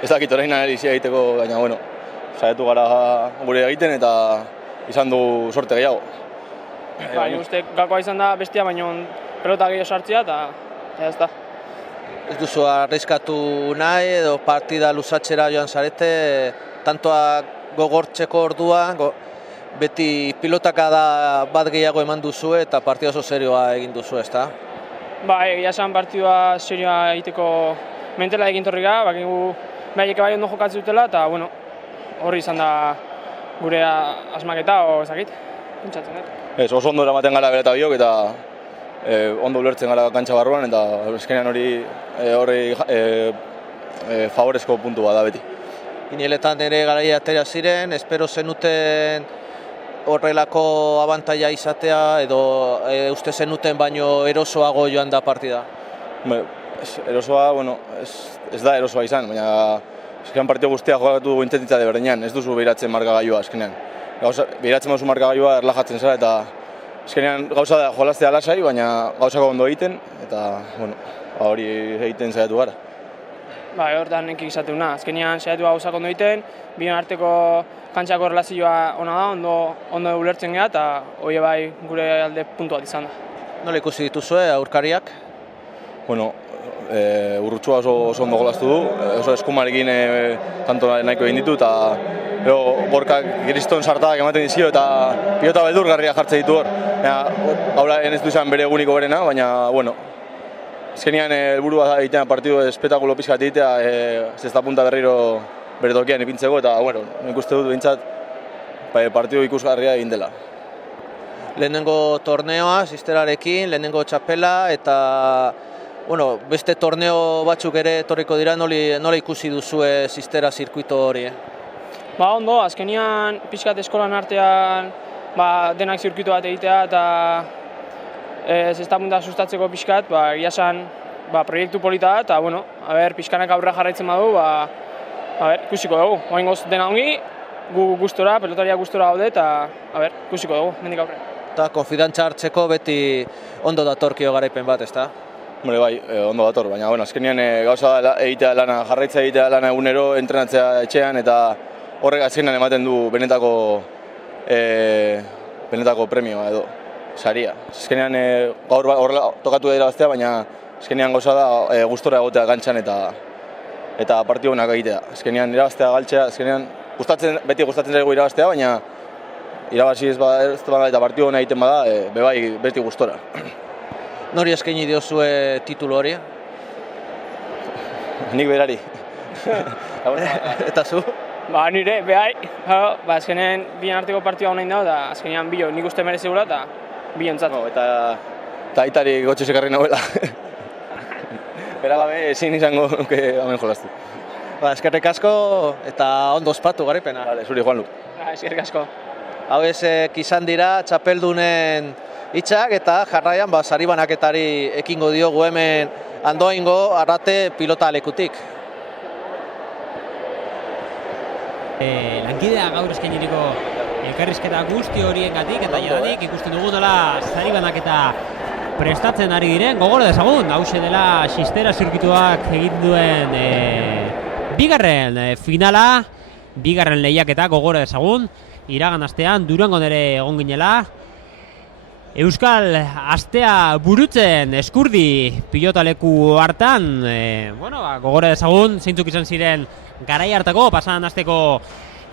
ez dakit orain analizia egiteko, baina, bueno, saiatu gara gure egiten eta izan du sorte gehiago. Nik uste gakoa izan da bestia, baina pelota gehiago sartzea eta ez da. Ez duzu arriskatu nahi edo partida luzatzera joan zarete, tantoa gogortzeko orduan, beti pilotaka da bat gehiago eman duzu eta partida oso serioa egin duzu, ezta? Egia esan partidua serioa egiteko mentela egin torrika, bakigu behaiek bai ondo jokatzen dutela eta, bueno, horri izan da gure asmaketa, o ezakit, pentsatzen dut. Ez, oso ondo eramaten gara bere eta biok eta ondo ulertzen gara kantxa barruan eta eskenean horri favorezko puntu bat da beti. Ineletan ere garaia atera ziren, espero zenuten horrelako abantaila izatea edo uste zenuten baino erosoago joan da partida? Erosoa, bueno, ez da erosoa izan, baina eskenean partida guztia jokatu dugu intentitate berdinean, ez duzu behiratzen markagailua eskenean. Behiratzen duzu markagailua erlajatzen zara eta eskenean gauza da jolaztea lasai, baina gauzako ondo egiten eta, bueno, hori egiten saiatu gara. Hortan nekik izateuna, azkenean saiatu gauzak ondo egiten, bion arteko kantxako relazioa ona da, ondo ulertzen geha eta hori bai gure alde puntu bat izan da. Nola ikusi dituzue aurkariak? Bueno, Urrutxua oso ondo golaztu du, oso eskumarekin tanto nahiko egin ditu eta gorkak giriston sartak ematen dizio eta pilota beldurgarria jartzen ditu hor. Gaur ez du izan bere eguniko berena, baina, bueno, azkenean helburua egitean partidu espetakulo pixkat egitea, zesta punta berriro bere tokian ipintzeko eta, bueno, nik uste dut behintzat partidu ikusgarria egin dela. Lehenengo torneoa, Zisterarekin, lehenengo txapela eta bueno, beste torneo batzuk ere etorriko dira, nola ikusi duzue Zistera zirkuito hori? Ondo, azkenean pixkat eskolan artean denak zirkuito bat egitea eta zesta punta sustatzeko pixkat, egia esan proiektu polita da eta, bueno, pixkanak aurra jarraitzen badu, ikusiko dugu. Oaingoz dena ongi, gu gustora, pelotaria gustora gaude eta, ikusiko dugu, mendik aurre. Eta konfidantza hartzeko beti ondo datorkio garaipen bat, ezta? Bai, ondo dator, baina azkenean gauza egitea lana, jarraitza egitea lana egunero, entrenatzea etxean eta horrek azkenean ematen du benetako premioa edo saria. Azkenean gaur horrela tokatu da irabaztea, baina azkenean gauza da gustora egotea gantxan eta partidu honak egitea. Azkenean irabaztea galtzea, azkenean beti gustatzen zaigu irabaztea, baina irabazi ez bada eta partidu honak egiten bada, bebai beti gustora. Nori eskaini diozue titulu hori? Nik berari. Eta zu? Nire, behai. Azkenean bien arteko partidua honain dago eta azkenean bio nik uste merezigula eta biontzat. Eta aitari gotxe sekarri nahuela. Bera gabe ezin izango nuke hemen jolaztu. Eskerrik asko eta ondo ospatu garaipena. Zuri, Juanlu. Eskerrik asko. Hau ezek izan dira txapeldunen hitzak eta jarraian sari banaketari ekingo diogu hemen Andoaingo Arrate pilota lekutik. Lankidea gaur eskainiriko elkarrizketa guzti horiengatik eta jadanik ikusten dugu nola sari banaketa prestatzen ari diren. Gogora dezagun, hause dela Zistera zirkuituak egin duen bigarren finala, bigarren lehiaketa gogora dezagun, iragan astean Durangon ere egon ginela. Euskal astea burutzen Eskurdi pilotaleku hartan, gogora dezagun, zeintzuk izan ziren garai hartako, pasadan asteko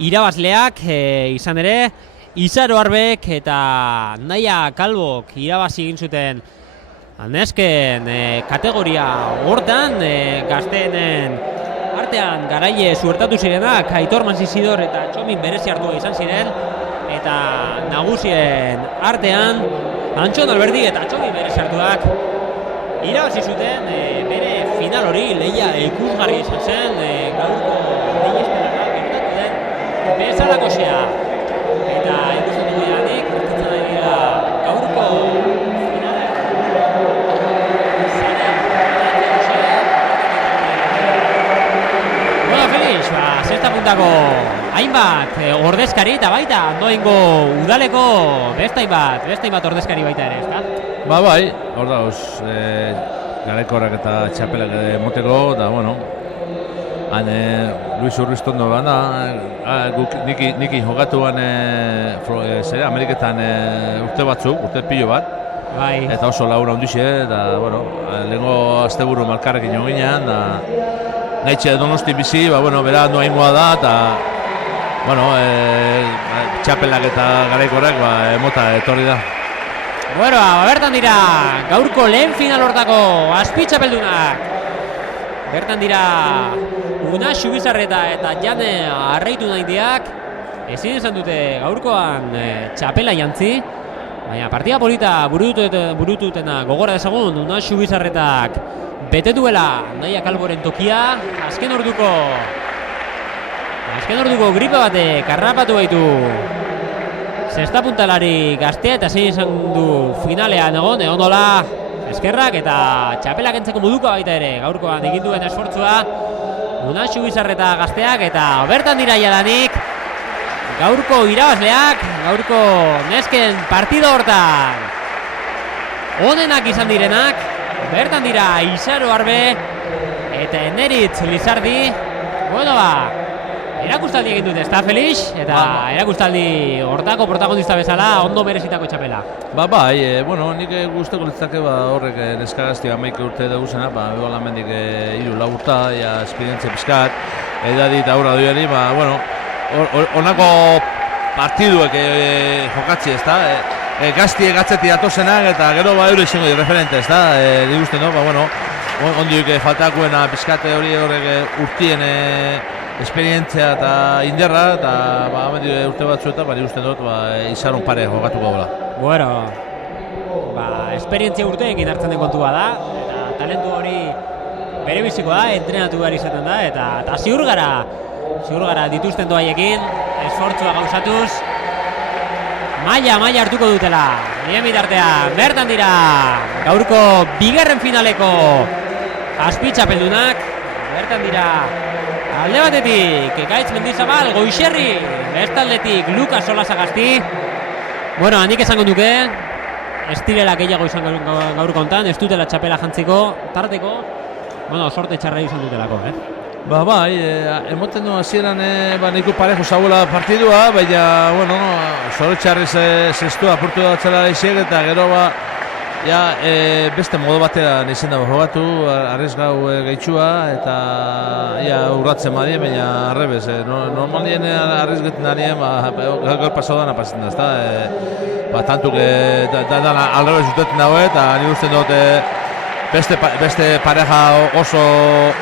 irabazleak, izan ere, Izaro Arbek eta Naia Kalbok irabazi egin zuten nesken kategoria hortan, gazteenen artean garaile zuertatu zirenak, Aitor Manzizidor eta Txomin berezi hartua izan ziren, eta nagusien artean Antxon Alberdi eta Txomin berezi hartuak irabazi zuten bere final hori, lehia ikusgarri izan zen, gaurko lehiespenak gertatu den bezalakoxea. Eta ikusten dugu janik, gertatzen ari dira gaurko Felix, sexta puntako hainbat ordezkari eta baita ondoengo udaleko beste hainbat ordezkari baita ere, ezta? Bai, hor dauz, garaikorak eta txapelak moteko, eta han Luis Urriztondo gana, niki jogatuan Ameriketan urte pilo bat, eta oso laura ondixe, eta lehenko asteburu malkarrekin jo ginean, Gaitxe Donosti bizi, bera handu haingoa da, eta txapelak eta garaikorak mota etorri da. Bertan dira gaurko lehen final hortako azpitxapeldunak. Bertan dira Una Xubizarreta eta Jane Arreitu nahidiak. Ezin esan dute gaurkoan txapela jantzi, baina partida polita burututena gogora dezagun Una Xubizarretak bete duela Naia Kalboren tokia, azken orduko gripe batek harrapatu baitu sexta puntalari gaztea eta zein izan du finalean egon dola eskerrak eta txapelak entzeko moduko baita ere gaurkoan egin duen esfortzua Una Xubizarreta gazteak eta bertan dira jadanik gaurko irabazleak, gaurko nesken partido hortan onenak izan direnak. Bertan dira Izaro Arbe eta Eneritz Lizardi. Erakustaldi egin dute, ezta Felix? Eta erakustaldi hortako protagonista bezala ondo merezitako txapela. Nik gusteko litzake horrek neskagazti 11 urte daguzena, egola mendik 3-4 urta, esperientzia pizkat, edadi eta aurra duari, honako partiduek jokatzi, ezta? Gaztiek atzetik datozenak eta gero euro izango referente, ezta? Nik uste, ondiuk faltakuena pizkate hori horrek urtien esperientzia eta inderra, eta urte batzuetan, nik uste dut, Izaron pare jokatuko gola. Esperientzia urteekin hartzen den kontua da, eta talentu hori bere biziko da, entrenatu behar izaten da, eta ziur gara dituzten doaiekin, esfortzua gauzatuz, maila hartuko dutela. Nien bitartean, bertan dira gaurko bigarren finaleko azpitxapeldunak, bertan dira alde batetik Ekaitz Mendizabal, Goixerri, bestaldetik Lukas Solasagasti. Handik esango duke, ez direla gehiago izan gaurko hontan, ez dutela txapela jantziko, tarteko, sorte txarra izan dutelako, emoten du hasieran nahiko parejo zagoela partidua, baina, zoritxarri zestua apurtu da batzela iziek, eta gero beste modu batean izan dago jogatu, arriesgau gehitxua, eta urratzen badien, baina arrebez, normalien arriesgetan darien, gaur pasadoan apazen da, ezta? Tantuk, alrebez utetzen dago, eta nik usten dut, beste pareja oso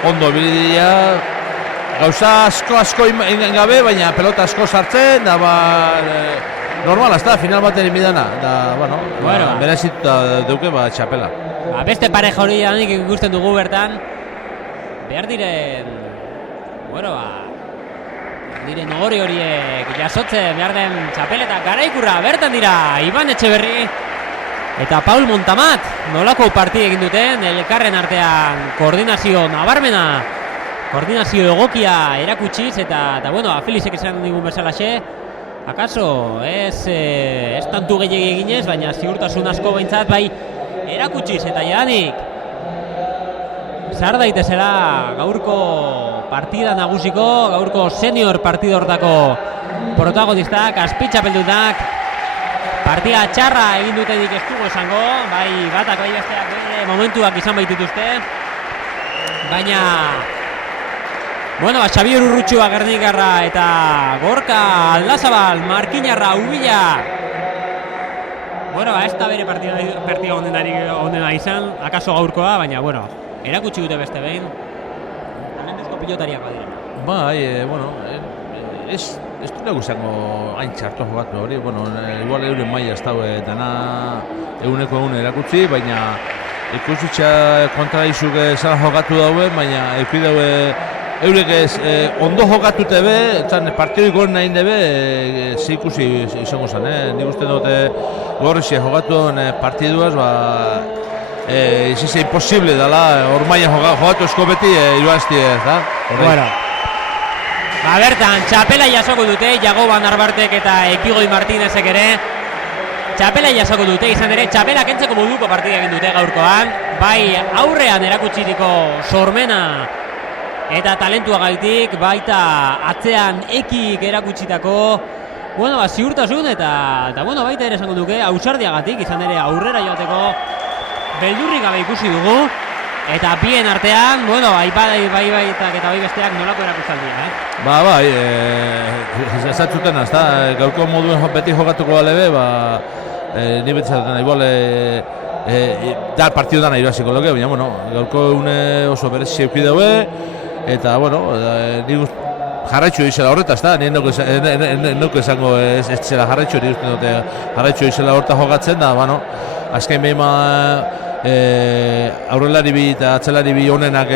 ondo bilidia, gauza asko egin gabe, baina pelota asko sartzen, da normala, ez da, final baten inbidana, da, berezituta duke, txapela. Beste pareja hori janik ikusten dugu bertan, behar diren hori horiek jasotzen, behar den txapeleta garaikurra, bertan dira, Iban Etxeberri, eta Paul Montamat, nolako partide egin duten, elkarren artean koordinazio nabarmena, koordinazio egokia erakutsiz, eta Felixek esan digun bezalaxe, akaso, ez tantu gehiagi eginez, baina ziurtasun asko behintzat, erakutsiz, eta jadanik, zar daitezela gaurko partida nagusiko, gaurko senior partida hortako protagonistak, Azpi txapeldunak. Partida txarra egin dutenik ez dugu esango, bai batak bai besteak bere momentuak izan baitituzte. Baina, bueno, Xabier Urrutxua Gernikarra eta Gorka Aldazabal, Markinarra, Ubila. Bueno, ez da bere partida onena izan, akaso gaurkoa, baina, bueno, erakutsi dute beste behin. Alenduzko pilotariak badira. Bai, bueno, ez dugu izango hain txarto jokatu hori, bueno, igual euren maila ez dago dana eguneko egun erakutsi, baina ikusitza kontraizuk zara jokatu daue, baina euki daue eurek ez ondo jokatu tebe, partidu ikoren nahi debe, ikusi izango zen, nik uste dute gorrizia jokatu partiduaz, izizia imposible dela, hor maia jokatu esko beti iruazti ez da? Bueno, bertan, txapela jasoko dute, Jagoba Narbartek eta Epigoi Martinezek ere. Txapela jasoko dute, izan ere, txapela kentzeko moduko partida egin dute gaurkoan. Bai, aurrean erakutsitiko sormena eta talentuagaitik, baita atzean ekik erakutsitako, bueno, ziurtasun eta bueno, baita ere esango duke, ausardiagatik, izan ere, aurrera joateko beldurrik gabe ikusi dugu. Eta bien artean, bueno, bai eta bai besteak nolako erakustaldia, Bai, esatzuten azta, gaurko moduen beti jokatuko balebe, ni betzaten igual dar partidu dana irabaziko loke, baina, bueno, gaurko une oso berezi euki daue, eta, bueno, nik jarraitxu izela horretaz, da, nien nuke esango ez zela jarraitxu, nik uste dute jarraitxu izela horretaz jokatzen, da, bueno, azken behin aurrelari bi eta atzelari bi honenak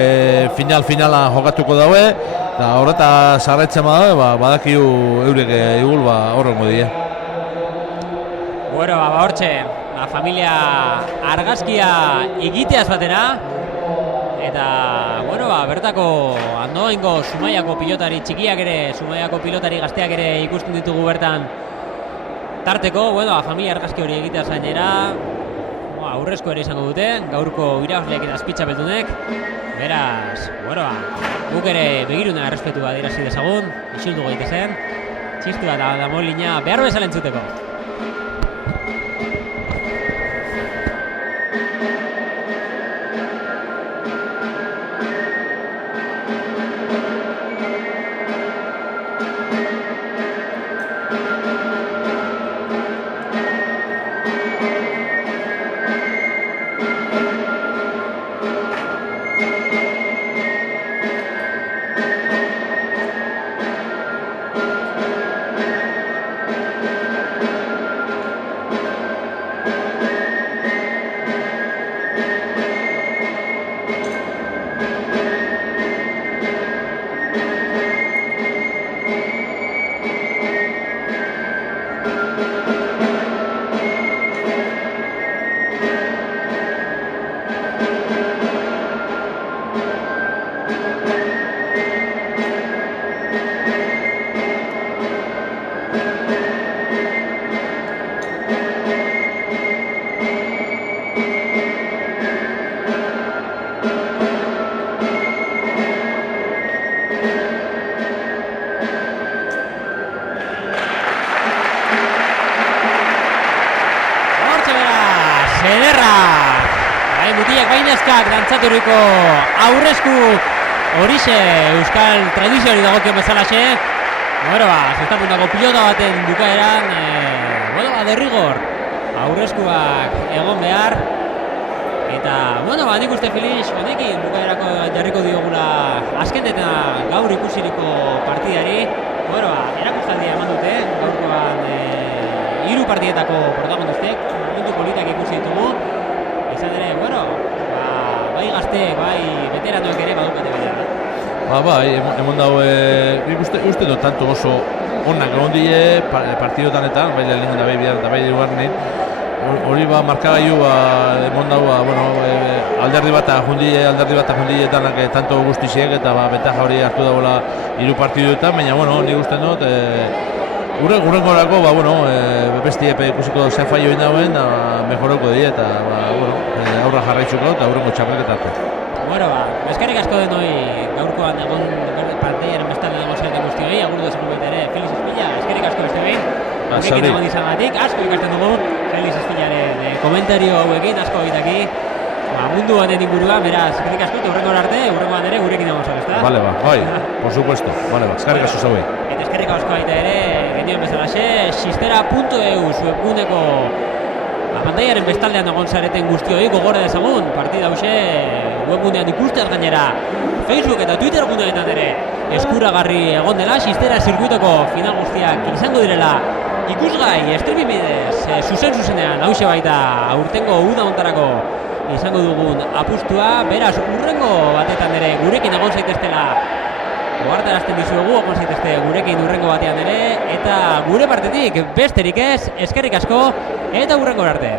finala jokatuko daue, eta horreta zarraitzen badaue, badakiu eurek igul horrengo die. Bueno, hortxe, familia argazkia egiteaz batera, eta, bueno, bertako andoengo Zumaiako pilotari txikiak ere, Zumaiako pilotari gazteak ere ikusten ditugu bertan tarteko, bueno, familia argazki hori egiteaz gainera, aurrezko ere izango dute, gaurko irabazleak eta Azpi txapeldunek. Beraz, bueno, guk ere begiruna errespetua adierazi dezagun, isildu gaitezen, txistua eta damolina behar bezala entzuteko. Dantzaturiko aurrezku horixe euskal tradizioari dagokion bezalaxe. Bueno, sustapuntako pilota baten bukaeran, derrigor aurrezkuak egon behar. Eta, bueno, nik uste Felix, honekin bukaerako jarriko diogula azkenteta gaur ikusiriko partidari. Bueno, erakustaldia eman dute, gaurkoan 3 partidetako protagonistek, momentu politak ikusi ditugu. Izan ere, bueno, bai gazte, bai veteranoek ere badukate bidea. Bai, emon dago, uste dut tanto oso onak egon die partidotanetan, bai lehenengo da bai bidea eta bai dirugarrenin. Hori markagailu emon dago, alderdi bat jundieetanak tanto guztiziek eta betaja hori hartu dagoela 3 partiduetan, baina, nik uste dut, urrengorako, beste ikusiko zen faio egin dauen, mejoroko die eta, aurra jarraitzuko eta urrengo txapelketa arte. Bueno, eskerrik asko denoi gaurkoan egon pantaiaren bestalde egon zareten guztioi, agurdu esan baita ere Felix Espilla, eskerrik asko beste behin. Gurekin egon izanagatik, asko ikasten dugu Felix Espillaren komentario hauekin, asko egitaki. Mundu baten inguruan, beraz, eskerrik asko, eta hurrengo arte, hurrengoan ere gurekin egon zara, ezta? Vale, bai, por supuesto, vale, eskerrik asko zauei. Eta eskerrik asko baita ere, genioen bezalaxe, xistera.eu webguneko pantaiaren bestaldean egon zareten guztioi, gogora dezagun, partida hause webgunean ikustez gainera, Facebook eta Twitter guneetan ere eskuragarri egon dela, xistera zirkuitoko final guztiak izango direla ikusgai, streaming bidez, zuzenean, hause baita aurtengo uda hontarako izango dugun apustua, beraz urrengo batetan ere gurekin egon zaiteztela ohartarazten dizuegu, egon zaitezte gurekin urrengo batean ere, eta gure partetik besterik ez, eskerrik asko, eta urrengo arte.